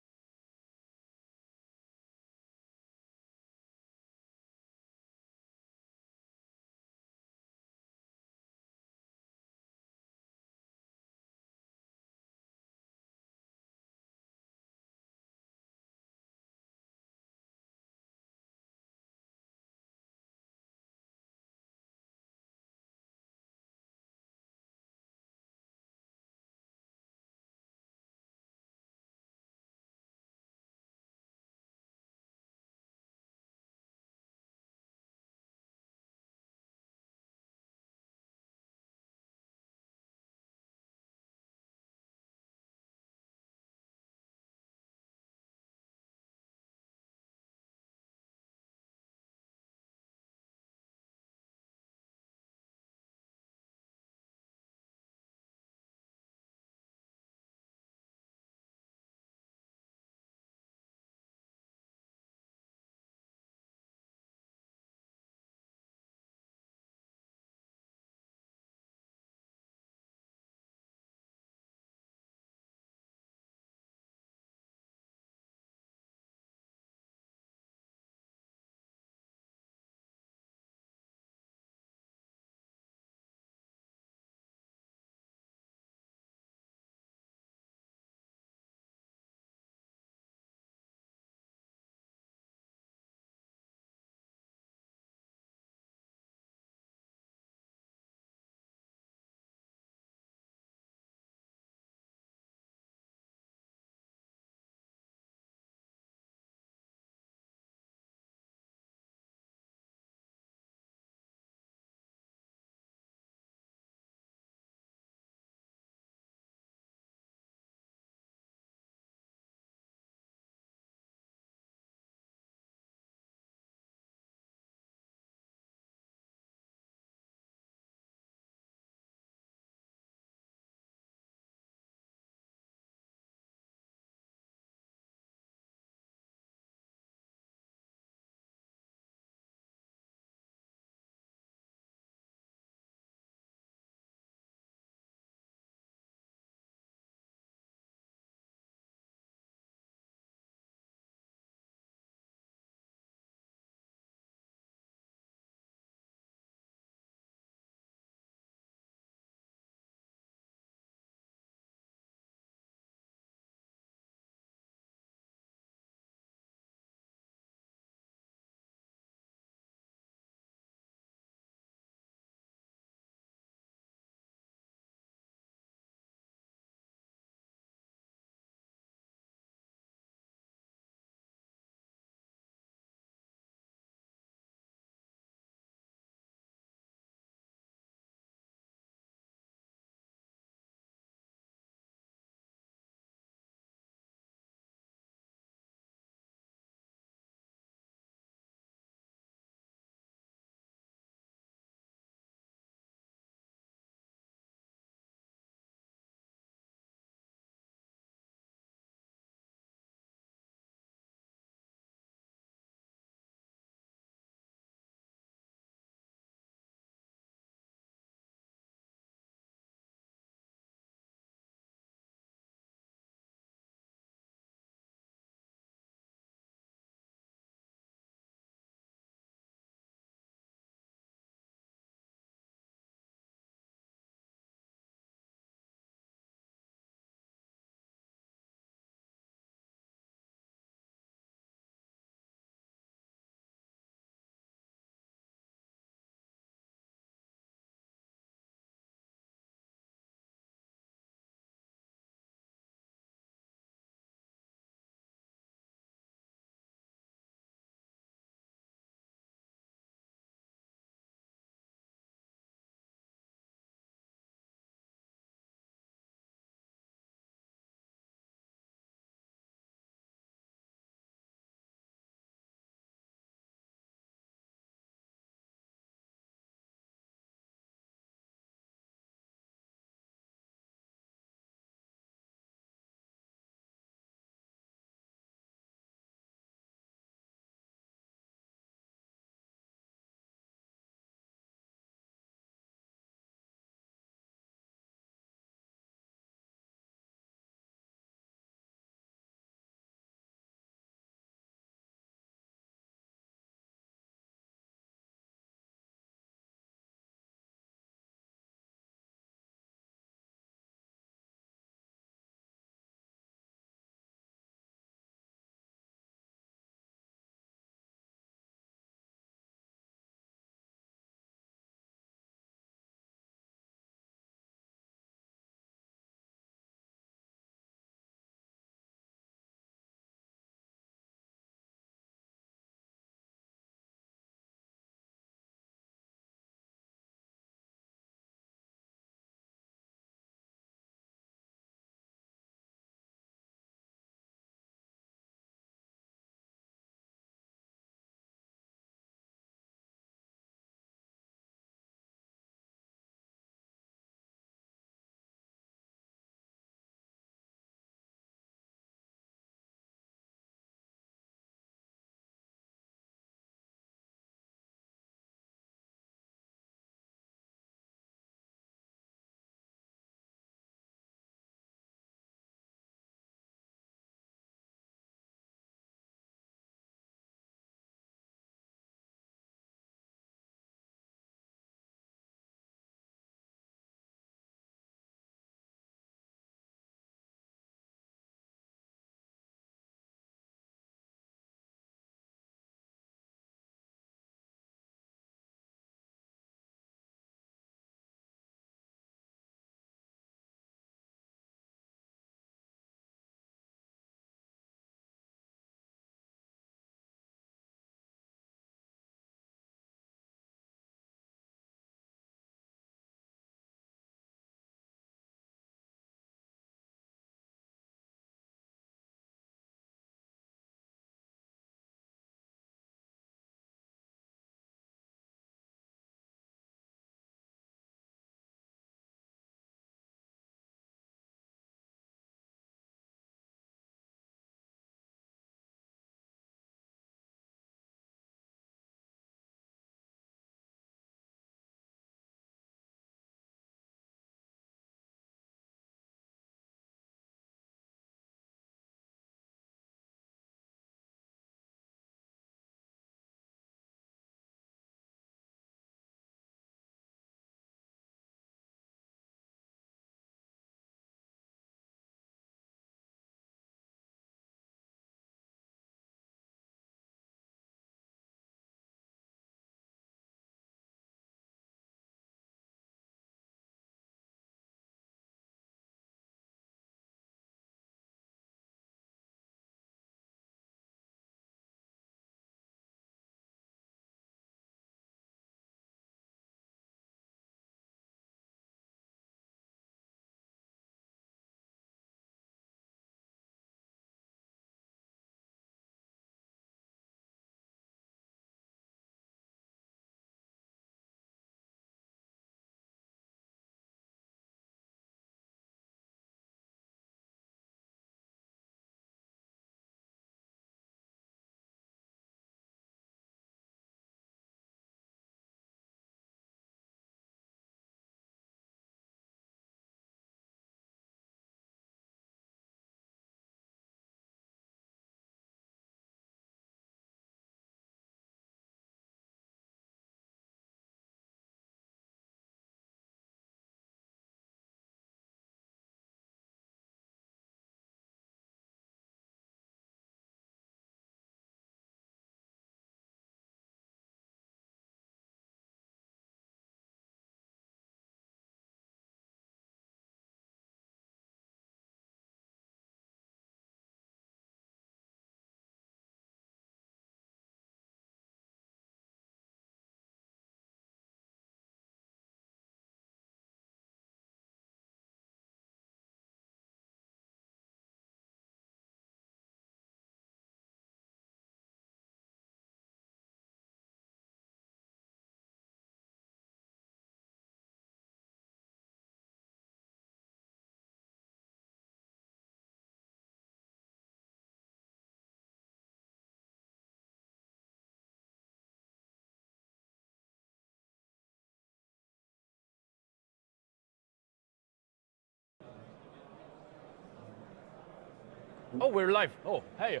Oh, we're live. Oh, hey.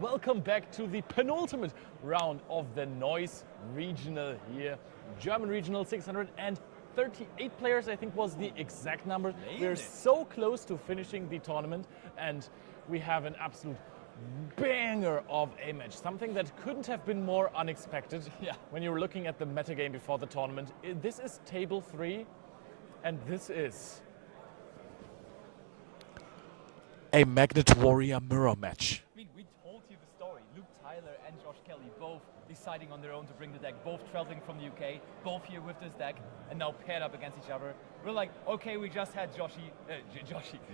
Welcome back to the penultimate round of the Neuss regional here. German regional 638 players, I think was the exact number. We're so close to finishing the tournament, and we have an absolute banger of a match. Something that couldn't have been more unexpected when you were looking at the metagame before the tournament. This is table 3, and this is a Magnet Warrior mirror match. I mean, we told you the story. Luke Tyler and Josh Kelly both deciding on their own to bring the deck, both traveling from the UK, both here with this deck, and now paired up against each other. We're like, okay, we just had Joshy.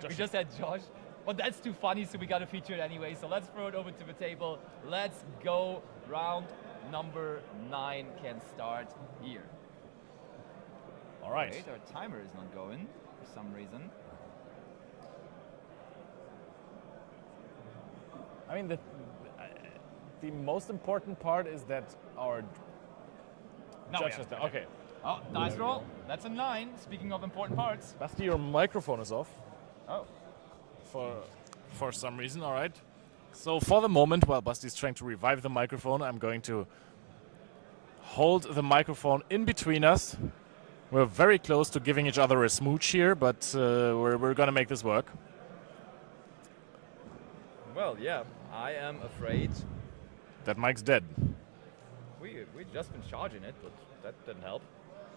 We just had Josh, but that's too funny, so we got to feature it anyway. So let's throw it over to the table. Let's go. Round number 9 can start here. All right. Wait, our timer is not going for some reason. I mean, the most important part is that our judges. Okay. Oh, dice roll. That's a 9. Speaking of important parts. Basti, your microphone is off. Oh. For some reason, all right. So for the moment, while Basti's trying to revive the microphone, I'm going to hold the microphone in between us. We're very close to giving each other a smooch here, but we're going to make this work. Well, yeah, I am afraid. That mic's dead. We've just been charging it, but that didn't help.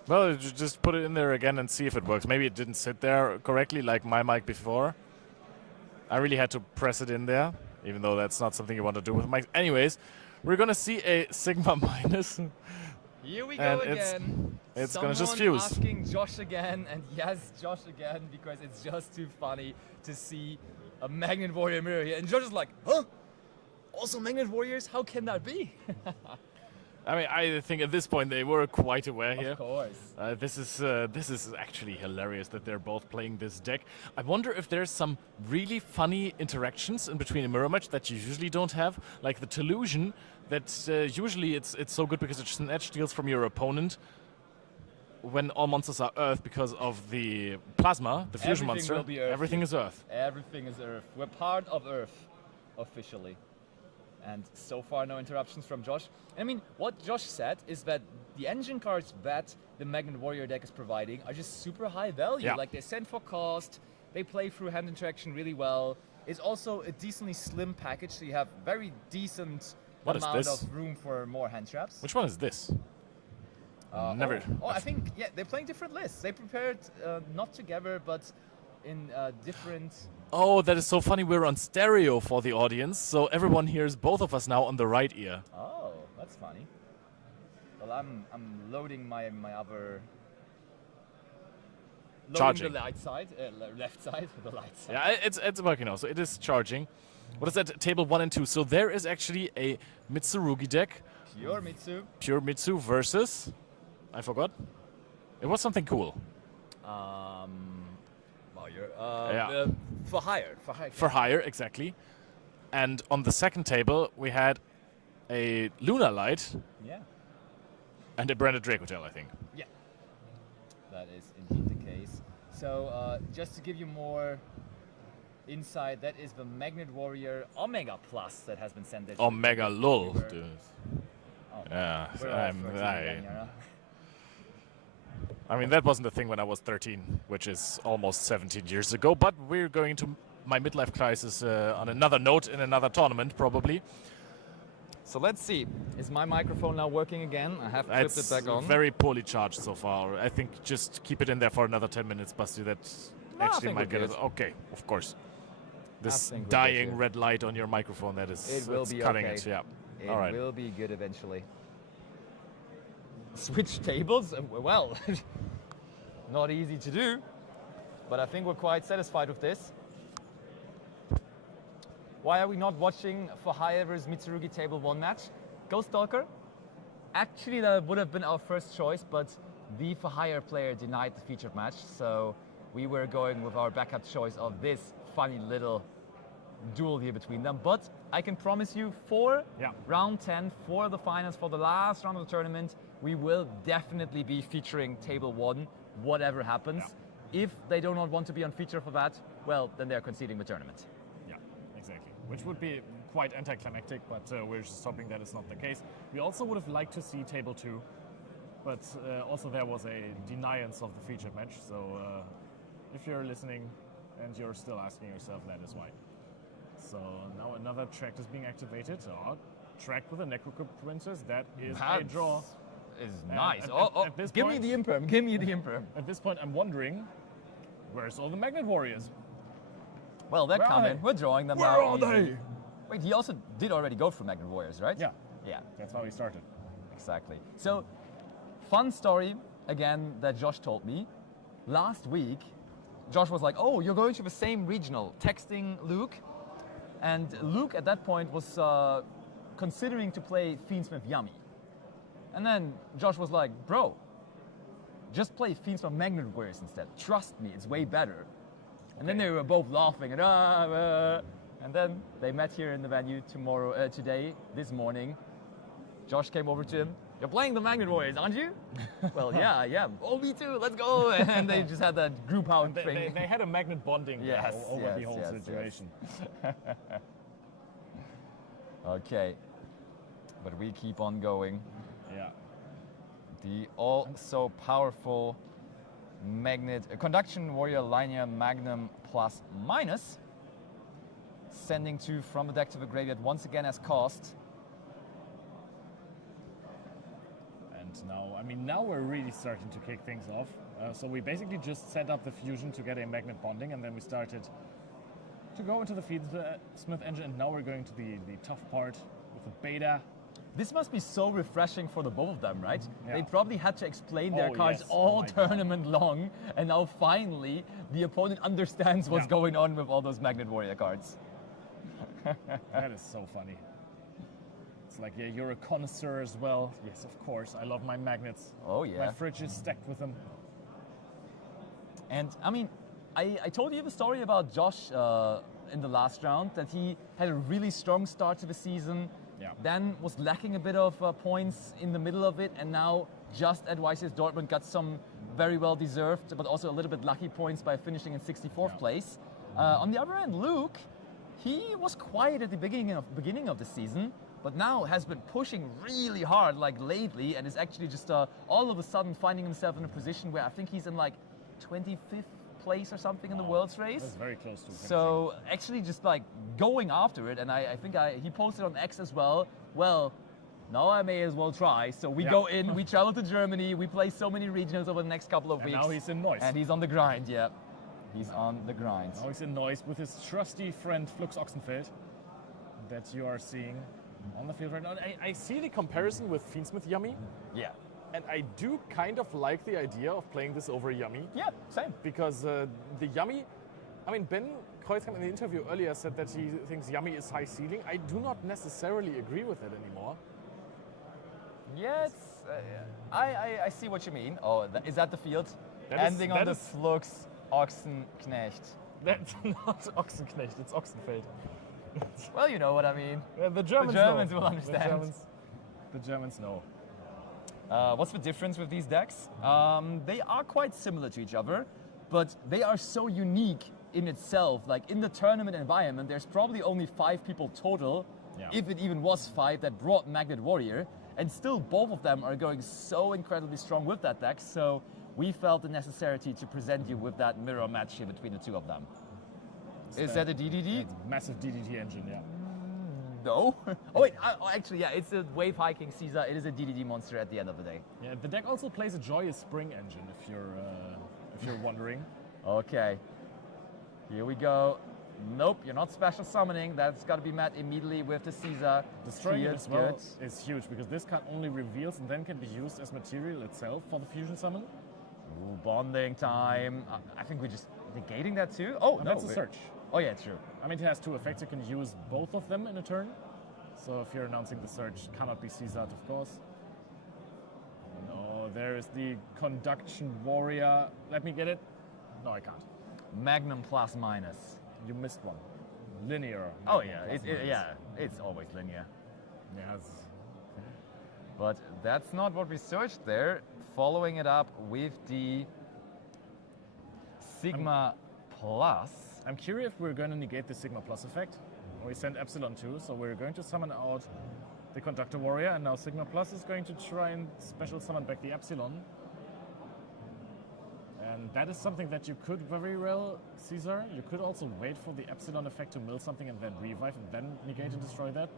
Well, just put it in there again and see if it works. Maybe it didn't sit there correctly like my mic before. I really had to press it in there, even though that's not something you want to do with mics. Anyways, we're going to see a Sigma minus. Here we go again. It's going to just fuse. Asking Josh again, and yes, Josh again, because it's just too funny to see a Magnet Warrior mirror here. And Josh is like, huh? Also Magnet Warriors? How can that be? I mean, I think at this point they were quite aware here. Of course. This is actually hilarious that they're both playing this deck. I wonder if there's some really funny interactions in between a mirror match that you usually don't have, like the Delusion. That usually it's so good because it's an edge deals from your opponent when all monsters are Earth because of the plasma, the fusion monster. Will be Earth. Everything is Earth. Everything is Earth. We're part of Earth, officially. And so far, no interruptions from Josh. I mean, what Josh said is that the engine cards that the Magnet Warrior deck is providing are just super high value. Yeah. Like, they send for cost, they play through hand interaction really well. It's also a decently slim package, so you have very decent amount of room for more hand traps. Which one is this? Never. I think, yeah, they're playing different lists. They prepared not together, but in different... Oh, that is so funny. We're on stereo for the audience, so everyone hears both of us now on the right ear. Oh, that's funny. Well, I'm loading my other... Charging. The light side, left side, the light side. Yeah, it's working now, so it is charging. What is that? Table 1 and 2. So there is actually a Mitsurugi deck. Pure Mitsu versus... I forgot. It was something cool. For hire. For hire, exactly. And on the second table, we had a Lunar Light. Yeah. And a branded Dracotel, I think. Yeah. That is indeed the case. So just to give you more insight, that is the Magnet Warrior Omega Plus that has been sent. Omega lol. Yeah. I mean, that wasn't a thing when I was 13, which is almost 17 years ago, but we're going to my midlife crisis on another note in another tournament, probably. So let's see. Is my microphone now working again? I have flipped it back on. It's very poorly charged so far. I think just keep it in there for another 10 minutes, Basti. That actually might get it. Okay, of course. This dying red light on your microphone, that is it will be cutting okay. it. Yeah. It All right. will be good eventually. Switch tables? Well, not easy to do, but I think we're quite satisfied with this. Why are we not watching for Hire's Mitsurugi Table 1 match? Ghost Stalker? Actually, that would have been our first choice, but the For Hire player denied the featured match, so we were going with our backup choice of this funny little duel here between them. But I can promise you, for round 10, for the finals, for the last round of the tournament, we will definitely be featuring Table 1, whatever happens. Yeah. If they do not want to be on feature for that, well, then they're conceding the tournament. Yeah, exactly. which would be quite anticlimactic, but we're just hoping that it's not the case. We also would have liked to see table 2, but also there was a deniance of the featured match, so if you're listening and you're still asking yourself, that is why. So now another track is being activated. Track with the Necrocrypt Princess, that is a draw. Is nice. At this give point, me the imperm, give me the imperm. At this point, I'm wondering, where's all the Magnet Warriors? Well, they're Where are coming. they? We're drawing them Where now. are easy. they? Wait, he also did already go for Magnet Warriors, right? Yeah, Yeah, that's how he started. exactly. So, fun story, again, that Josh told me. Last week, Josh was like, oh, you're going to the same regional, texting Luke. And Luke, at that point, was considering to play Fiendsmith Yummy. And then Josh was like, bro, just play Fiendsmith Magnet Warriors instead. Trust me, it's way better. And then they were both laughing and then they met here in the venue today, this morning. Josh came over to him. You're playing the Magnet Warriors, aren't you? Well, yeah, I am. Oh, me too. Let's go. And they just had that group hug thing. They had a magnet bonding Yes, over yes, the whole yes, situation. Okay, but we keep on going. Yeah. The also powerful magnet conduction warrior linear magnum plus minus, sending 2 from the deck to the graveyard once again as cost. And now we're really starting to kick things off. So we basically just set up the fusion to get a magnet bonding, and then we started to go into the Fiendsmith engine, and now we're going to the tough part with the beta. This must be so refreshing for the both of them, right? Yeah. They probably had to explain their Oh, cards yes. all Oh my God. tournament long, and now finally the opponent understands what's Yeah. going on with all those Magnet Warrior cards. That is so funny. It's like, yeah, you're a connoisseur as well. Yes, of course. I love my magnets. Oh yeah. My fridge is stacked with them. And I mean, I told you the story about Josh in the last round, that he had a really strong start to the season, Yeah. then was lacking a bit of points in the middle of it, and now just at YCS Dortmund got some very well deserved, but also a little bit lucky points by finishing in 64th Yeah. place. On the other hand, Luke, he was quiet at the beginning of the season, but now has been pushing really hard like lately, and is actually just all of a sudden finding himself in a position where I think he's in like 25th place or something in the World's Race. That's very close to finishing. So actually just like going after it, and I think he posted on X as well, well, now I may as well try. So we Yeah. go in, we travel to Germany, we play so many regionals over the next couple of And weeks. now he's in Neuss. And he's on the grind, yeah. He's on the grind. Now he's in Neuss with his trusty friend Flux Ochsenfeld that you are seeing on the field right now. I see the comparison with Fiendsmith Yummy, Yeah. and I do kind of like the idea of playing this over Yummy. Yeah, same. Because the Yummy, I mean, Ben Kreuzkamp in the interview earlier said that he thinks Yummy is high ceiling. I do not necessarily agree with it anymore. Yeah, it's, I see what you mean. Oh, is that the field? That is- Ending on that the is- Flux Ochsenknecht. That's not Ochsenknecht, it's Ochsenfeld. Well, you know what I mean. The Germans, Germans know. will understand. The Germans know. What's the difference with these decks? They are quite similar to each other, but they are so unique in itself. Like in the tournament environment, there's probably only 5 people total, Yeah. if it even was 5, that brought Magnet Warrior, and still both of them are going so incredibly strong with that deck. So we felt the necessity to present you with that mirror match here between the two of them. Is that a DDD? It's a massive DDT engine, yeah. No. Oh wait, actually, yeah, it's a wave hiking Caesar. It is a DDD monster at the end of the day. Yeah, the deck also plays a Joyous Spring engine, if you're wondering. Okay. Here we go. Nope, you're not special summoning. That's got to be met immediately with the Caesar. Destroying it Feels as well good. is huge, because this card only reveals and then can be used as material itself for the fusion summon. Ooh, bonding time. I think we're just negating that too. Oh, And no. that's a search. Oh yeah, true. I mean, it has 2 effects. You can use both of them in a turn. So if you're announcing the search, cannot be Caesar, of course. No, there is the Conduction Warrior. Let me get it. No, I can't. Magnum plus minus. You missed one. Linear. Oh yeah, it's always linear. Yes. But that's not what we searched there. Following it up with the Sigma Plus. I'm curious if we're going to negate the Sigma Plus effect, We sent Epsilon too, so we're going to summon out the Conductor Warrior, and now Sigma Plus is going to try and special summon back the Epsilon. And that is something that you could very well, Caesar. You could also wait for the Epsilon effect to mill something and then revive and then negate and destroy that.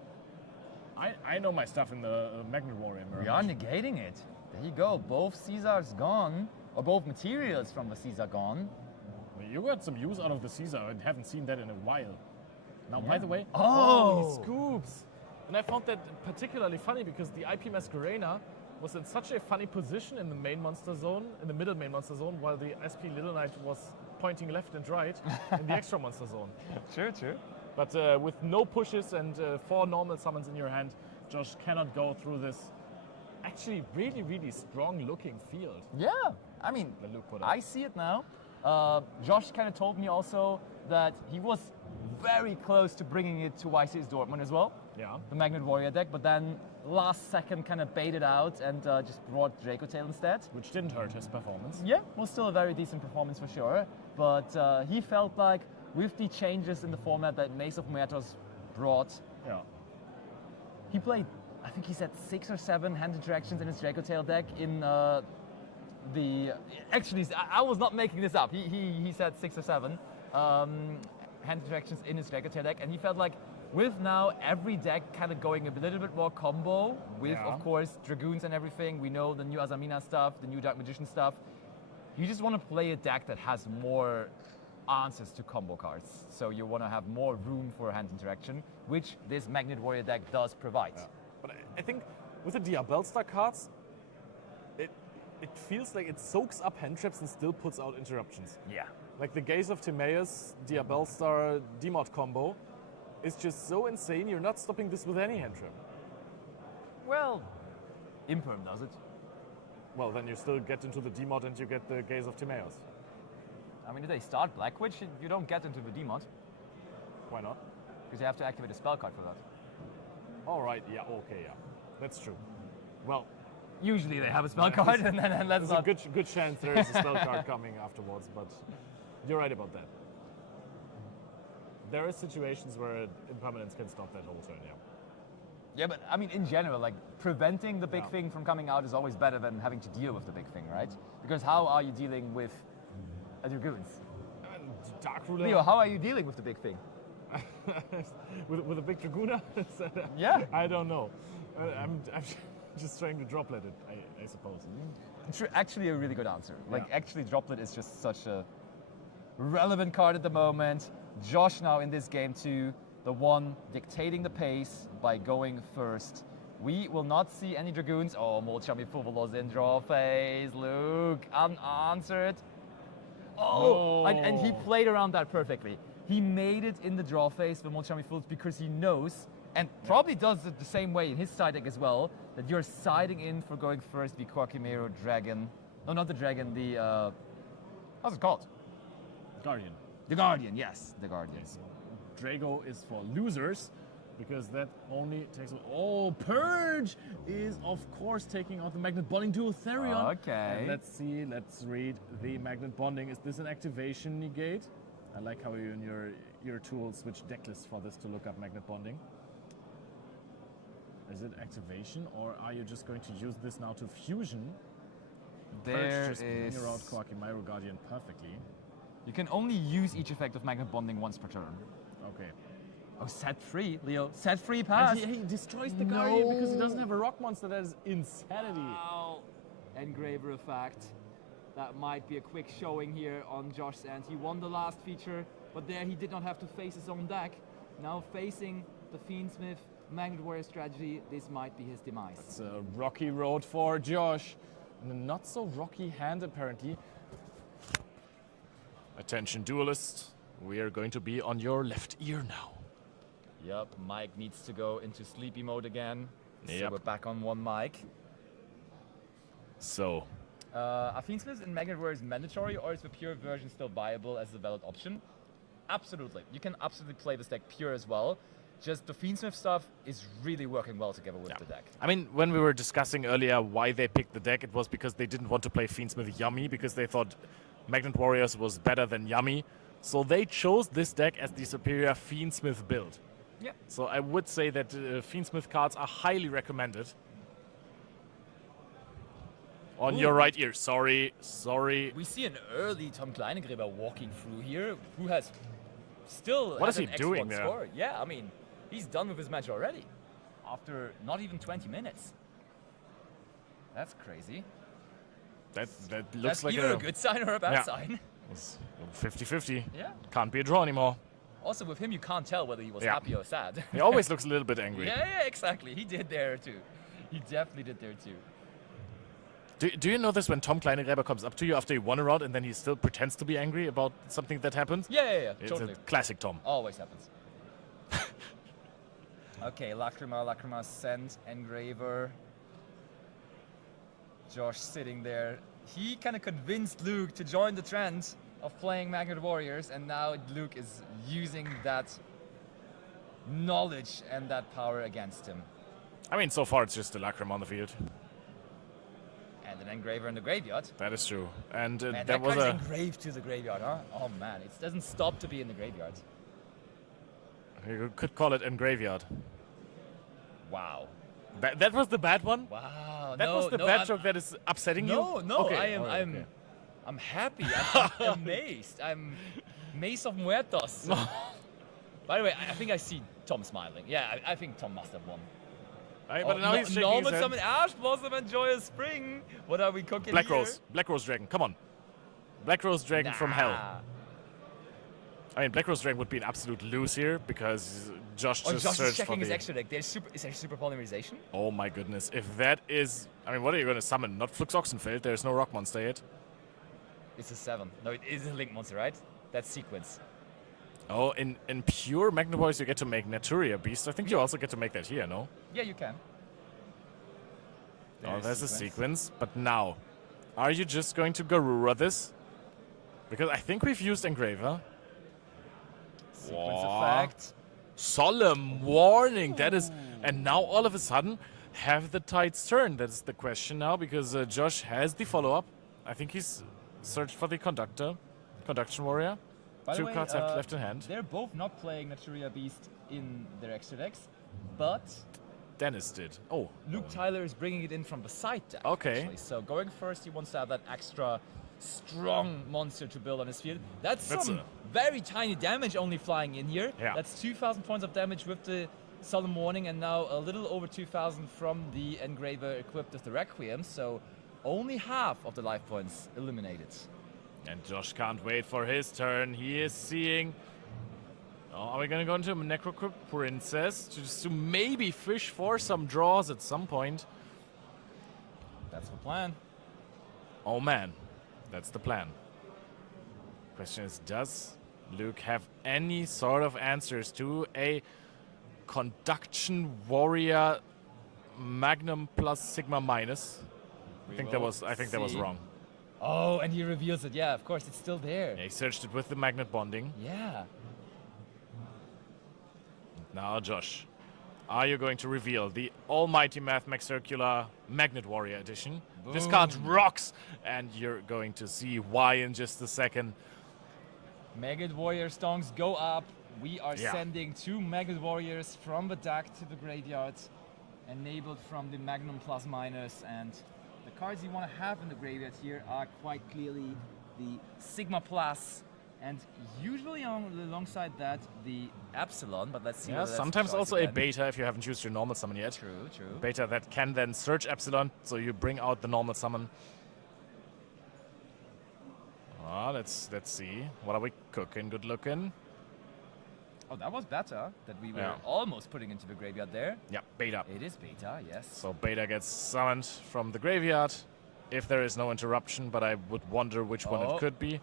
I know my stuff in the Magnet Warrior mirror. We are negating it. There you go. Both Caesars gone, or both materials from the Caesar gone. You got some use out of the Caesar. I haven't seen that in a while. Now, by the way, Oh! he scoops. And I found that particularly funny because the IP Masquerena was in such a funny position in the main monster zone, in the middle main monster zone, while the SP Little Knight was pointing left and right in the extra monster zone. True. But with no pushes and 4 normal summons in your hand, Josh cannot go through this actually really, really strong looking field. Yeah, I mean, That Luke put up. I see it now. Josh kind of told me also that he was very close to bringing it to YCS Dortmund as well, Yeah. the Magnet Warrior deck, but then last second kind of baited out and just brought Draco Tail instead. Which didn't hurt his performance. Yeah, was still a very decent performance for sure, but he felt like with the changes in the format that Mace of Muertos brought, Yeah. he played, I think he said 6 or 7 hand interactions in his Draco Tail deck in actually, I was not making this up. He said 6 or 7 hand interactions in his Draco Tail deck, and he felt like with now every deck kind of going a little bit more combo with, Yeah. of course, Dragoons and everything. We know the new Azamina stuff, the new Dark Magician stuff. You just want to play a deck that has more answers to combo cards. So you want to have more room for hand interaction, which this Magnet Warrior deck does provide. Yeah. But I think with the Diabellstar cards, it feels like it soaks up hand traps and still puts out interruptions. Yeah. Like the Gaze of Timaeus, Diabellstar, Demod combo is just so insane, you're not stopping this with any hand trap. Well, Imperm does it. Well, then you still get into the Demod and you get the Gaze of Timaeus. I mean, if they start Black Witch, you don't get into the Demod, Why not? because you have to activate a spell card for that. All right, yeah, okay, yeah. That's true. Well, Usually they have a spell card, and then let's there's a not. good chance there is a spell card coming afterwards, but you're right about that. There are situations where impermanence can stop that whole turn, yeah. Yeah, but I mean, in general, like preventing the big Yeah. thing from coming out is always better than having to deal with the big thing, right? Because how are you dealing with Dragoons? Dark Ruler Leo, how are you dealing with the big thing? with a big Dragoona? Yeah. I don't know. I'm just trying to droplet it, I suppose. Actually, a really good answer. Like, Yeah. actually, Droplet is just such a relevant card at the moment. Josh now in this game too, the one dictating the pace by going first. We will not see any Dragoons. Oh, Molchami Fuvolos in draw phase. Luke, unanswered. Oh, and he played around that perfectly. He made it in the draw phase for Molchami Fuvolos because he knows, and probably does it the same way in his side deck as well, that you're siding in for going first the Quackimero Dragon. No, not the Dragon, the, how's it called? Guardian. The Guardian, yes, the Guardian. Yes. Drago is for losers, because that only takes... Oh, Purge is, of course, taking out the Magnet Bonding Duo Therion. Okay. And let's read the Magnet Bonding. Is this an activation negate? I like how you in your tool switch decklist for this to look up Magnet Bonding. Is it activation, or are you just going to use this now to fusion? There Purge just is... bring around Quackimero Guardian perfectly. You can only use each effect of Magnet Bonding once per turn. Okay. Oh, set free, Leo. Set free pass. And he destroys the Guardian because he doesn't have a rock monster. That is insanity. Wow. Engraver effect. That might be a quick showing here on Josh's end. He won the last feature, but there he did not have to face his own deck. Now facing the Fiendsmith Magnet Warrior strategy, this might be his demise. It's a rocky road for Josh. And a not so rocky hand, apparently. Attention, duelist. We are going to be on your left ear now. Yep, Mike needs to go into sleepy mode again. So Yep. we're back on one mic. So, Are Fiendsmith in Magnet Warrior is mandatory, or is the pure version still viable as a valid option? Absolutely. You can absolutely play this deck pure as well. Just the Fiendsmith stuff is really working well together with the deck. I mean, when we were discussing earlier why they picked the deck, it was because they didn't want to play Fiendsmith Yummy, because they thought Magnet Warriors was better than Yummy. So they chose this deck as the superior Fiendsmith build. Yeah. So I would say that Fiendsmith cards are highly recommended. On your right ear. Sorry. We see an early Tom Kleinegräber walking through here, who has still What has is he an doing Xbox there? score. Yeah, I mean, he's done with his match already after not even 20 minutes. That's crazy. That looks That's like either a good sign or a bad Yeah. sign. 50-50. Yeah. Can't be a draw anymore. Also, with him, you can't tell whether he was Yeah. happy or sad. He always looks a little bit angry. Yeah, exactly. He did there too. He definitely did there too. Do you know this when Tom Kleinegräber comes up to you after you won a round and then he still pretends to be angry about something that happened? Yeah, It's totally. a classic Tom. Always happens. Okay, Lacrima sent Engraver. Josh sitting there. He kind of convinced Luke to join the trend of playing Magnet Warriors, and now Luke is using that knowledge and that power against him. I mean, so far it's just a Lacrim on the field. And an Engraver in the graveyard. That is true. And Man, that that was card's a... engraved to the graveyard, huh? Oh man, it doesn't stop to be in the graveyard. You could call it Engraveyard. Wow. That was the bad one? Wow. That was the bad joke that is upsetting you? No, Okay, I am. alright, okay. I'm happy. I'm amazed. I'm Mace of Muertos. By the way, I think I see Tom smiling. Yeah, I think Tom must have won. But now he's shaking his Normal head. Summon Ash Blossom and Joyous Spring. What are we cooking Black here? Rose. Black Rose Dragon. Come on. Black Rose Dragon from hell. I mean, Black Rose Dragon would be an absolute lose here because Josh Oh, just Josh is searched for checking his the... extra deck. Is there super polymerization? Oh my goodness. If that is... I mean, what are you going to summon? Not Flux Oxenfeld. There's no rock monster yet. It's a 7. No, it is a Link monster, right? That's sequence. Oh, in pure Magnet Warriors you get to make Naturia Beast. I think you also get to make that here, no? Yeah, you can. Oh, there's a sequence. But now, are you just going to Garura this? Because I think we've used Engraver. Sequence Wow. effect. Solemn warning. That is... And now all of a sudden, have the tides turned? That's the question now, because Josh has the follow-up. I think he's searched for the Conduction Warrior. By the Two way, cards left in hand. They're both not playing Naturia Beast in their extra decks, but Dennis did. Oh, Luke Tyler is bringing it in from the side deck. Okay. Actually. So going first, he wants to have that extra strong monster to build on his field. That's some very tiny damage only flying in here. Yeah. That's 2,000 points of damage with the Solemn Warning, and now a little over 2,000 from the Engraver equipped with the Requiem. So only half of the life points eliminated. And Josh can't wait for his turn. He is seeing... Oh, are we going to go into a Necrocrypt Princess just to maybe fish for some draws at some point? That's the plan. Oh man, that's the plan. Question is, does Luke have any sort of answers to a Conduction Warrior Magnum plus Sigma minus? I think that was wrong. Oh, and he reveals it. Yeah, of course, it's still there. Yeah, he searched it with the magnet bonding. Yeah. Now, Josh, are you going to reveal the almighty Mathmech Circular Magnet Warrior Edition? This card rocks, and you're going to see why in just a second. Magnet Warrior Stonks go up. We are sending 2 Magnet Warriors from the deck to the graveyard, enabled from the Magnum plus minus, and the cards you want to have in the graveyard here are quite clearly the Sigma plus, and usually alongside that the Epsilon, but let's see. Yeah, whether that's sometimes choice also again. a beta if you haven't used your normal summon yet. True, true. Beta that can then search Epsilon, so you bring out the normal summon. Let's see. What are we cooking? Good looking. Oh, that was better that we were Yeah. almost putting into the graveyard there. Yeah, beta. It is beta, yes. So beta gets summoned from the graveyard if there is no interruption, but I would wonder which one it could be.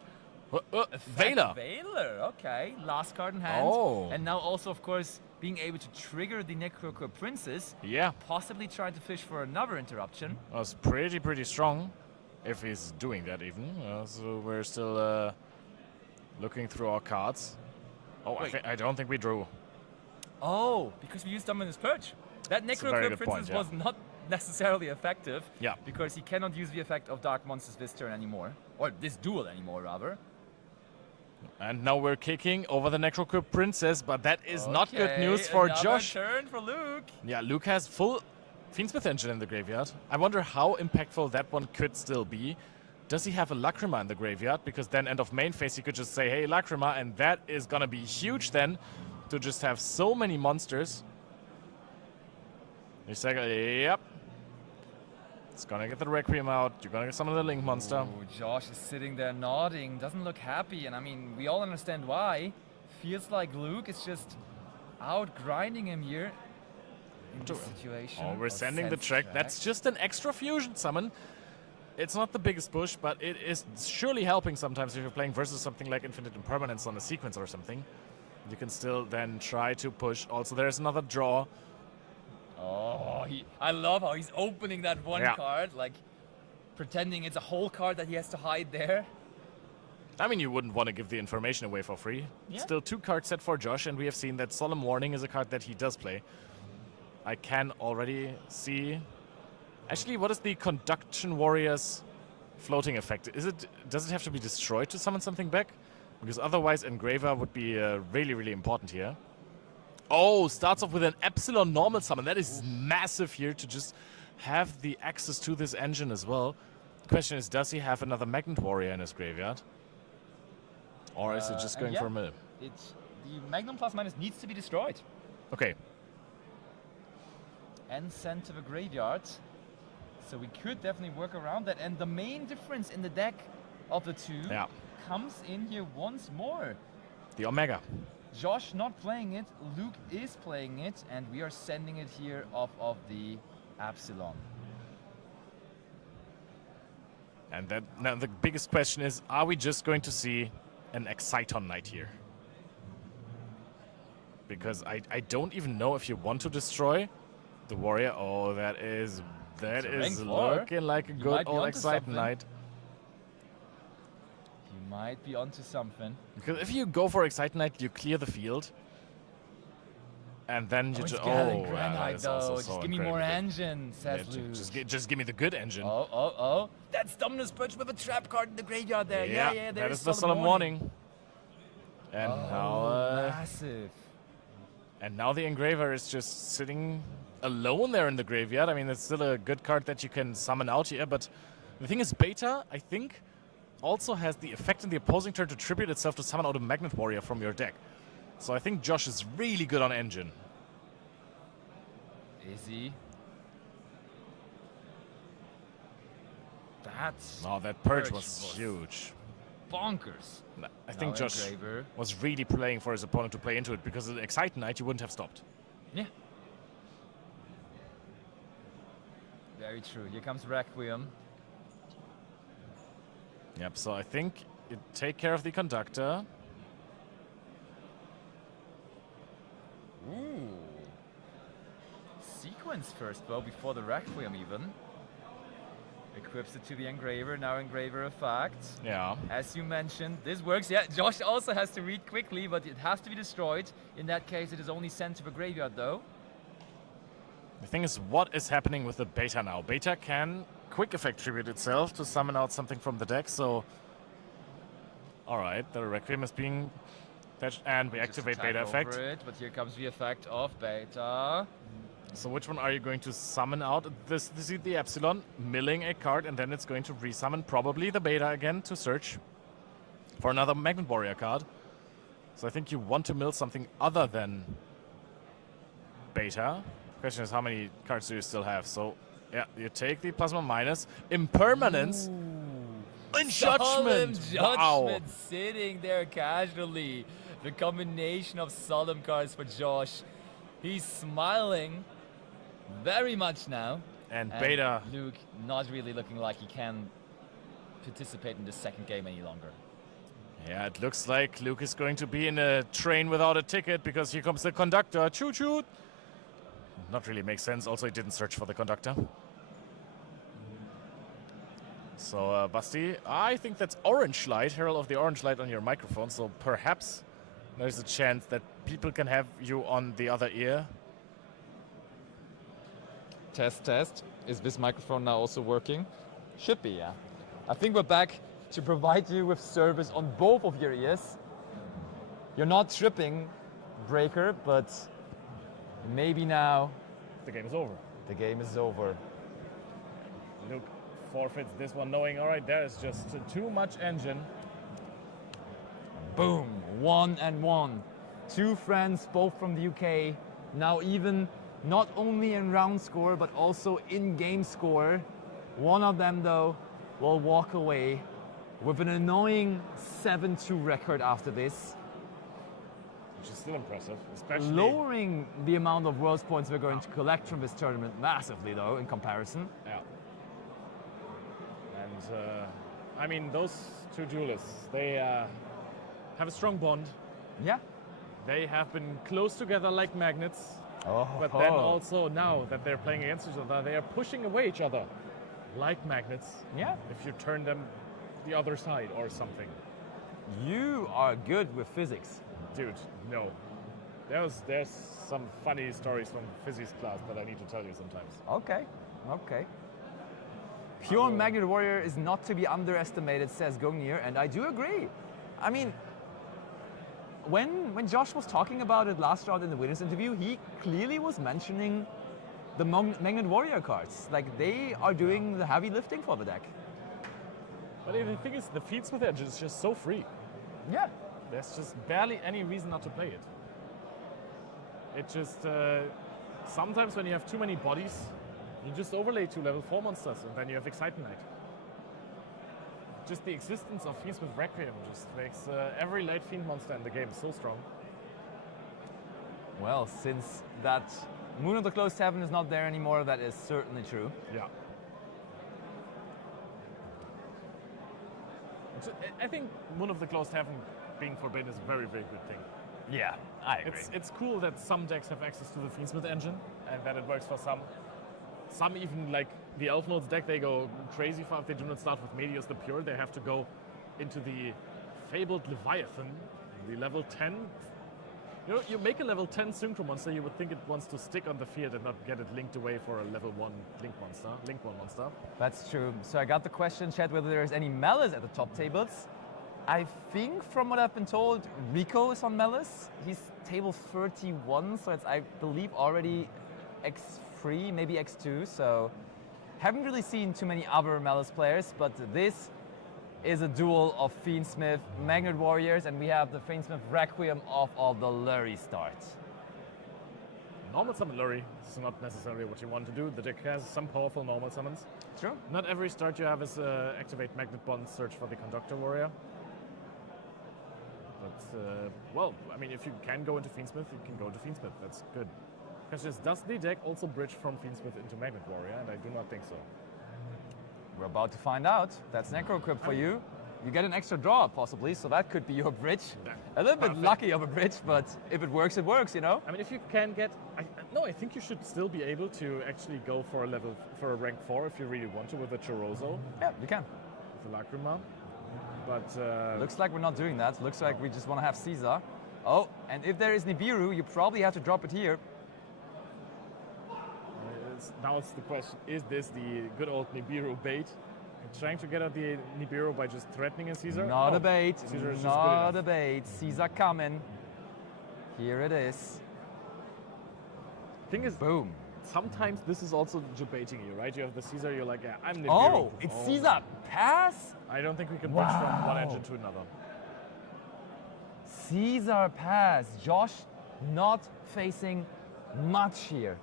Veiler! Veiler, okay. Last card in hand. Oh. And now also, of course, being able to trigger the Necrocrypt Princess, Yeah, possibly trying to fish for another interruption. was pretty strong, if he's doing that even. So we're still looking through our cards. Oh, Wait. I don't think we drew. Oh, because we used Dominus Purge. That That's a very Necrocrypt good point, Princess was not necessarily effective. Yeah. Because he cannot use the effect of Dark Monsters this turn anymore. Or this duel anymore, rather. And now we're kicking over the Necrocrypt Princess, but that is not good Okay, news for another Josh. turn for Luke. Yeah, Luke has full Fiendsmith engine in the graveyard. I wonder how impactful that one could still be. Does he have a Lacrima in the graveyard? Because then end of main phase he could just say, hey, Lacrima, and that is gonna be huge then to just have so many monsters. Yep. It's gonna get the Requiem out. You're gonna get some of the Link monster. Ooh, Josh is sitting there nodding, doesn't look happy, and I mean, we all understand why. Feels like Luke is just out grinding him here in this situation. Oh, we're Or sending the sense track. That's just an extra fusion summon. It's not the biggest push, but it is surely helping sometimes if you're playing versus something like Infinite Impermanence on a sequence or something. You can still then try to push. Also, there's another draw. Oh, I love how he's opening that one card, like pretending it's a whole card that he has to hide there. I mean, you wouldn't want to give the information away for free. Yeah. Still 2 cards set for Josh, and we have seen that Solemn Warning is a card that he does play. I can already see. Actually, what is the Conduction Warrior's floating effect? Does it have to be destroyed to summon something back? Because otherwise Engraver would be really, really important here. Oh, starts off with an Epsilon normal summon. That is massive here to just have the access to this engine as well. The question is, does he have another Magnet Warrior in his graveyard? Or is it just going for a mill? The Magnum plus minus needs to be destroyed Okay. and sent to the graveyard. So we could definitely work around that. And the main difference in the deck of the two comes in here once more. The Omega. Josh not playing it, Luke is playing it, and we are sending it here off of the Epsilon. And that, now the biggest question is, are we just going to see an Exciton Knight here? Because I don't even know if you want to destroy the Warrior. Oh, that is looking like a good old Exciton Knight. You might be onto something. Because if you go for Exciton Knight, you clear the field. And then you just... Granite, that is also just so give me more incredibly engine, says Luke. just give me the good engine. Oh. That's Dominus Purge with a trap card in the graveyard there. Yeah, that is the Solemn Warning. And massive. And now the Engraver is just sitting alone there in the graveyard. I mean, it's still a good card that you can summon out here, but the thing is, Beta, I think, also has the effect in the opposing turn to tribute itself to summon out a Magnet Warrior from your deck. So I think Josh is really good on engine. Is he? That purge was huge. Bonkers. I think Josh was really playing for his opponent to play into it, because with Exciton Knight, you wouldn't have stopped. Yeah. Very true. Here comes Requiem. Yep, so I think you take care of the Conductor. Ooh. Sequence first, though, before the Requiem even. Equips it to the Engraver, now Engraver effect. Yeah. As you mentioned, this works. Yeah, Josh also has to read quickly, but it has to be destroyed. In that case, it is only sent to the graveyard, though. The thing is, what is happening with the Beta now? Beta can quick effect tribute itself to summon out something from the deck, so... Alright, the Requiem is being fetched, and we activate Beta effect. But here comes the effect of Beta. So which one are you going to summon out? This is the Epsilon, milling a card, and then it's going to resummon probably the Beta again to search for another Magnet Warrior card. So I think you want to mill something other than Beta. Question is, how many cards do you still have? So yeah, you take the Plasma Minus. Impermanence. In Judgment. Judgment sitting there casually. The combination of solemn cards for Josh. He's smiling very much now. And Beta. Luke not really looking like he can participate in the second game any longer. Yeah, it looks like Luke is going to be in a train without a ticket, because here comes the Conductor. Choo-choo. Not really makes sense. Also, he didn't search for the Conductor. So, Basti, I think that's Orange Light, Herald of the Orange Light on your microphone. So perhaps there's a chance that people can have you on the other ear. Test. Is this microphone now also working? Should be, yeah. I think we're back to provide you with service on both of your ears. You're not tripping, Breaker, but maybe now The game is over. the game is over. Luke forfeits this one, knowing, all right, there is just too much engine. Boom, 1-1. Two friends, both from the UK, now even not only in round score, but also in game score. One of them, though, will walk away with an annoying 7-2 record after this, Which is still impressive, especially... lowering the amount of world points we're going to collect from this tournament massively, though, in comparison. Yeah. And, I mean, those two duelists, they have a strong bond. Yeah. They have been close together like magnets. Oh, But then also now that they're playing against each other, they are pushing away each other like magnets. yeah. If you turn them the other side or something. You are good with physics. Dude, no. There's some funny stories from physics class that I need to tell you sometimes. Okay, okay. Pure Magnet Warrior is not to be underestimated, says Gungnir, and I do agree. I mean, when Josh was talking about it last round in the winners interview, he clearly was mentioning the Magnet Warrior cards. Like, they are doing the heavy lifting for the deck. But the thing is, the feats with edge is just so free. Yeah. There's just barely any reason not to play it. It just, sometimes when you have too many bodies, you just overlay 2 level 4 monsters and then you have Excite-Night. Just the existence of Feast with Requiem just makes every Light Fiend monster in the game so strong. Well, since that Moon of the Closed Heaven is not there anymore, that is certainly true. Yeah. I think Moon of the Closed Heaven being forbidden is a very, very good thing. Yeah, I agree. It's cool that some decks have access to the Fiendsmith engine and that it works for some. Some even, like the Elf Nodes deck, they go crazy for if they do not start with Medius the Pure. They have to go into the fabled Leviathan, the level 10. You know, you make a level 10 Synchro monster, you would think it wants to stick on the field and not get it linked away for a level 1 Link 1 monster. That's true. So I got the question, Chad, whether there's any Malice at the top tables. I think from what I've been told, Rico is on Malice. He's table 31, so it's, I believe, already X3, maybe X2. So haven't really seen too many other Malice players, but this is a duel of Fiendsmith, Magnet Warriors, and we have the Fiendsmith Requiem off of the Lurie start. Normal summon Lurie is not necessarily what you want to do. The deck has some powerful normal summons. True. Not every start you have is activate Magnet Bond, search for the Conductor Warrior. But, well, I mean, if you can go into Fiendsmith, you can go into Fiendsmith. That's good. Question is, does the deck also bridge from Fiendsmith into Magnet Warrior? And I do not think so. We're about to find out. That's Necro Equip for you. You get an extra draw, possibly, so that could be your bridge. A little bit lucky of a bridge, but if it works, you know? I mean, if you can get... I think you should still be able to actually go for a rank 4 if you really want to with a Chorozo. Yeah, you can. With a Lacrima. But... Looks like we're not doing that. Looks like we just want to have Caesar. Oh, and if there is Nibiru, you probably have to drop it here. Now it's the question, is this the good old Nibiru bait? Trying to get at the Nibiru by just threatening a Caesar? Not a bait. Caesar is just Not good a bait. Caesar coming. Here it is. Thing is, Boom. sometimes this is also debating you, right? You have the Caesar, you're like, yeah, I'm Nibiru. Oh, it's Caesar. Pass? I don't think we can bridge from one engine to another. Caesar pass. Josh not facing much here.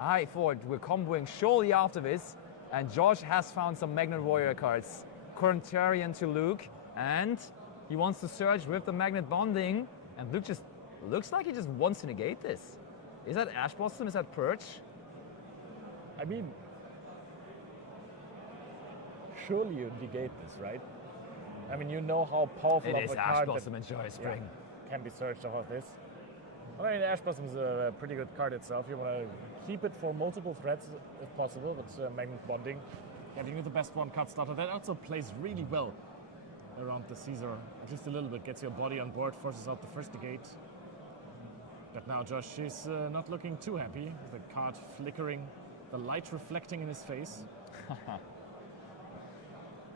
I thought we're comboing surely after this, and Josh has found some Magnet Warrior cards. Corintarian to Luke, and he wants to search with the Magnet Bonding, and Luke just looks like he just wants to negate this. Is that Ash Blossom? Is that Perch? I mean, surely you negate this, right? I mean, you know how powerful It of is a Ash card Blossom and Joy Spring. can be searched off of this. I mean, Ash Blossom is a pretty good card itself. You want to keep it for multiple threats if possible, but Magnet Bonding, getting you the best one card starter. That also plays really well around the Caesar, just a little bit, gets your body on board, forces out the first negate. But now Josh is not looking too happy. The card flickering, the light reflecting in his face.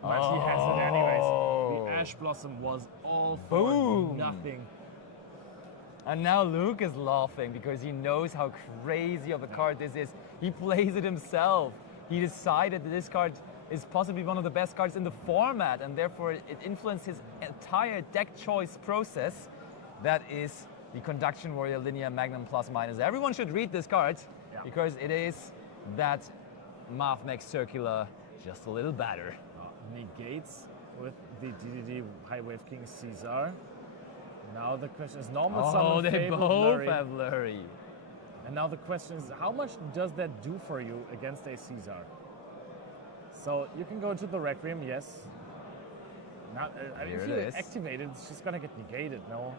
But he has it anyways. The Ash Blossom was all for nothing. And now Luke is laughing because he knows how crazy of a card this is. He plays it himself. He decided that this card is possibly one of the best cards in the format, and therefore it influenced his entire deck choice process. That is the Conduction Warrior Linear Magnum Plus Minus. Everyone should read this card because it is that Math makes circular just a little better. Negates with the DDD High Wave King Caesar. Now the question is normal summon they Fable both Blurry. have Blurry. And now the question is, how much does that do for you against a Caesar? So you can go to the Requiem, yes. Now, Here if it you is. activate it, it's just gonna get negated. No,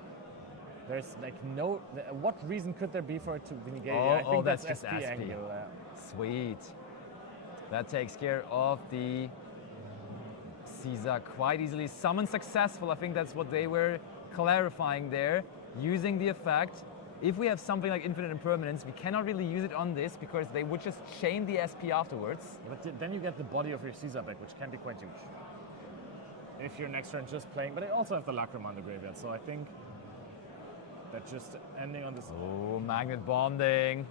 there's like no. What reason could there be for it to be negated? I think that's that's just SP SP. angle. Sweet. That takes care of the Caesar quite easily. Summon successful. I think that's what they were clarifying there. Using the effect. If we have something like Infinite Impermanence, we cannot really use it on this because they would just chain the SP afterwards. But then you get the body of your Caesar back, which can be quite huge. If you're next turn just playing, but I also have the Lacrima in the graveyard, so I think that just ending on this. Oh, Magnet Bonding.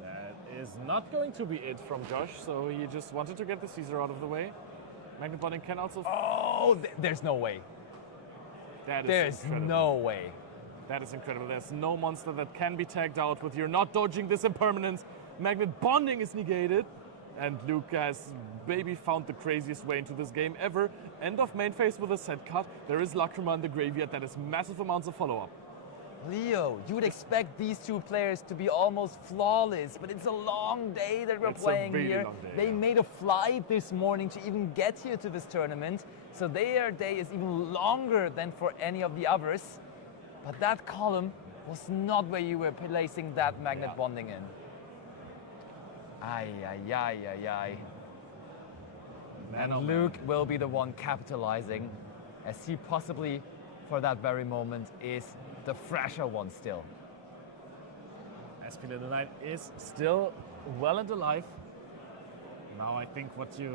That is not going to be it from Josh, so he just wanted to get the Caesar out of the way. Magnet Bonding can also. Oh, there's no way. That is There's incredible. no way. That is incredible. There's no monster that can be tagged out with you're not dodging this impermanence. Magnet Bonding is negated. And Luke has maybe found the craziest way into this game ever. End of main phase with a set cut. There is Lacrima in the graveyard. That is massive amounts of follow-up. Leo, you would expect these two players to be almost flawless, but it's a long day that we're It's a playing really here. long day, They yeah. made a flight this morning to even get here to this tournament, so their day is even longer than for any of the others. But that column was not where you were placing that Magnet Yeah. Bonding in. Ay, ay, ay, ay, ay. Man, oh And man. Luke will be the one capitalizing, as he possibly, for that very moment, is the fresher one still. SP Little Knight is still well and alive. Now I think what you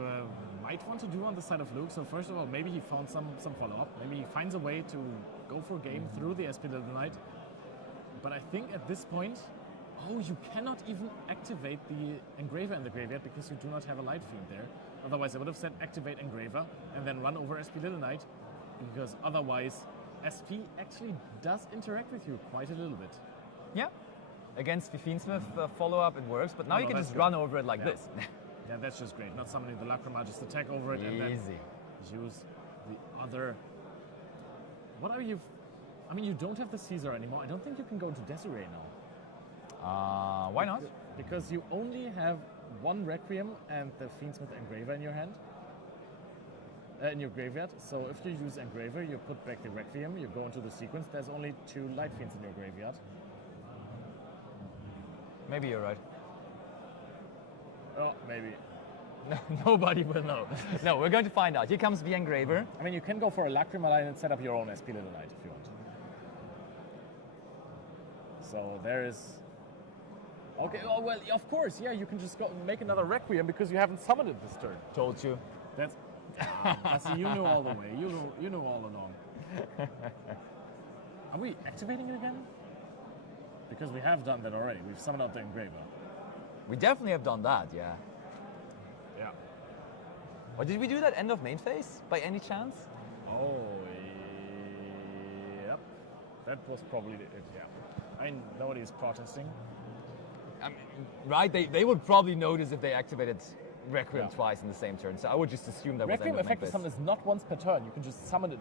might want to do on the side of Luke, so first of all, maybe he found some follow-up. Maybe he finds a way to go for game through the SP Little Knight. But I think at this point, you cannot even activate the Engraver in the graveyard because you do not have a Light Fiend there. Otherwise, I would have said activate Engraver and then run over SP Little Knight, because otherwise SP actually does interact with you quite a little bit. Yeah, against Fifinsmith follow-up it works, but now No, you can that's just good. run over it like Yeah. this. Yeah, that's just great. Not summoning the Lacrima, just attack over it and Easy. then use the other. What are you? I mean, you don't have the Caesar anymore. I don't think you can go into Desiree now. Why not? Because you only have one Requiem and the Fiendsmith Engraver in your hand. In your graveyard. So if you use Engraver, you put back the Requiem, you go into the sequence. There's only 2 Light Fiends in your graveyard. Maybe you're right. Oh, maybe. No, nobody will know. No, we're going to find out. Here comes the Engraver. I mean, you can go for a Lacrima line and set up your own SP Little Knight if you want. So there is. Okay, oh well, of course, yeah, you can just go make another Requiem because you haven't summoned it this turn. Told you. That's you know all the way. You know all along. Are we activating it again? Because we have done that already. We've summoned out the Engraver. We definitely have done that, yeah. Yeah. Or did we do that end of main phase by any chance? Oh, yep. That was probably it. Yeah. I mean, nobody is protesting. I mean, right? They would probably notice if they activated Requiem Yeah. twice in the same turn. So I would just assume that Requiem was end of main effective phase. summon is not once per turn. You can just summon it.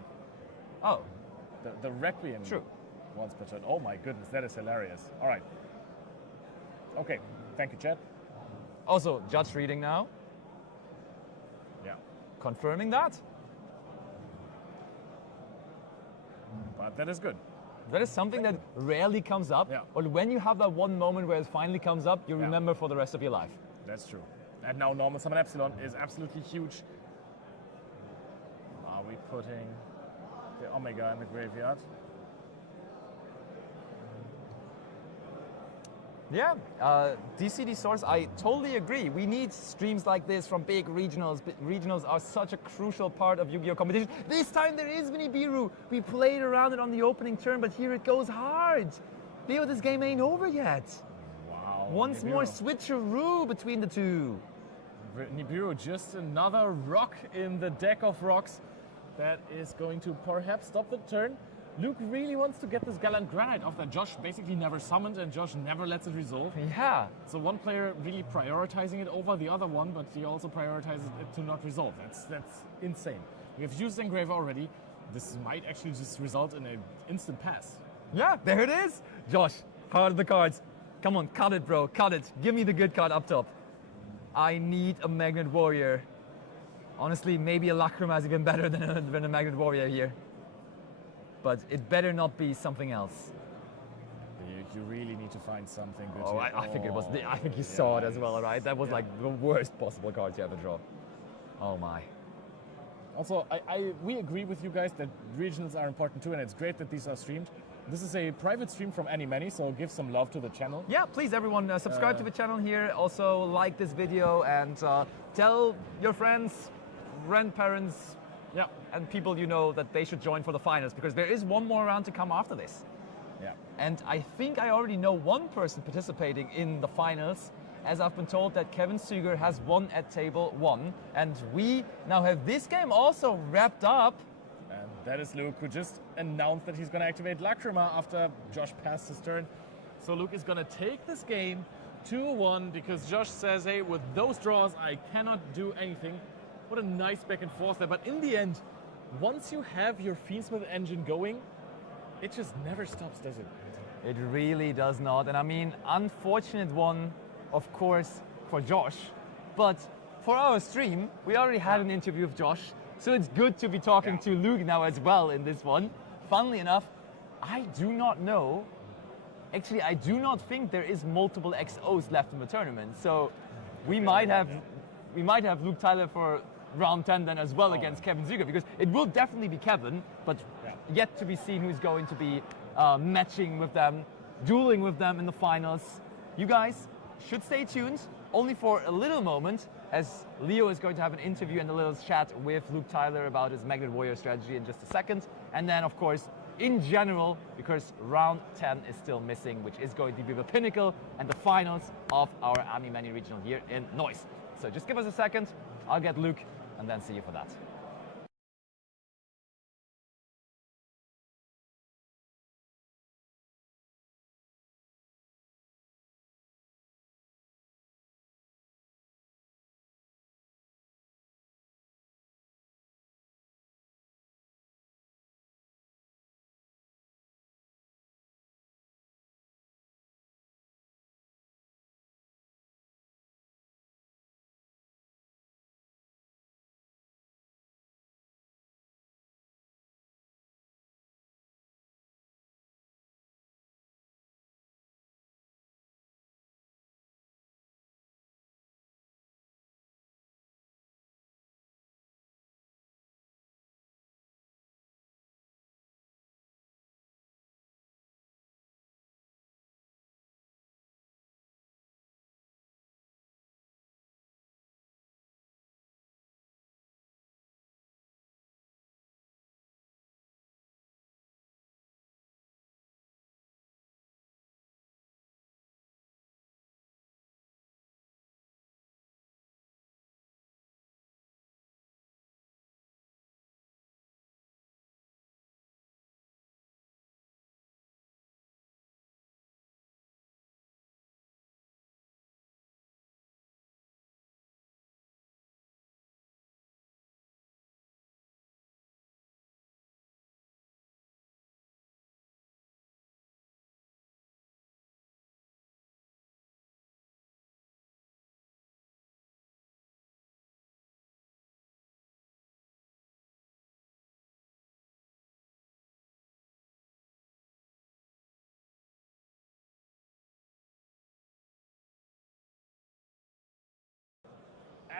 Oh, The Requiem. True. Once per turn. Oh my goodness, that is hilarious. All right. Okay. Thank you, Chad. also judge reading now, Yeah. confirming that. But that is good. That is something that rarely comes up. Yeah. But when you have that one moment where it finally comes up, you Yeah. remember for the rest of your life. That's true. And now normal summon Epsilon is absolutely huge. Are we putting the Omega in the graveyard? Yeah, DCD Source, I totally agree. We need streams like this from big regionals. Regionals are such a crucial part of Yu-Gi-Oh! Competition. This time there is Nibiru. We played around it on the opening turn, but here it goes hard. Leo, this game ain't over yet. Wow. Once more switcheroo between the two. Nibiru, just another rock in the deck of rocks that is going to perhaps stop the turn. Luke really wants to get this Gallant Granite off that Josh basically never summoned and Josh never lets it resolve. Yeah. So one player really prioritizing it over the other one, but he also prioritizes it to not resolve. That's insane. We have used Engraver already. This might actually just result in an instant pass. Yeah, there it is. Josh, card of the cards. Come on, cut it, bro, cut it. Give me the good card up top. I need a Magnet Warrior. Honestly, maybe a Lacrima is even better than a Magnet Warrior here. But it better not be something else. You really need to find something good. Oh, here. I think it was. I think you saw it as well, right? That was like the worst possible card to ever draw. Oh my. Also, we agree with you guys that regionals are important too, and it's great that these are streamed. This is a private stream from Animany, so give some love to the channel. Yeah, please everyone subscribe to the channel here. Also like this video and tell your friends, grandparents, and people you know that they should join for the finals, because there is one more round to come after this. Yeah. And I think I already know one person participating in the finals, as I've been told that Kevin Suger has won at table 1. And we now have this game also wrapped up. And that is Luke, who just announced that he's going to activate Lacrima after Josh passed his turn. So Luke is going to take this game 2-1 because Josh says, hey, with those draws, I cannot do anything. What a nice back and forth there. But in the end, once you have your Fiendsmith engine going, it just never stops, does it? It really does not. And I mean, unfortunate one, of course, for Josh. But for our stream, we already had an interview with Josh. So it's good to be talking to Luke now as well in this one. Funnily enough, I do not know. Actually, I do not think there is multiple XOs left in the tournament. So we might have Luke Tyler for round 10 then as well against Kevin Zuger, because it will definitely be Kevin, but yet to be seen who's going to be matching with them, dueling with them in the finals. You guys should stay tuned only for a little moment, as Leo is going to have an interview and a little chat with Luke Tyler about his Magnet Warrior strategy in just a second. And then, of course, in general, because round 10 is still missing, which is going to be the pinnacle and the finals of our Animany regional here in Neuss. So just give us a second, I'll get Luke, and then see you for that.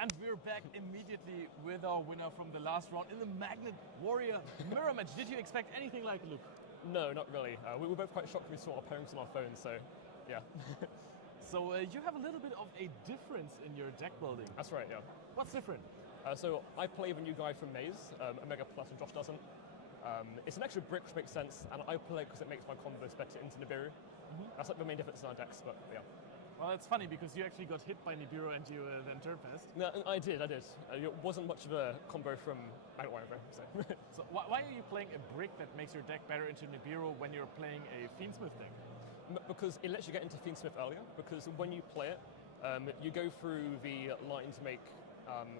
And we're back immediately with our winner from the last round in the Magnet Warrior mirror match. Did you expect anything like it, Luke? No, not really. We were both quite shocked when we saw our opponents on our phones, so yeah. So you have a little bit of a difference in your deck building. That's right, yeah. What's different? So I play the new guy from Maze, Omega Plus, and Josh doesn't. It's an extra brick, which makes sense, and I play it because it makes my combos better into Nibiru. That's like the main difference in our decks, but yeah. Well, it's funny because you actually got hit by Nibiru and you then turn passed. No, I did. It wasn't much of a combo from Magnet Warrior, so. So why are you playing a brick that makes your deck better into Nibiru when you're playing a Fiendsmith deck? Because it lets you get into Fiendsmith earlier, because when you play it, you go through the line to make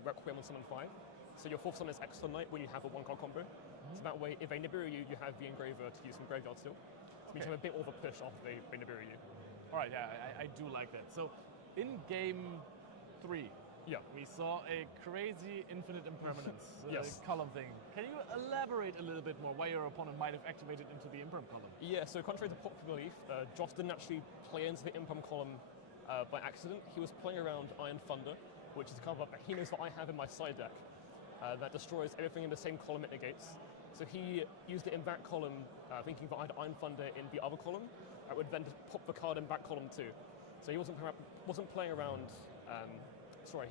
Requiem on Summon 5. So your fourth summon is Extra Knight when you have a one-card combo. So that way, if they Nibiru you, you have the Engraver to use from Graveyard still. So you have a bit more of a push after they Nibiru you. All right, yeah, I do like that. So in game 3, Yeah. we saw a crazy infinite impermanence Yes. column thing. Can you elaborate a little bit more why your opponent might have activated into the imperm column? Yeah, so contrary to popular belief, Josh didn't actually play into the Impulm column by accident. He was playing around Iron Thunder, which is kind of a behemoth that I have in my side deck that destroys everything in the same column it negates. So he used it in that column, thinking that I had Iron Thunder in the other column. I would then just pop the card in that column too. So he wasn't playing around.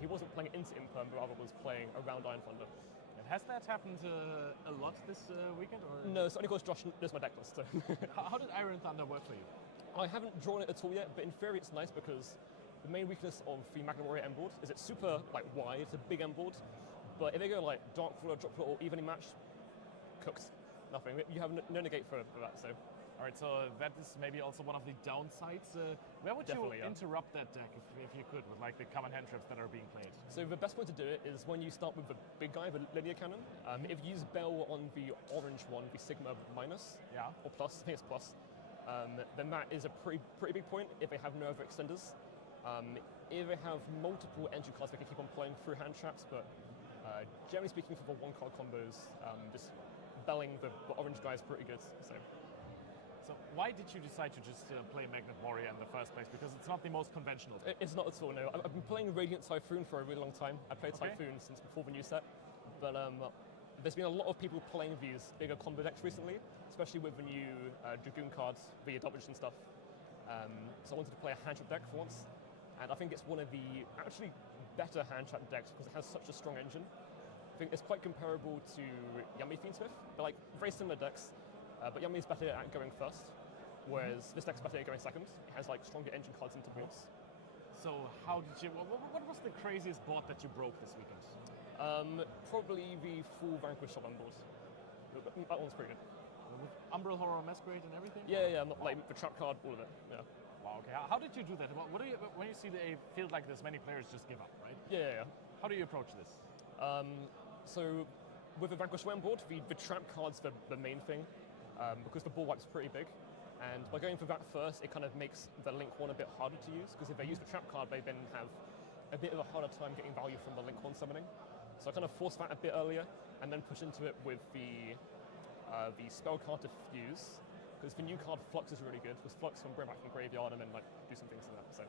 He wasn't playing into Imperm, but rather was playing around Iron Thunder. And has that happened a lot this weekend? Or? No, so only because Josh knows my deck list. So. How did Iron Thunder work for you? I haven't drawn it at all yet, but in theory it's nice because the main weakness of the Magnet Warrior end board is it's super wide, it's a big end board, but if they go like Dark Floor, Drop Floor, or evenly matched, cooked. Nothing. You have no negate for that, so. All right, so that is maybe also one of the downsides. Where would Definitely, you yeah. interrupt that deck if you could with like the common hand traps that are being played? So the best way to do it is when you start with the big guy, the linear cannon. If you use Bell on the orange one, the Sigma minus, Yeah. or plus, I think it's plus, then that is a pretty big point if they have no other extenders. If they have multiple entry cards, they can keep on playing through hand traps, but generally speaking for the one-card combos, just belling the orange guy is pretty good. So why did you decide to just play Magnet Warrior in the first place? Because it's not the most conventional deck. It's not at all, no. I've been playing Radiant Typhoon for a really long time. I played Okay. Typhoon since before the new set, but there's been a lot of people playing these bigger combo decks recently, especially with the new Dragoon cards, the adoption and stuff. So I wanted to play a hand trap deck for once, and I think it's one of the actually better hand trap decks because it has such a strong engine. I think it's quite comparable to Yummy Fiendsmith. They're like very similar decks, but Yummy's better at going first, whereas this deck's better at going second. It has like stronger engine cards into boards. So how did you? What was the craziest board that you broke this weekend? Probably the full Vanquish shot on board. That one's pretty good. With Umbral Horror Masquerade and everything? Yeah, like the trap card, all of it. Yeah. Wow. Okay. How did you do that? What do you when you see a field like this, many players just give up, right? Yeah. How do you approach this? So with the Vanquish Wham board, the trap card's the main thing, because the board wipe's pretty big. And by going for that first, it kind of makes the Link one a bit harder to use, because if they use the trap card, they then have a bit of a harder time getting value from the Link one summoning. So I kind of force that a bit earlier, and then push into it with the spell card to fuse, because the new card Flux is really good, because Flux can bring back from Graveyard and then like do some things to that. So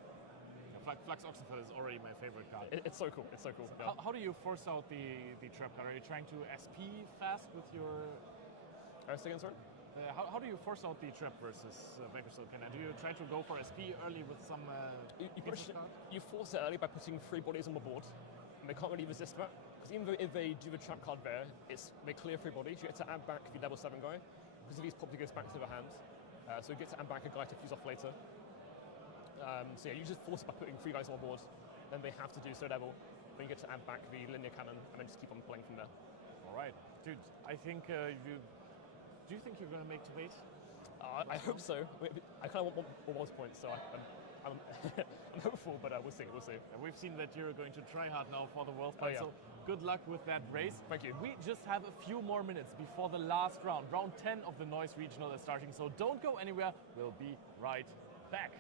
Flux Oxenford is already my favorite card. it's so cool. It's so cool. Yeah. How do you force out the trap card? Are you trying to SP fast with your? Say again, sorry? How do you force out the trap versus Vanquish Cannon? Do you try to go for SP early with some? You force it early by putting 3 bodies on the board, and they can't really resist that. Because even though if they do the trap card there, they clear 3 bodies. You get to add back the level 7 guy, because if he's popped, he goes back to the hand. So you get to add back a guy to fuse off later. So yeah, you just force it by putting 3 guys on the board, then they have to do so level. Then you get to add back the linear cannon, and then just keep on playing from there. All right, dude. I think Do you think you're going to make debate? I hope so. I kind of want more points, so I'm I'm hopeful, but we'll see. We'll see. And we've seen that you're going to try hard now for the World Cup, yeah. so good luck with that race. Thank you. We just have a few more minutes before the last round. Round 10 of the Neuss Regional is starting, so don't go anywhere. We'll be right back.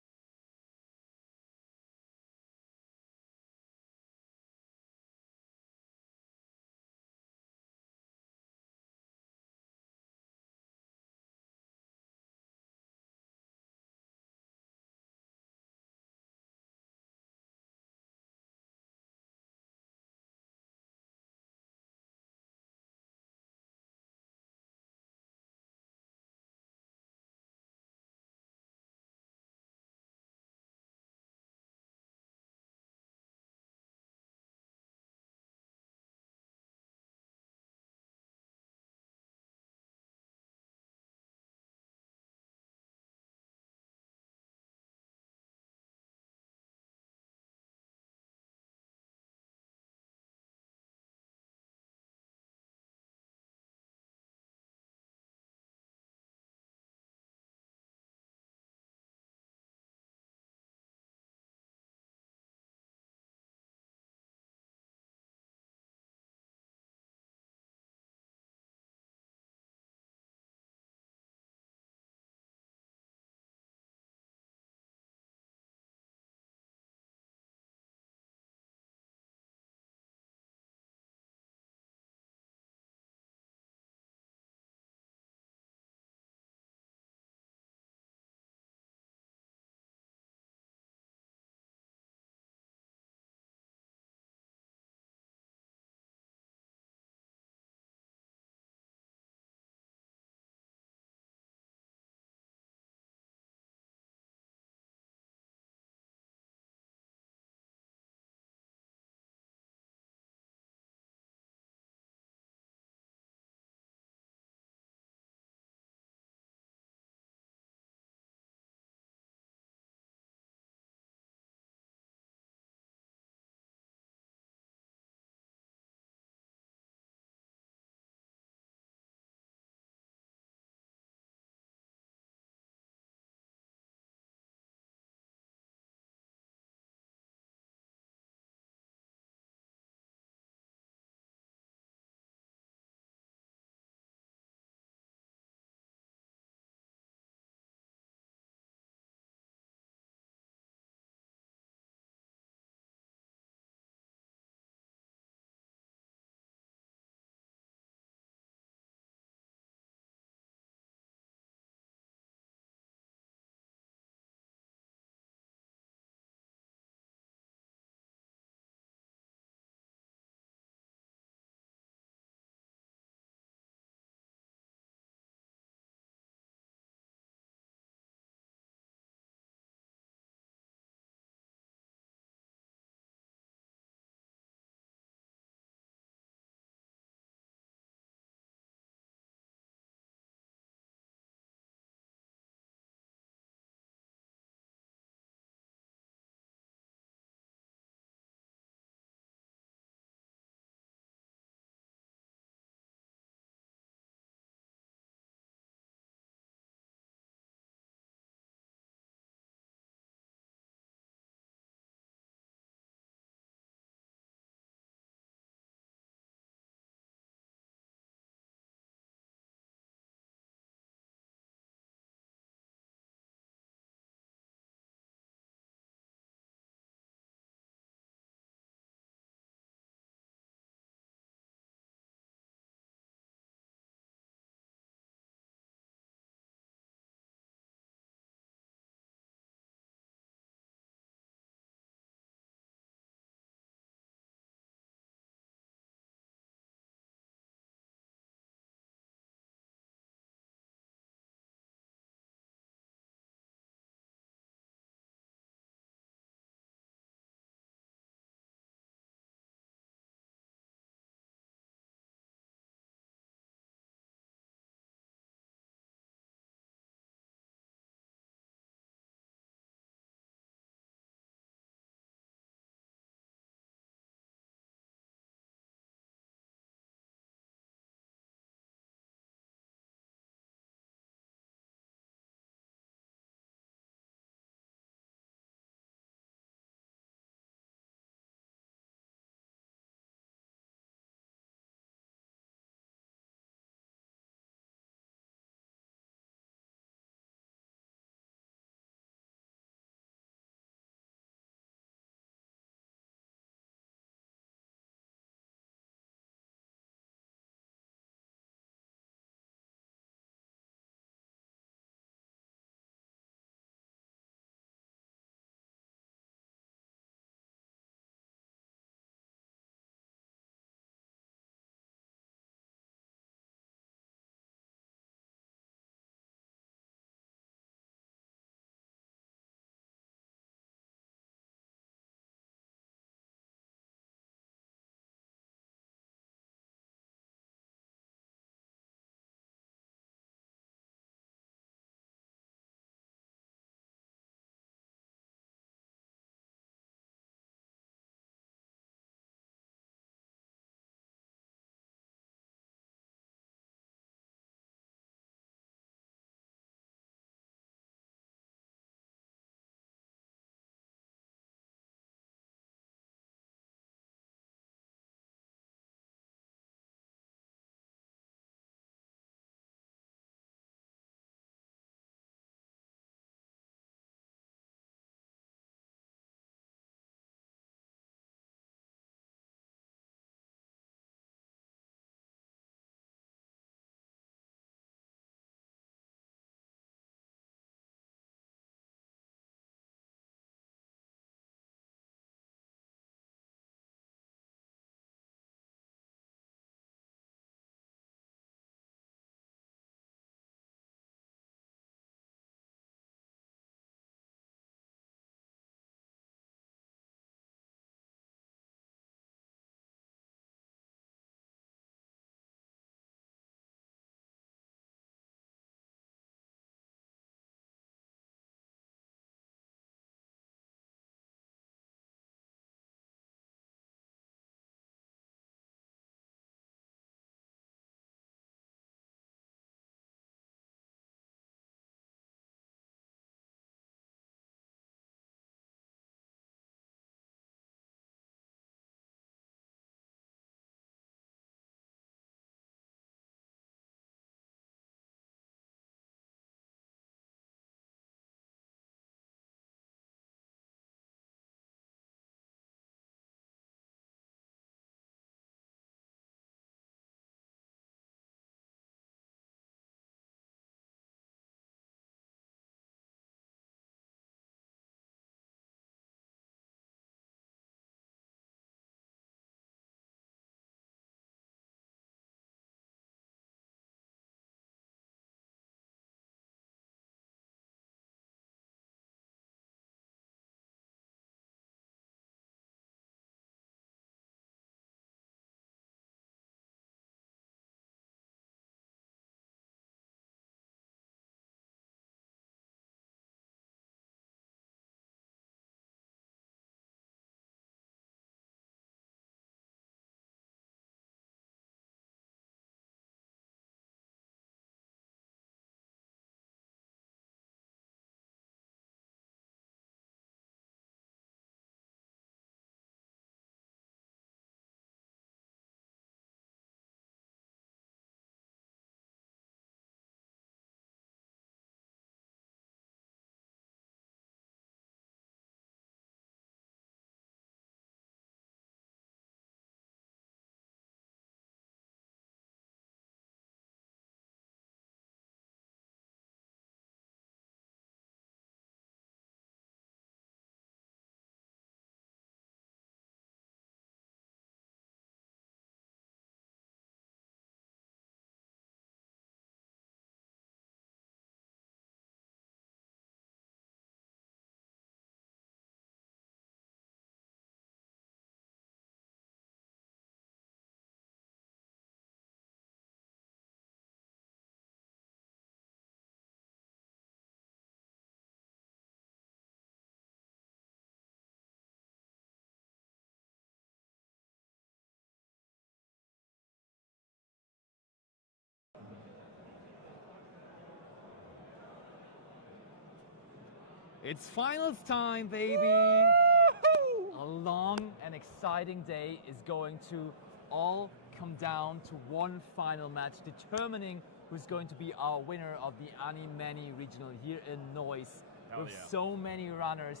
It's finals time, baby! A long and exciting day is going to all come down to one final match, determining who's going to be our winner of the Animany regional here in Neuss. Hell with yeah. so many runners,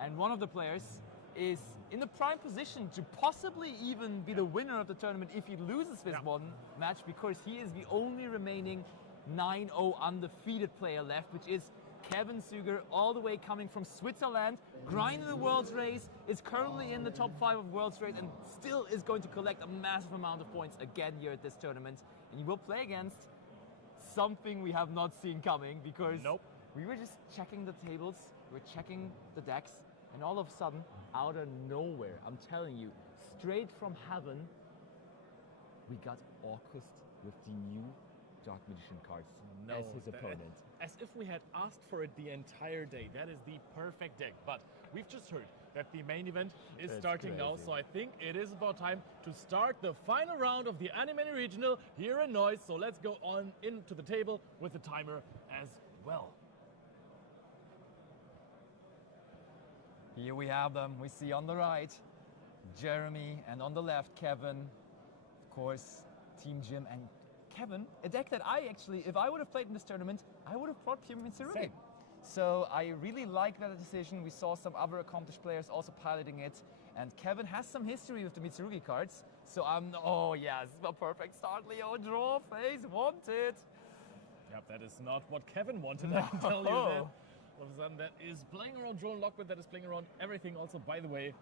and one of the players is in the prime position to possibly even be the winner of the tournament if he loses this one match, because he is the only remaining 9-0 undefeated player left, which is Kevin Suger, all the way coming from Switzerland, grinding the World's Race, is currently in the top 5 of World's Race, and still is going to collect a massive amount of points again here at this tournament. And he will play against something we have not seen coming, because we were just checking the tables, we're checking the decks, and all of a sudden, out of nowhere, I'm telling you, straight from heaven, we got August with the new Dark Magician cards as his opponent. As if we had asked for it the entire day. That is the perfect deck. But we've just heard that the main event is starting now, so I think it is about time to start the final round of the Animany Regional here in Neuss. So let's go on into the table with the timer as well. Here we have them. We see on the right Jeremy, and on the left Kevin. Of course, Team Jim and Kevin, a deck that I actually, if I would have played in this tournament, I would have brought Pure Mitsurugi. Same. So I really like that decision. We saw some other accomplished players also piloting it, and Kevin has some history with the Mitsurugi cards. So oh yeah, this is a perfect start, Leo. Draw phase, wanted. Yep, that is not what Kevin wanted, I can tell you that. All of a sudden, that is playing around drone lockbit, that is playing around everything also, by the way.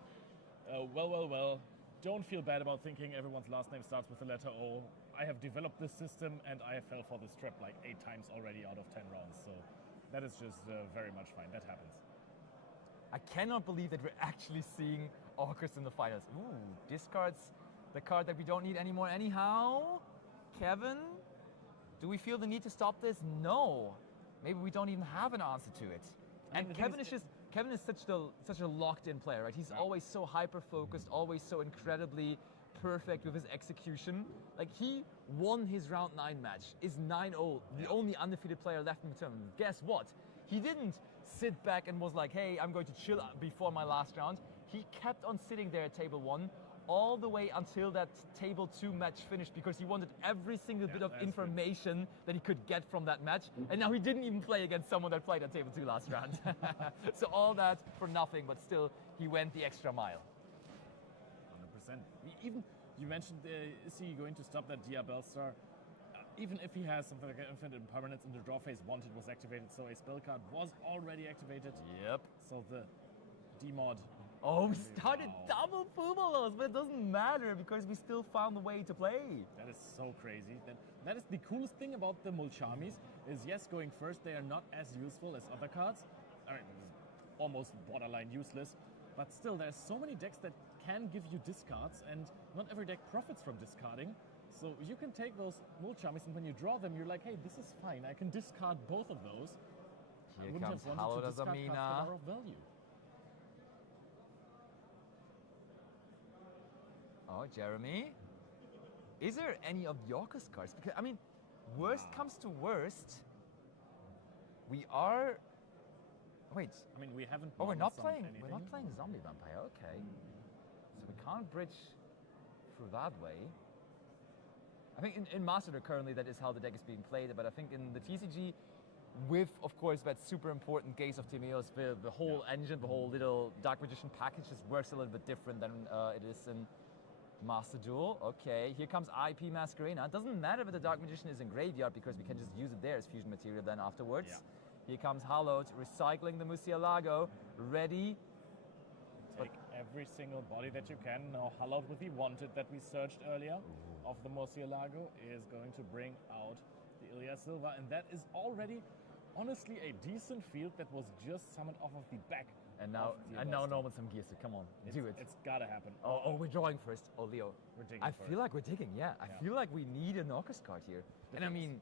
Well. Don't feel bad about thinking everyone's last name starts with the letter O. I have developed this system and I have fell for this trap like 8 times already out of 10 rounds. So that is just very much fine. That happens. I cannot believe that we're actually seeing August in the finals. Ooh, discards the card that we don't need anymore anyhow. Kevin, do we feel the need to stop this? No. Maybe we don't even have an answer to it. And Kevin is such a locked-in player, right? He's always so hyper-focused, always so incredibly perfect with his execution. Like, he won his round 9 match, is 9-0, the only undefeated player left in the tournament. Guess what? He didn't sit back and was like, hey, I'm going to chill before my last round. He kept on sitting there at table 1 all the way until that table 2 match finished, because he wanted every single bit of information that he could get from that match. And now he didn't even play against someone that played at table 2 last round. So all that for nothing, but still he went the extra mile. 100%. Even you mentioned, is he going to stop that Diabell Star? Even if he has something like an infinite impermanence in the draw phase, wanted was activated, so a spell card was already activated. Yep. So the D-mod. Oh, we started double Fumalos, but it doesn't matter because we still found a way to play. That is so crazy. That is the coolest thing about the Mulchamis, is yes, going first, they are not as useful as other cards. I mean, almost borderline useless, but still there's so many decks that can give you discards, and not every deck profits from discarding. So you can take those Mulchamis, and when you draw them, you're like, hey, this is fine. I can discard both of those. Here I wouldn't comes have wanted to discard cards Zamina. that are of value. Oh, Jeremy. Is there any of York's cards? Because, I mean, worst comes to worst, we are... Wait. I mean, we haven't. Oh, we're not summoned playing. anything. We're not playing Zombie Vampire. Okay. So we can't bridge through that way. I think in Master currently that is how the deck is being played, but I think in the TCG, with of course that super important Gaze of Timaeus, the whole engine, the whole little Dark Magician package just works a little bit different than it is in Master Duel. Okay, here comes IP Masquerena. It doesn't matter if the Dark Magician is in graveyard because we can just use it there as fusion material then afterwards. Yeah. Here comes Hallowed, recycling the Murcielago, ready. Take every single body that you can. Now, Hallowed with the Wanted that we searched earlier of the Murcielago is going to bring out the Ilya Silva, and that is already, honestly, a decent field that was just summoned off of the back. And now Norman some gears. Come on, do it. It's gotta happen. Oh, we're drawing first. Oh, Leo. We're digging I first. feel like we're digging, yeah. I feel like we need an Orcus card here. And I mean,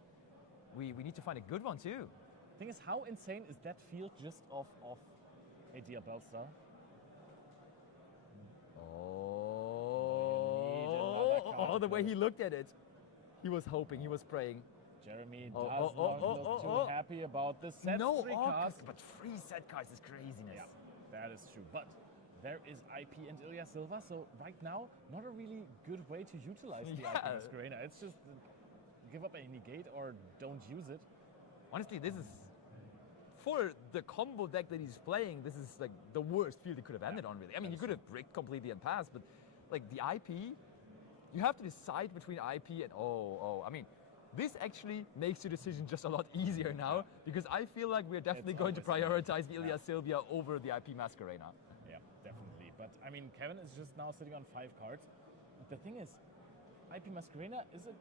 we need to find a good one too. Thing is, how insane is that field just off a Diabell Star? Oh, the way he looked at it. He was hoping, he was praying. Jeremy Oh, does oh, not oh, look oh, too oh. happy about the set No, 3 cards. but 3 set cards is craziness. Yeah, that is true. But there is IP and Ilya Silva, so right now, not a really good way to utilize the IP Yeah. Masquerena. It's just give up a negate or don't use it. Honestly, this is, for the combo deck that he's playing, this is like the worst field he could have ended on, really. I mean, you could have bricked completely and passed, but like the IP, you have to decide between IP and I mean, this actually makes your decision just a lot easier now, because I feel like we're definitely It's going to always prioritize the Ilya Silvia over the IP Masquerena. Yeah, definitely. But I mean, Kevin is just now sitting on 5 cards. The thing is, IP Masquerena is at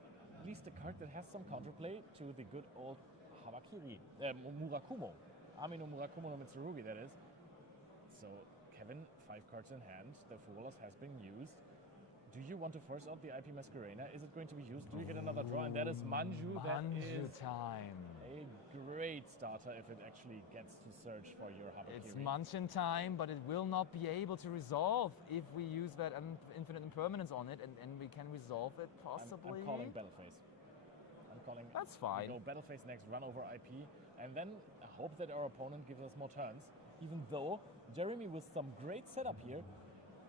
least a card that has some counterplay to the good old Habakiri, Murakumo. Amino Murakumo no Mitsurugi, that is. So, Kevin, 5 cards in hand. The Fuwalas has been used. Do you want to force out the IP Masquerena? Is it going to be used? Do you get another draw? And that is Manju. That Manju is time. a great starter if it actually gets to search for your Habakiri. It's Munchin time, but it will not be able to resolve if we use that infinite impermanence on it, and we can resolve it possibly. I'm calling Battleface. I'm calling. That's fine. We go Battleface next, run over IP, and then hope that our opponent gives us more turns. Even though Jeremy, with some great setup here,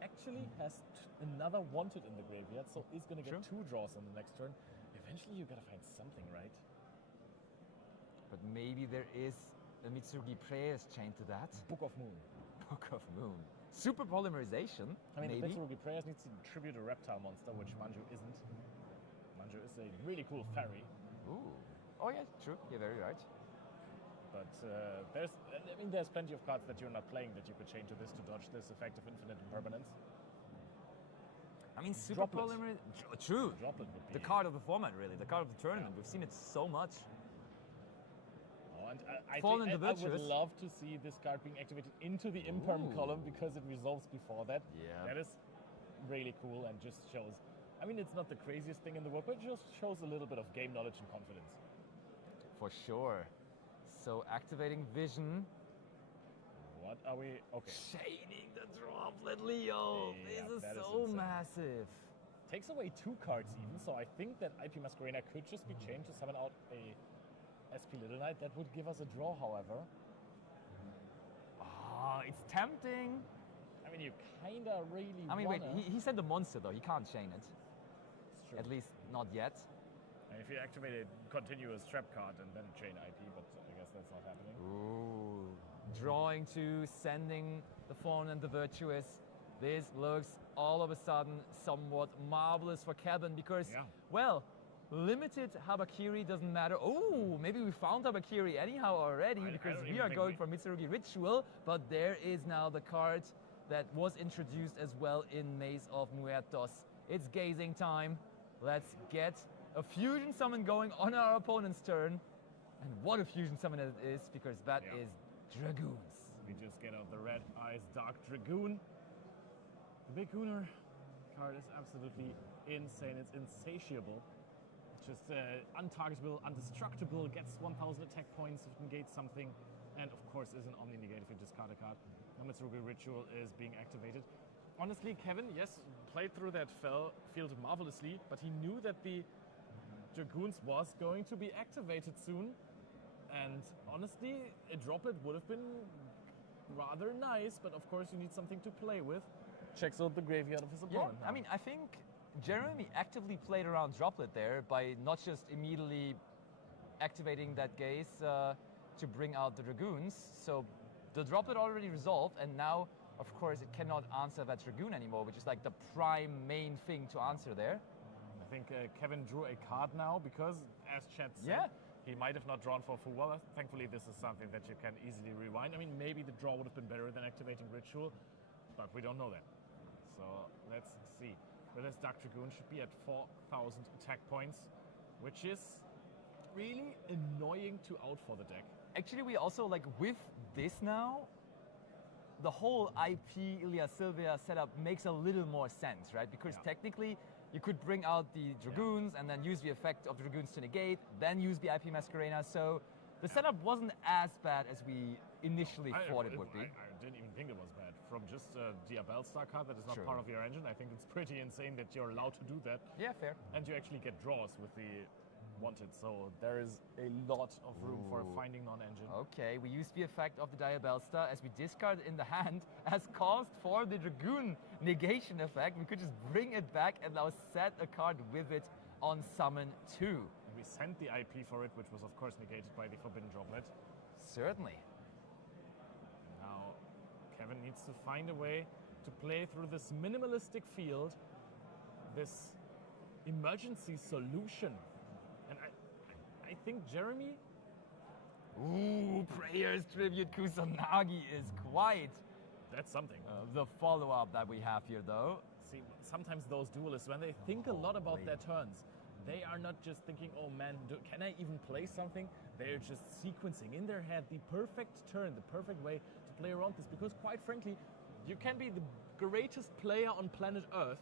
actually has another wanted in the graveyard, so is going to get 2 draws on the next turn. Eventually, you got to find something, right? But maybe there is a Mitsurugi Prayers chain to that. Book of Moon. Book of Moon. Super polymerization, I mean, maybe. the Mitsurugi Prayers needs to tribute a reptile monster, which Manju isn't. Manju is a really cool fairy. Ooh. Oh yeah, true. You're very right. But there's plenty of cards that you're not playing that you could chain to this to dodge this effect of infinite impermanence. I mean, super Droplet. polymerization. True. Droplet would be The card of the format, really. The card of the tournament. We've seen it so much. Oh, and I Fallen think the I would Virtuous. love to see this card being activated into the imperm column because it resolves before that. Yeah. That is really cool and just shows. I mean, it's not the craziest thing in the world, but it just shows a little bit of game knowledge and confidence. For sure. So activating Vision. What are we? Okay. Chaining the Droplet, Leo. Yeah, This that is is so insane. massive. Takes away 2 cards even, so I think that IP Masquerena could just be chained to summon out a SP Little Knight. That would give us a draw, however. Ah, it's tempting. I mean, you kinda really I mean, wanna. wait, he said the monster though. He can't chain it. It's true. At least not yet. And if you activate a continuous trap card and then chain IP, but I guess that's not happening. Ooh. Drawing 2, sending the Fawn and the Virtuous. This looks all of a sudden somewhat marvelous for Kevin because, Yeah. well, limited Habakiri doesn't matter. Oh, maybe we found Habakiri anyhow already I because don't we even are think going for Mitsurugi Ritual, but there is now the card that was introduced as well in Maze of Muertos. It's gazing time. Let's get a fusion summon going on our opponent's turn. And what a fusion summon it is, because that Yeah. is Dragoons. We just get out the Red Eyes Dark Dragoon. The Big Gooner card is absolutely insane. It's insatiable. It's just untargetable, indestructible, gets 1000 attack points if it negates something, and of course is an Omni negate if you discard a card. The Mitsurugi Ritual is being activated. Honestly, Kevin, yes, played through that field marvelously, but he knew that the Dragoons was going to be activated soon. And honestly, a droplet would have been rather nice, but of course you need something to play with. Checks out the graveyard of his Yeah, opponent. I mean, I think Jeremy actively played around Droplet there by not just immediately activating that gaze to bring out the Dragoons. So the Droplet already resolved, and now, of course, it cannot answer that Dragoon anymore, which is like the prime main thing to answer there. I think Kevin drew a card now because, as Chat said, Yeah. he might have not drawn for Fuwala. Thankfully, this is something that you can easily rewind. I mean, maybe the draw would have been better than activating Ritual, but we don't know that. So let's see. Whereas Dark Dragoon should be at 4000 attack points, which is really annoying to out for the deck. Actually, we also, like, with this now, the whole IP Ilya Silvia setup makes a little more sense, right? Because Yeah. technically, you could bring out the Dragoons and then use the effect of Dragoons to negate, then use the IP Masquerena. So the setup wasn't as bad as we initially thought it would be. I didn't even think it was bad. From just a Diabel Star card that is not True. part of your engine, I think it's pretty insane that you're allowed to do that. Yeah, fair. And you actually get draws with the wanted. So there is a lot of room for finding non-engine. Okay, we use the effect of the Diabellstar as we discard in the hand as cost for the Dragoon negation effect. We could just bring it back and now set a card with it on summon 2. We sent the IP for it, which was of course negated by the Forbidden Droplet. Certainly. Now, Kevin needs to find a way to play through this minimalistic field, this emergency solution. And I think Jeremy... Ooh, Prayers Tribute Kusanagi is quite That's something. the follow-up that we have here, though. See, sometimes those duelists, when they think a lot about their turns, they are not just thinking, oh man, can I even play something? They're just sequencing in their head the perfect turn, the perfect way to play around this. Because quite frankly, you can be the greatest player on planet Earth.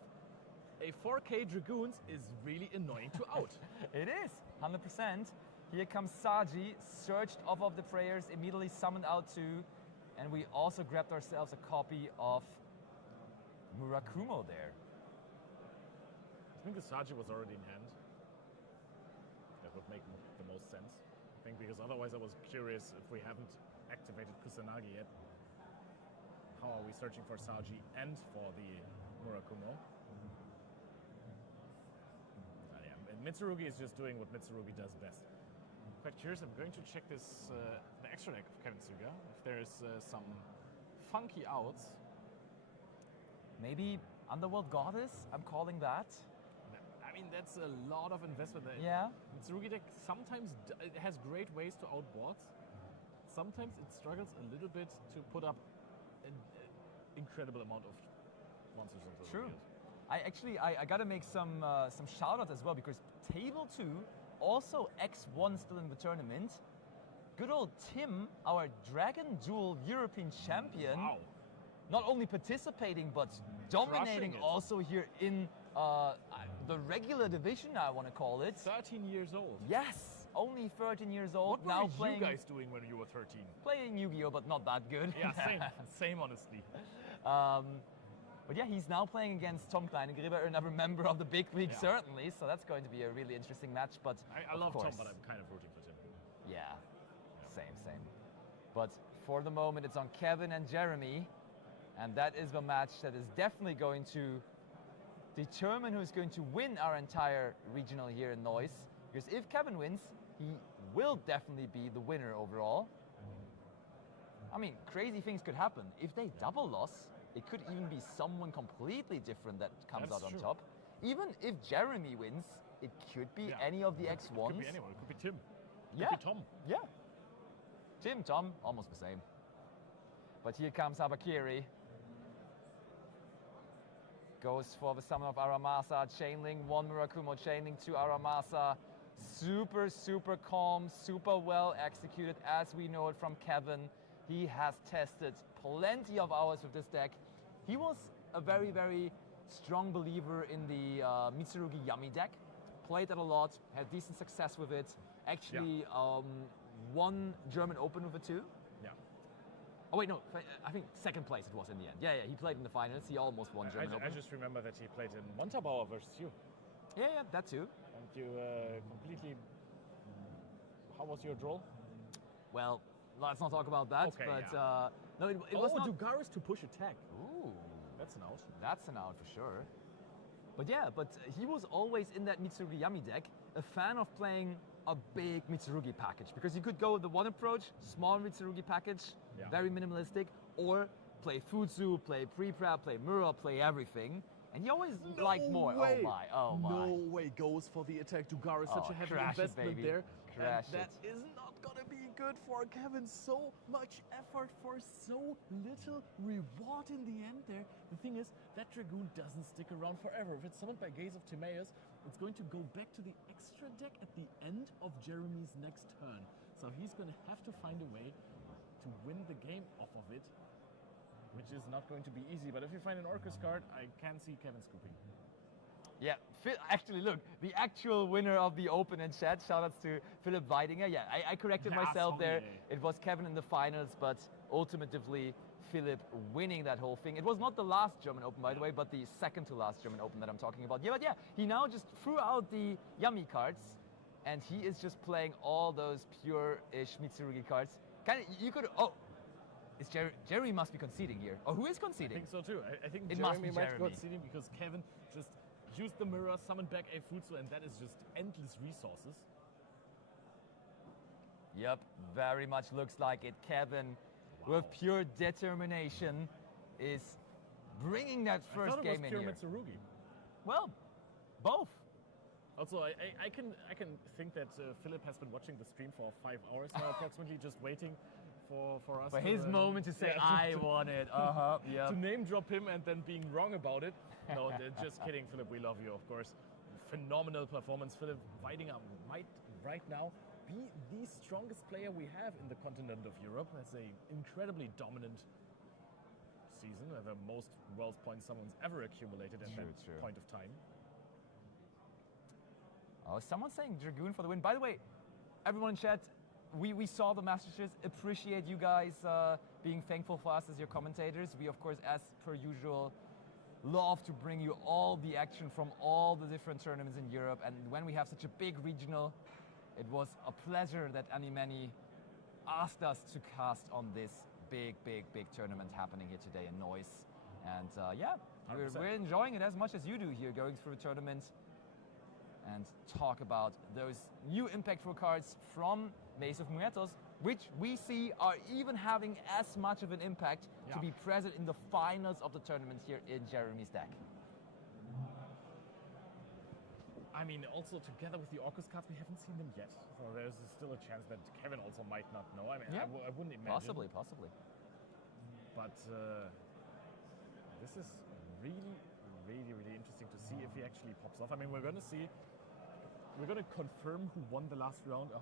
A 4K Dragoons is really annoying to out. It is, 100%. Here comes Saji, searched off of the prayers, immediately summoned out 2, and we also grabbed ourselves a copy of Murakumo there. I think the Saji was already in hand. That would make the most sense, I think, because otherwise I was curious if we haven't activated Kusanagi yet. How are we searching for Saji and for the Murakumo? Mitsurugi is just doing what Mitsurugi does best. Quite curious, I'm going to check this, the extra deck of Kevin Suga, if there's some funky outs. Maybe Underworld Goddess, I'm calling that. I mean, that's a lot of investment there. Yeah. Mitsurugi deck sometimes it has great ways to outboard. Sometimes it struggles a little bit to put up an incredible amount of monsters into the True. field. I gotta make some shout outs as well, because Table 2, also X1 still in the tournament. Good old Tim, our Dragon Duel European champion, Wow. not only participating but dominating it. also here in the regular division, I want to call it. 13 years old. Yes, only 13 years old. What now were playing, you guys doing when you were 13? playing Yu-Gi-Oh, but not that good. Yeah, same. Same, honestly. But yeah, he's now playing against Tom Kleinegräber, another member of the big league, Yeah. certainly. So that's going to be a really interesting match. But I of love course, Tom, but I'm kind of rooting for Tim. yeah, same. But for the moment, it's on Kevin and Jeremy, and that is the match that is definitely going to determine who's going to win our entire regional here in Neuss. Because if Kevin wins, he will definitely be the winner overall. I mean, crazy things could happen. If they double loss, it could even be someone completely different that comes That's out on true. top. Even if Jeremy wins, it could be Yeah. any of the X1s. It could be anyone. It could be Tim. It Yeah. could be Tom. Yeah. Tim, Tom, almost the same. But here comes Habakiri. Goes for the summon of Aramasa, chainlink, 1 Murakumo, chainlink 2 Aramasa. Super calm, super well executed, as we know it from Kevin. He has tested plenty of hours with this deck. He was a very strong believer in the Mitsurugi Yami deck. Played that a lot, had decent success with it. Actually, won German Open with it too. Yeah. Oh wait, no, I think second place it was in the end. Yeah, he played in the finals. He almost won German I Open. just remember that he played in Montabaur versus you. Yeah, that too. And you completely... How was your draw? Well, let's not talk about that. Okay, but yeah. no, it was not. Dugaris to push attack. Ooh, That's an out. that's an out for sure. But yeah, he was always in that Mitsurugi Yami deck, a fan of playing a big Mitsurugi package, because you could go with the one approach, small Mitsurugi package, Yeah. very minimalistic, or play Futsu, play pre-prep, play Mura, play everything. And he always liked more. way. Oh my. No way goes for the attack. Dugaris, such Oh, a heavy crash it, investment baby. there. Crash and that is not gonna be good for Kevin. So much effort for so little reward in the end there. The thing is, that Dragoon doesn't stick around forever. If it's summoned by Gaze of Timaeus, it's going to go back to the extra deck at the end of Jeremy's next turn. So he's gonna have to find a way to win the game off of it, which is not going to be easy. But if you find an Orcus card, I can see Kevin scooping. Yeah, actually, look, the actual winner of the Open in chat, shoutouts to Philip Weidinger. Yeah, I corrected Yeah, myself there. sorry. It was Kevin in the finals, but ultimately Philip winning that whole thing. It was not the last German Open, by the way, but the second to last German Open that I'm talking about. Yeah, but yeah, he now just threw out the Yummy cards, and he is just playing all those pure-ish Mitsurugi cards. You could, oh, Jeremy must be conceding here. Oh, who is I conceding? think so too. I think It must Jeremy be might go Jeremy. conceding because Kevin just used the mirror, summoned back a Futsu, and that is just endless resources. Yep, very much looks like it. Kevin, with pure determination, is bringing that I first thought it was game in pure here. Mitsurugi. Well, both. Also, I can think that Philip has been watching the stream for 5 hours now, approximately, just waiting for us. For to, his moment to say, yeah, I won it. Yeah. to name drop him and then being wrong about it. No, just kidding, Philip. We love you, of course. Phenomenal performance, Philip. Fighting up might right now be the strongest player we have in the continent of Europe. That's an incredibly dominant season, the most world points someone's ever accumulated at that point of time. Oh, someone's saying Dragoon for the win. By the way, everyone in chat, we saw the messages. Appreciate you guys being thankful for us as your commentators. We, of course, as per usual, love to bring you all the action from all the different tournaments in Europe. And when we have such a big regional, it was a pleasure that Animany asked us to cast on this big tournament happening here today in Neuss. And yeah, we're enjoying it as much as you do here, going through the tournament and talk about those new impactful cards from Maze of Muertos, which we see are even having as much of an impact to be present in the finals of the tournament here in Jeremy's deck. I mean, also together with the Orcus cards, we haven't seen them yet. So there's still a chance that Kevin also might not know. I mean, I wouldn't imagine. Possibly. But this is really interesting to see if he actually pops off. I mean, we're going to confirm who won the last round 100%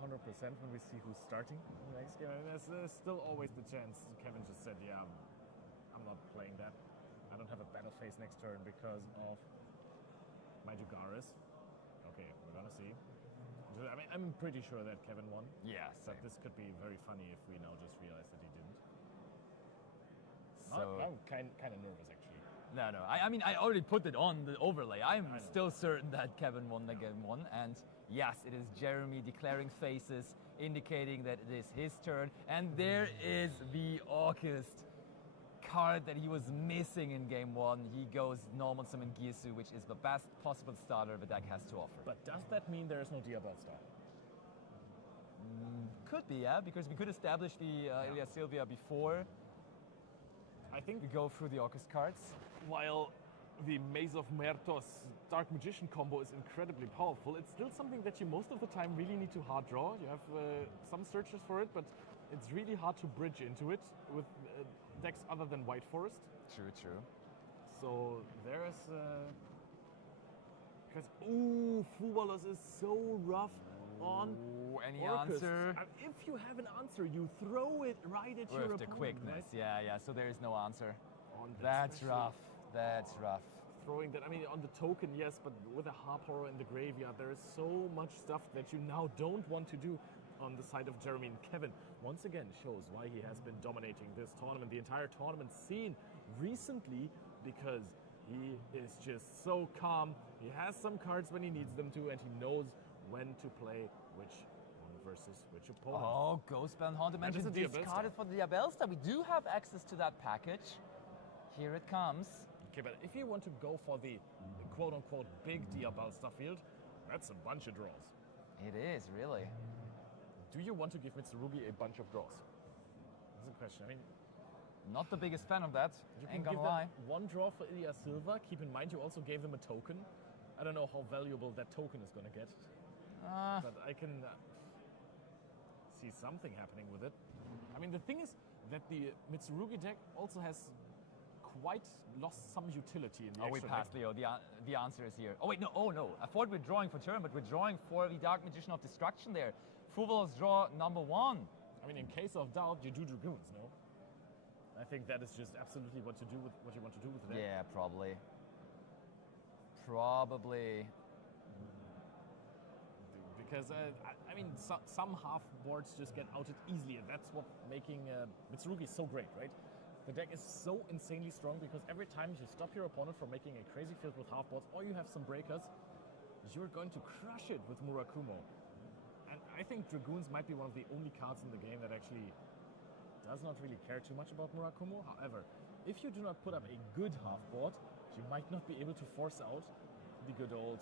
when we see who's starting in the next game. I mean, there's still always the chance. Kevin just said, yeah, I'm not playing that. I don't have a battle phase next turn because of my Jugaris. Okay, we're going to see. I mean, I'm pretty sure that Kevin won. Yeah, But this could be very funny if we now just realize that he didn't. So I'm kind of nervous, actually. No. I mean, I already put it on the overlay. I'm still certain that Kevin won the game one. And yes, it is Jeremy declaring faces, indicating that it is his turn. And there is the August card that he was missing in game one. He goes normal summon Girsu, which is the best possible starter the deck has to offer. But does that mean there is no Diabell Star? Could be, yeah, because we could establish the Ilya Sylvia before I think we go through the Orcus cards. while the Maze of Muertos Dark Magician combo is incredibly powerful, it's still something that you most of the time really need to hard draw. You have some searches for it, but it's really hard to bridge into it with decks other than White Forest. True. So there's because Fubalos is so rough on Any Orcus. answer? And if you have an answer, you throw it right at your With the opponent. quickness, Right? yeah. So there is no answer. On the That's special. rough. That's rough. Throwing that, I mean, on the token, yes, but with a Harp Horror in the graveyard, there is so much stuff that you now don't want to do on the side of Jeremy. And Kevin, once again, shows why he has been dominating this tournament, the entire tournament scene recently, because he is just so calm. He has some cards when he needs them to, and he knows when to play which one versus which opponent. Oh, Ghostbound Haunted That is Mansion a Diabell discarded for the Diabell Star. We do have access to that package. Here it comes. Okay, but if you want to go for the quote-unquote big Diabell Star field, that's a bunch of draws. It is, really. Do you want to give Mitsurugi a bunch of draws? That's a question. I mean, Not the biggest fan of that, you ain't can gonna give lie. them one draw for Ilya Silva. Keep in mind, you also gave them a token. I don't know how valuable that token is going to get, but I can see something happening with it. I mean, the thing is that the Mitsurugi deck also has quite lost some utility in the Oh, we extra passed deck. Leo. The answer is here. Oh, wait, no. Oh, no. I thought we're drawing for turn, but we're drawing for the Dark Magician of Destruction there. Fuval's draw number one. I mean, in case of doubt, you do Dragoons, no? I think that is just absolutely what you want to do with the deck. Yeah, probably. Probably. Because, I mean, some half boards just get outed easily, and that's what making Mitsurugi so great, right? The deck is so insanely strong because every time you stop your opponent from making a crazy field with half boards, or you have some breakers, you're going to crush it with Murakumo. I think Dragoons might be one of the only cards in the game that actually does not really care too much about Murakumo. However, if you do not put up a good half board, you might not be able to force out the good old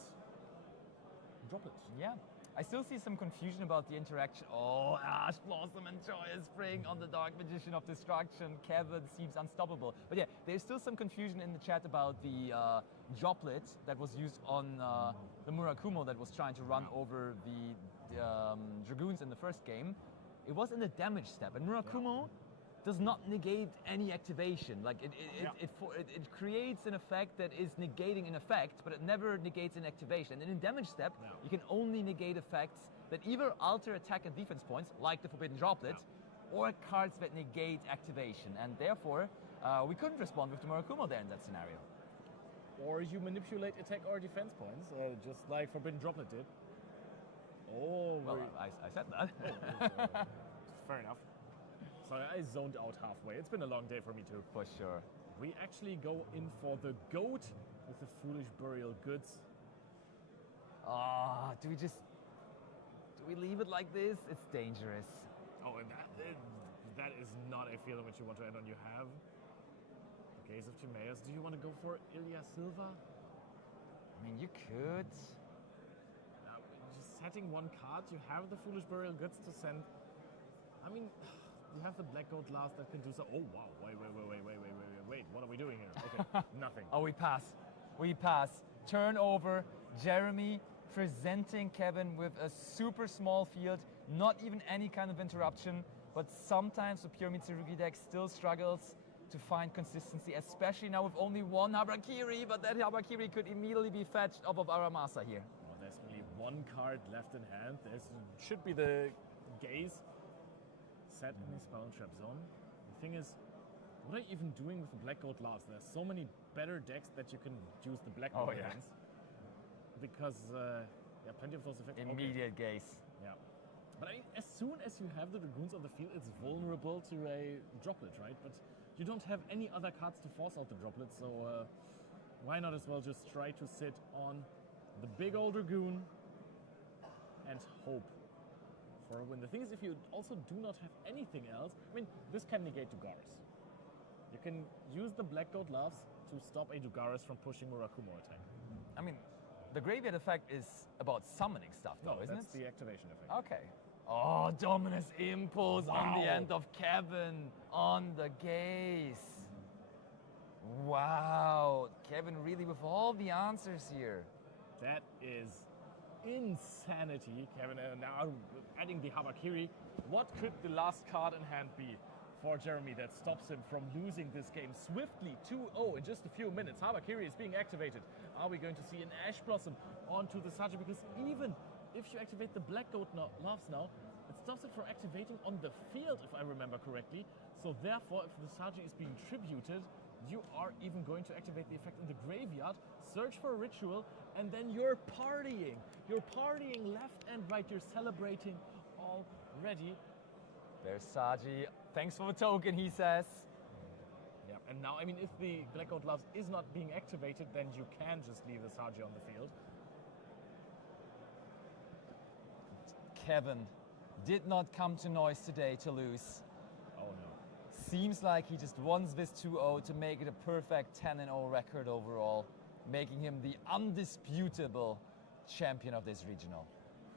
droplet. Yeah. I still see some confusion about the interaction. Oh, Ash Blossom and Joyous Spring on the Dark Magician of Destruction. Kevin seems unstoppable. But yeah, there's still some confusion in the chat about the droplet that was used on the Murakumo that was trying to run over the Dragoons in the first game. It was in the damage step, and Murakumo does not negate any activation. Like it creates an effect that is negating an effect, but it never negates an activation. And in damage step, you can only negate effects that either alter attack and defense points, like the Forbidden Droplet, or cards that negate activation. And therefore, we couldn't respond with the Murakumo there in that scenario. Or you manipulate attack or defense points, just like Forbidden Droplet did. Oh, well, I said that. Fair enough. Sorry, I zoned out halfway. It's been a long day for me too. For sure. We actually go in for the GOAT with the Foolish Burial Goods. Do we leave it like this? It's dangerous. Oh, and that is not a feeling which you want to end on. You have the Gaze of Timaeus. Do you want to go for Ilya Silva? I mean, you could. Just setting one card, you have the Foolish Burial Goods to send. I mean, you have the Black Goat last that can do so. Oh wow! Wait! What are we doing here? Okay, nothing. Oh, we pass. We pass. Turnover. Jeremy presenting Kevin with a super small field, not even any kind of interruption. But sometimes the pure Mitsurugi deck still struggles to find consistency, especially now with only one Habakiri. But that Habakiri could immediately be fetched off of Aramasa here. Well, there's only one card left in hand. There should be the Gaze set in the Spell and Trap zone. The thing is, what are you even doing with the Black Goat Last? There's so many better decks that you can use the Black Goat against. Because, plenty of those effects. Immediate Gaze. Yeah. But I mean, as soon as you have the Dragoons on the field, it's vulnerable to a droplet, right? But you don't have any other cards to force out the droplet, so why not as well just try to sit on the big old Dragoon and hope for a win. The thing is, if you also do not have anything else, I mean, this can negate Dugaris. You can use the Black Goat Loves to stop a Dugaris from pushing Murakumo attack. I mean, the graveyard effect is about summoning stuff, though, isn't it? That's the activation effect. Okay. Oh, Dominus Impulse on the end of Kevin on the Gaze. Wow, Kevin really with all the answers here. That is insanity, Kevin. Now adding the Habakiri, what could the last card in hand be for Jeremy that stops him from losing this game swiftly 2-0 in just a few minutes? Habakiri is being activated. Are we going to see an Ash Blossom onto the Saji? Because even if you activate the Black Goat Loves now, it stops it from activating on the field, if I remember correctly. So therefore, if the Saji is being tributed, you are even going to activate the effect in the graveyard, search for a ritual, and then you're partying. You're partying left and right. You're celebrating already. There's Saji. Thanks for the token, he says. Yeah, and now, I mean, if the Black Goat Loves is not being activated, then you can just leave the Saji on the field. Kevin did not come to Neuss today to lose. Oh no. Seems like he just wants this 2-0 to make it a perfect 10-0 record overall, making him the undisputable champion of this regional.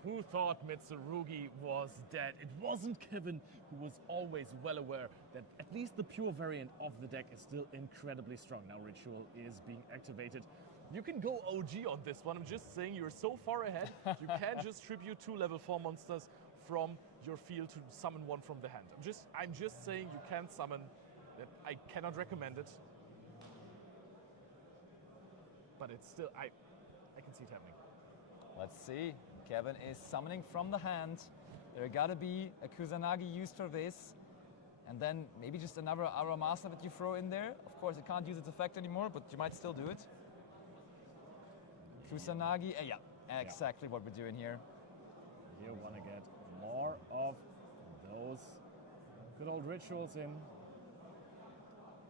Who thought Mitsurugi was dead? It wasn't Kevin, who was always well aware that at least the pure variant of the deck is still incredibly strong. Now Ritual is being activated. You can go OG on this one. I'm just saying you're so far ahead, you can just tribute 2 level 4 monsters from your field to summon one from the hand. I'm just saying you can summon that. I cannot recommend it. But it's still, I can see it happening. Let's see. Kevin is summoning from the hand. There gotta be a Kusanagi used for this. And then maybe just another Aramasa that you throw in there. Of course, it can't use its effect anymore, but you might still do it. Kusanagi, yeah, exactly what we're doing here. You want to get more of those good old rituals in.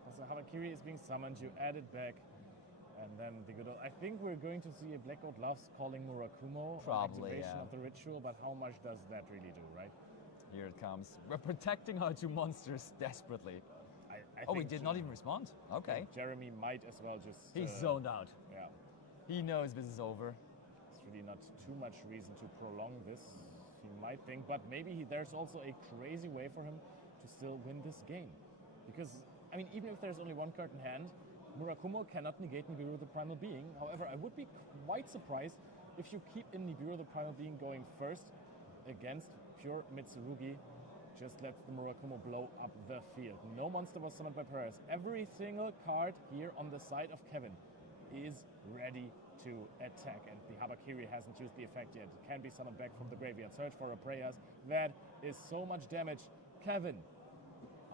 As the Harakiri is being summoned, you add it back And then the good old, I think we're going to see a Blackout Loves calling Murakumo. Probably, Activation yeah. of the ritual, but how much does that really do, right? Here it comes. We're protecting our two monsters desperately. I Oh, he think did not even respond? Okay. Jeremy might as well just... He's zoned out. Yeah. He knows this is over. It's really not too much reason to prolong this, he might think, but maybe there's also a crazy way for him to still win this game. Because, I mean, even if there's only one card in hand, Murakumo cannot negate Nibiru the Primal Being. However, I would be quite surprised if you keep in Nibiru the Primal Being going first against pure Mitsurugi. Just lets the Murakumo blow up the field. No monster was summoned by Perez. Every single card here on the side of Kevin is ready to attack, and the Habakiri hasn't used the effect yet. It can be summoned back from the graveyard. Search for a Prayas. That is so much damage. Kevin,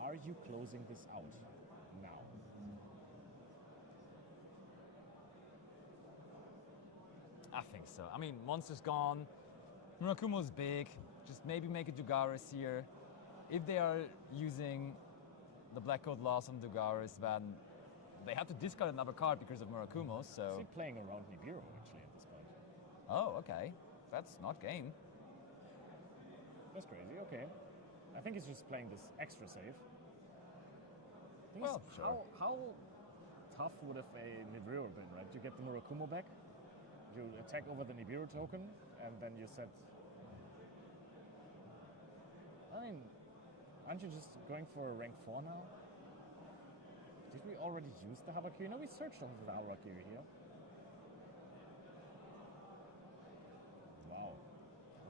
are you closing this out now? I think so. I mean, monster's gone. Murakumo's big. Just maybe make a Dugaris here. If they are using the Black Coat Loss on Dugaris, then they have to discard another card because of Murakumo, so... Is he playing around Nibiru, actually, at this point? Oh, okay. That's not game. That's crazy, okay. I think he's just playing this extra save. Well, sure. How tough would have a Nibiru been, right? You get the Murakumo back, you attack over the Nibiru token, and then you set... I mean, aren't you just going for a rank 4 now? Did we already use the Habakiri? No, we searched over the Habakiri here. Wow.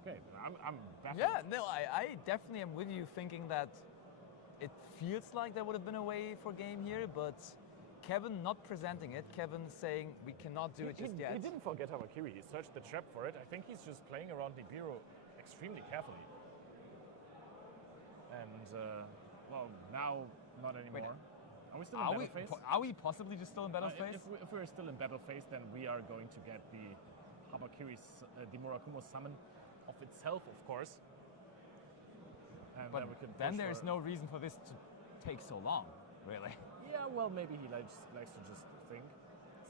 Okay, I'm baffled. Yeah, no, I definitely am with you thinking that it feels like there would have been a way for game here, but Kevin not presenting it, Kevin saying we cannot do it just yet. He didn't forget Habakiri. He searched the trap for it. I think he's just playing around Nibiru extremely carefully. And, well, now, not anymore. Are we still in battle phase? Are we possibly just still in battle phase? If we're still in battle phase, then we are going to get the Habakiri, the Murakumo summon of itself, of course. And But then we can then push there's for- no reason for this to take so long, really. Yeah, well, maybe he likes to just think.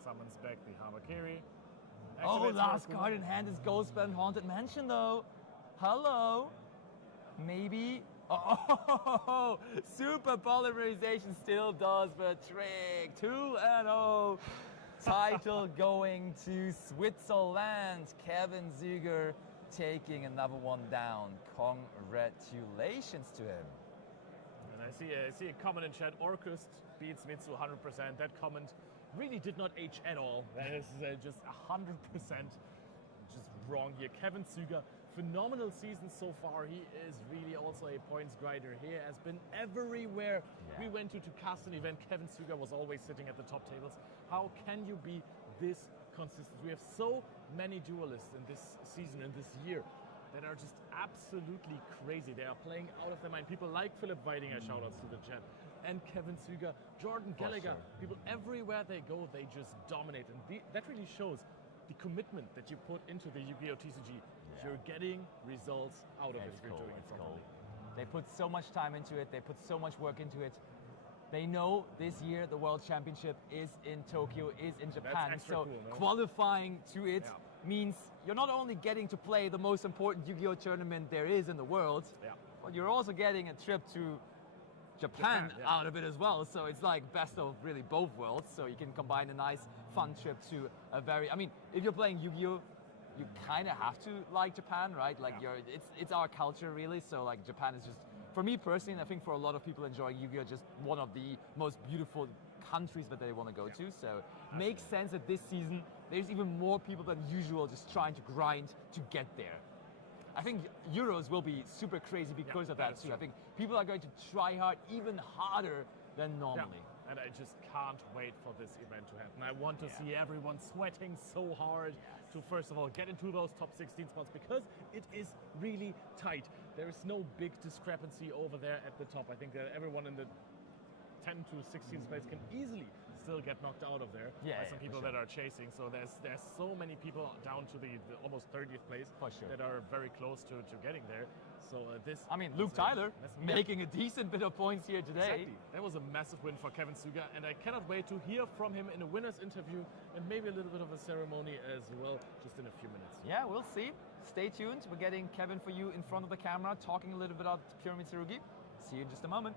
Summons back the Habakiri. Oh, Activates last Murakumo. card in hand is Ghostbound Haunted Mansion, though. Hello. Maybe. Oh, super polymerization still does the trick. 2-0. Title going to Switzerland. Kevin Züger taking another one down. Congratulations to him. And I see a comment in chat. Orcust beats Mitsu 100%. That comment really did not age at all. That is just 100% just wrong here. Kevin Züger, phenomenal season so far. He is really also a points grinder. He has been everywhere. Yeah. We went to custom event. Kevin Züger was always sitting at the top tables. How can you be this consistent? We have so many duelists in this season, in this year, that are just absolutely crazy. They are playing out of their mind. People like Philip Weidinger, shoutouts to the chat, and Kevin Züger, Jordan Gallagher. sure. People everywhere they go, they just dominate. And that really shows the commitment that you put into the Yu-Gi-Oh! TCG. You're getting results out of it It's if you're cool, doing it it's properly. cool. They put so much time into it. They put so much work into it. They know this year the World Championship is in Tokyo, is in Japan. extra So cool, no? qualifying to it Yeah. means you're not only getting to play the most important Yu-Gi-Oh! Tournament there is in the world, Yeah. but you're also getting a trip to Japan Japan, yeah. out of it as well. So it's like best of really both worlds. So you can combine a nice, fun trip to a very... I mean, if you're playing Yu-Gi-Oh!, you kind of have to like Japan, right? Like Yeah. it's our culture really. So like Japan is just, for me personally, and I think for a lot of people enjoying Yu-Gi-Oh!, just one of the most beautiful countries that they want to go to. So makes sense that this season there's even more people than usual just trying to grind to get there. I think Euros will be super crazy because of that that is too. true. I think people are going to try hard, even harder than normally. And I just can't wait for this event to happen. I want to see everyone sweating so hard to, first of all, get into those top 16 spots, because it is really tight. There is no big discrepancy over there at the top. I think that everyone in the 10 to 16 space can easily still get knocked out of there Yeah, by yeah, some for people sure. that are chasing. So there's so many people down to the almost 30th place For sure. that are very close to getting there. So this. I mean, was Luke a Tyler massive- making a decent bit of points here today. Exactly. That was a massive win for Kevin Suga, and I cannot wait to hear from him in a winner's interview and maybe a little bit of a ceremony as well, just in a few minutes. Yeah, we'll see. Stay tuned. We're getting Kevin for you in front of the camera, talking a little bit about Pyramid Tsurugi. See you in just a moment.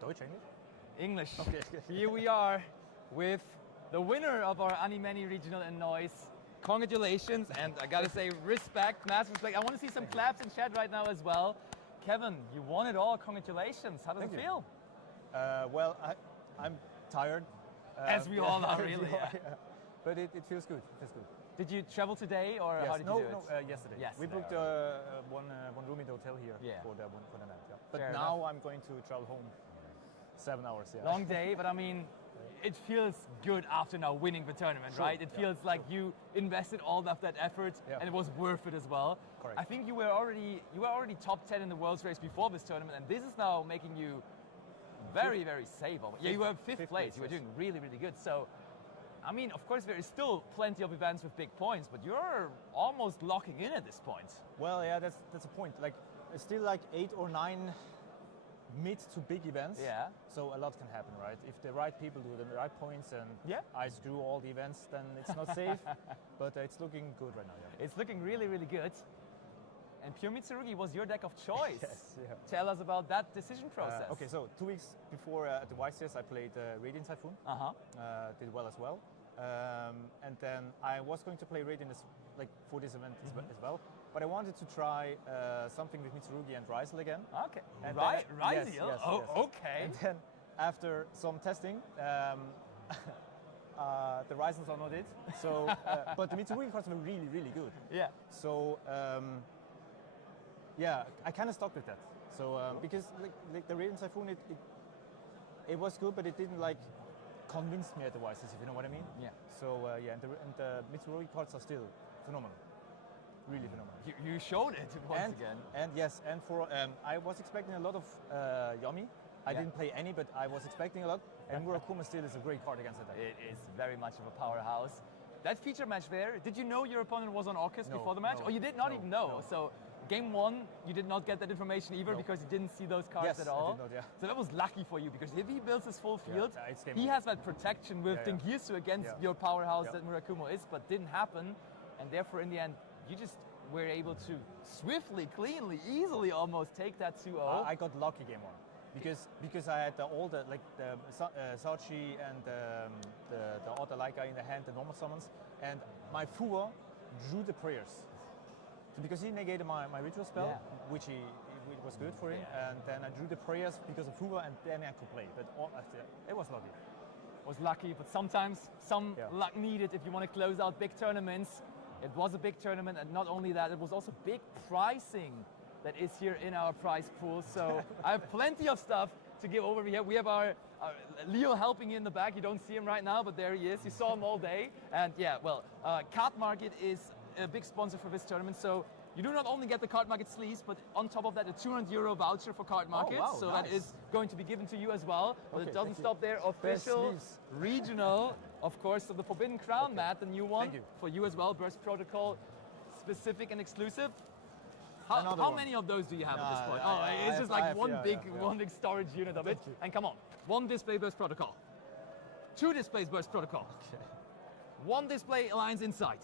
Deutsch, English? English. Okay. Here we are with the winner of our Animany regional in Neuss. Congratulations, and I gotta say, respect, massive respect. I want to see some claps in chat right now as well. Kevin, you won it all. Congratulations. How does Thank it you. feel? Well, I'm tired. As we all are, really. Yeah. Yeah. But it feels good. It feels good. Did you travel today, or Yes. how did No, you do it? no. Yesterday. We Yesterday, booked one room in the hotel here Yeah. for the night. Yeah. But Fair now enough. I'm going to travel home. 7 hours. Yeah. Long day, but I mean, it feels good after now winning the tournament, Sure, right? It yeah, feels like you invested all of that effort, Yeah. and it was worth it as well. Correct. I think you were already top 10 in the world's race before this tournament, and this is now making you very, very safe. Yeah, you were fifth place. You were yes. doing really, really good. So, I mean, of course, there is still plenty of events with big points, but you're almost locking in at this point. Well, yeah, that's a point. Like, it's still like 8 or 9 mid to big events. Yeah. So a lot can happen, right? If the right people do the right points and Yeah. I screw all the events, then it's not safe. But it's looking good right now. Yeah. It's looking really, really good. And Pyramid Tsurugi was your deck of choice. Yes. Yeah. Tell us about that decision process. Okay, so 2 weeks before at the YCS, I played Radiant Typhoon. Uh-huh. Did well as well. And then I was going to play Radiant like for this event as well. But I wanted to try something with Mitsurugi and Rysel again. Okay. And Right, then- Rysel? yes, yes, Oh, yes. okay. And then after some testing, the Rysels are not it. So, but the Mitsurugi cards were really, really good. Yeah. So, yeah, I kind of stuck with that. So, because like the Radiant Typhoon, it was good, but it didn't like convince me at the YCS, if you know what I mean. Yeah. So, yeah, and the Mitsurugi cards are still phenomenal. Really phenomenal. You showed it once and, again. And yes, and for I was expecting a lot of Yami, I Yeah. didn't play any, but I was expecting a lot. And Murakuma still is a great card against attack. It is very much of a powerhouse. That feature match there, did you know your opponent was on Orcus No, before the match? no, Or you did not no, even know? no. So game one, you did not get that information either No. because you didn't see those cards Yes, at I all. did not, yeah. So that was lucky for you because if he builds his full field, yeah, it's game he over. has that protection with Yeah, yeah. Dengirsu against Yeah. your powerhouse Yeah. that Murakumo is, but didn't happen. And therefore, in the end, you just were able to swiftly, cleanly, easily almost take that 2-0. I got lucky game one because I had all the Sachi and the other light guy in the hand, the normal summons, and my Fuwa drew the prayers. So because he negated my ritual spell, Yeah. which it was good for him, Yeah. and then I drew the prayers because of Fuwa, and then I could play. But it was lucky. Was lucky, but sometimes some Yeah. luck needed if you want to close out big tournaments. It was a big tournament, and not only that, it was also big pricing that is here in our prize pool. So I have plenty of stuff to give over here. We have our Leo helping you in the back. You don't see him right now, but there he is. You saw him all day. And yeah, well, Card Market is a big sponsor for this tournament. So you do not only get the Card Market sleeves, but on top of that, a €200 voucher for Card Market. wow, so nice. that is going to be given to you as well. But Okay, it doesn't thank you. stop there. Official sleeves. regional, of course, of the Forbidden Crown mat, the new one. Thank you. For you as well, Burst Protocol, specific and exclusive. Another How one. many of those do you have at this No, point? I It's have- just I like have- one yeah, big yeah. one big storage unit of it. And come on, one display Burst Protocol, 2 displays Burst Protocol, 1 display Alliance Insight,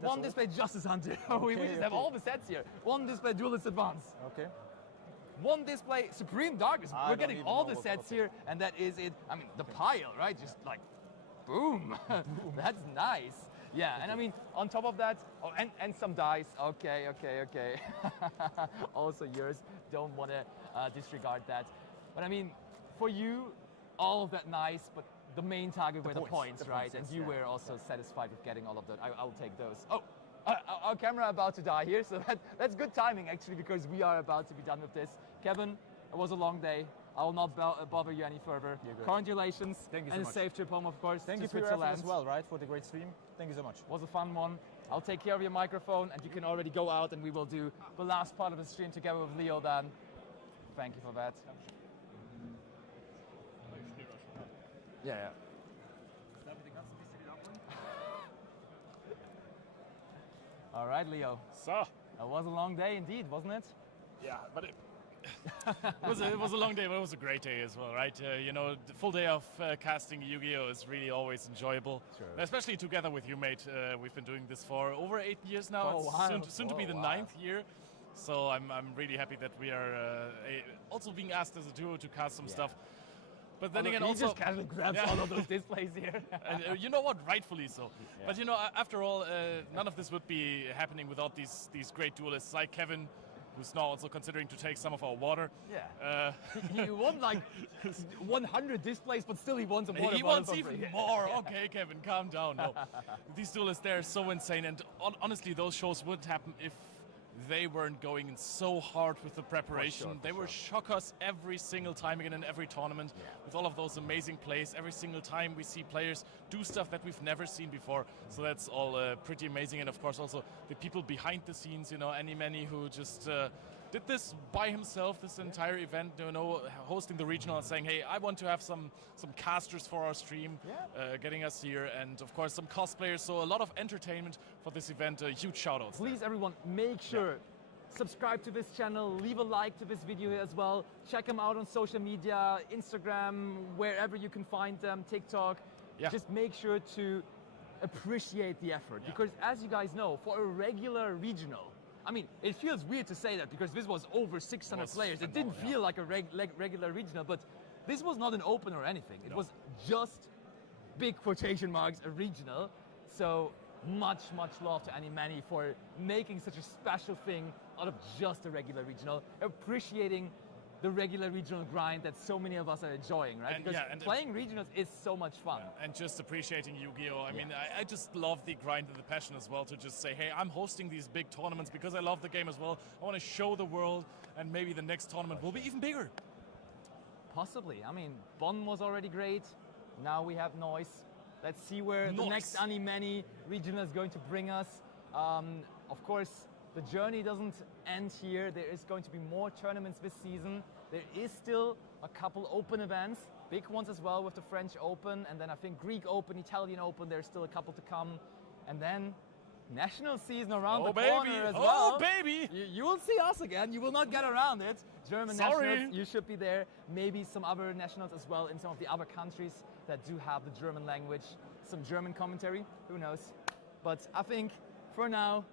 1 all? display Justice Hunter. we Okay, just have okay. all the sets here. 1 display Duelist Advance. Okay. 1 display Supreme Darkness. I We're don't getting even all know the what- sets okay. here, and that is it. I mean, the pile, right? Just like, boom. That's nice. Yeah, and I mean, on top of that, oh, and some dice. Okay. Also yours. Don't want to disregard that. But I mean, for you, all of that nice, but the main target were the points, the right? points, And yes, you yeah. were also satisfied with getting all of those. I'll take those. Oh, our camera about to die here, so that's good timing actually, because we are about to be done with this. Kevin, it was a long day. I will not bother you any further. You're good. Congratulations. Thank you so and much. a safe trip home, of course. Thank to you for your effort Switzerland. as well, right? For the great stream. Thank you so much. Was a fun one. I'll take care of your microphone, and you can already go out, and we will do the last part of the stream together with Leo then. Thank you for that. Yeah. All right, Leo. So, That was a long day indeed, wasn't it? yeah, but it was a long day, but it was a great day as well, right? You know, the full day of casting Yu-Gi-Oh! Is really always enjoyable. Sure. Especially together with you, mate. We've been doing this for over 8 years now. Oh, It's wow. soon to be the Oh, wow. 9th year. So I'm really happy that we are also being asked as a duo to cast some stuff. But then again, he also just casually grabs Yeah. all of those displays here. and you know what? Rightfully so. But you know, after all, none of this would be happening without these great duelists like Kevin, who's now also considering to take some of our water. Yeah. He won like 100 displays, but still he won some water He bottles wants for even free. more. Okay, Kevin, calm down. No. These duelists, they're so insane. And honestly, those shows wouldn't happen if they weren't going in so hard with the preparation. They will shock us every single time again in every tournament with all of those amazing plays. Every single time we see players do stuff that we've never seen before. So that's all pretty amazing. And of course also the people behind the scenes, you know, Animany, who just did this by himself, this entire event, you know, hosting the regional and saying, hey, I want to have some casters for our stream, getting us here, and of course some cosplayers. So a lot of entertainment for this event. Huge shout outs. Please, everyone, make sure subscribe to this channel, leave a like to this video here as well. Check them out on social media, Instagram, wherever you can find them, TikTok. Yeah. Just make sure to appreciate the effort, because as you guys know, for a regular regional, I mean, it feels weird to say that because this was over 600 was players. It didn't phenomenal, feel like a regular regional, but this was not an open or anything. It No. was just big quotation marks, a regional. So much love to Animany for making such a special thing out of just a regular regional, appreciating the regular regional grind that so many of us are enjoying, right? And, because yeah, and- playing regionals is so much fun. And just appreciating Yu-Gi-Oh! I mean, I just love the grind and the passion as well to just say, hey, I'm hosting these big tournaments because I love the game as well. I want to show the world, and maybe the next tournament will be even bigger. Possibly. I mean, Bonn was already great. Now we have Neuss. Let's see where the Neuss. next Animany regional is going to bring us. Of course, the journey doesn't end here. There is going to be more tournaments this season. There is still a couple open events, big ones as well with the French Open, and then I think Greek Open, Italian Open, there's still a couple to come. And then national season around the corner as well. Oh, baby! You will see us again. You will not get around it. German Sorry. nationals, you should be there. Maybe some other nationals as well in some of the other countries that do have the German language. Some German commentary, who knows. But I think for now,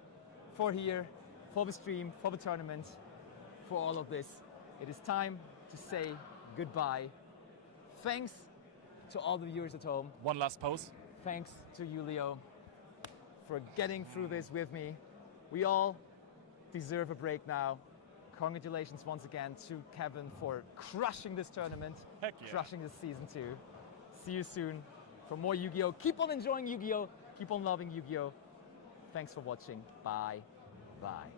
for here, for the stream, for the tournament, for all of this, it is time to say goodbye. Thanks to all the viewers at home. One last pose. Thanks to you, Leo, for getting through this with me. We all deserve a break now. Congratulations once again to Kevin for crushing this tournament, Heck yeah. crushing this season 2. See you soon for more Yu-Gi-Oh! Keep on enjoying Yu-Gi-Oh! Keep on loving Yu-Gi-Oh! Thanks for watching. Bye. Bye.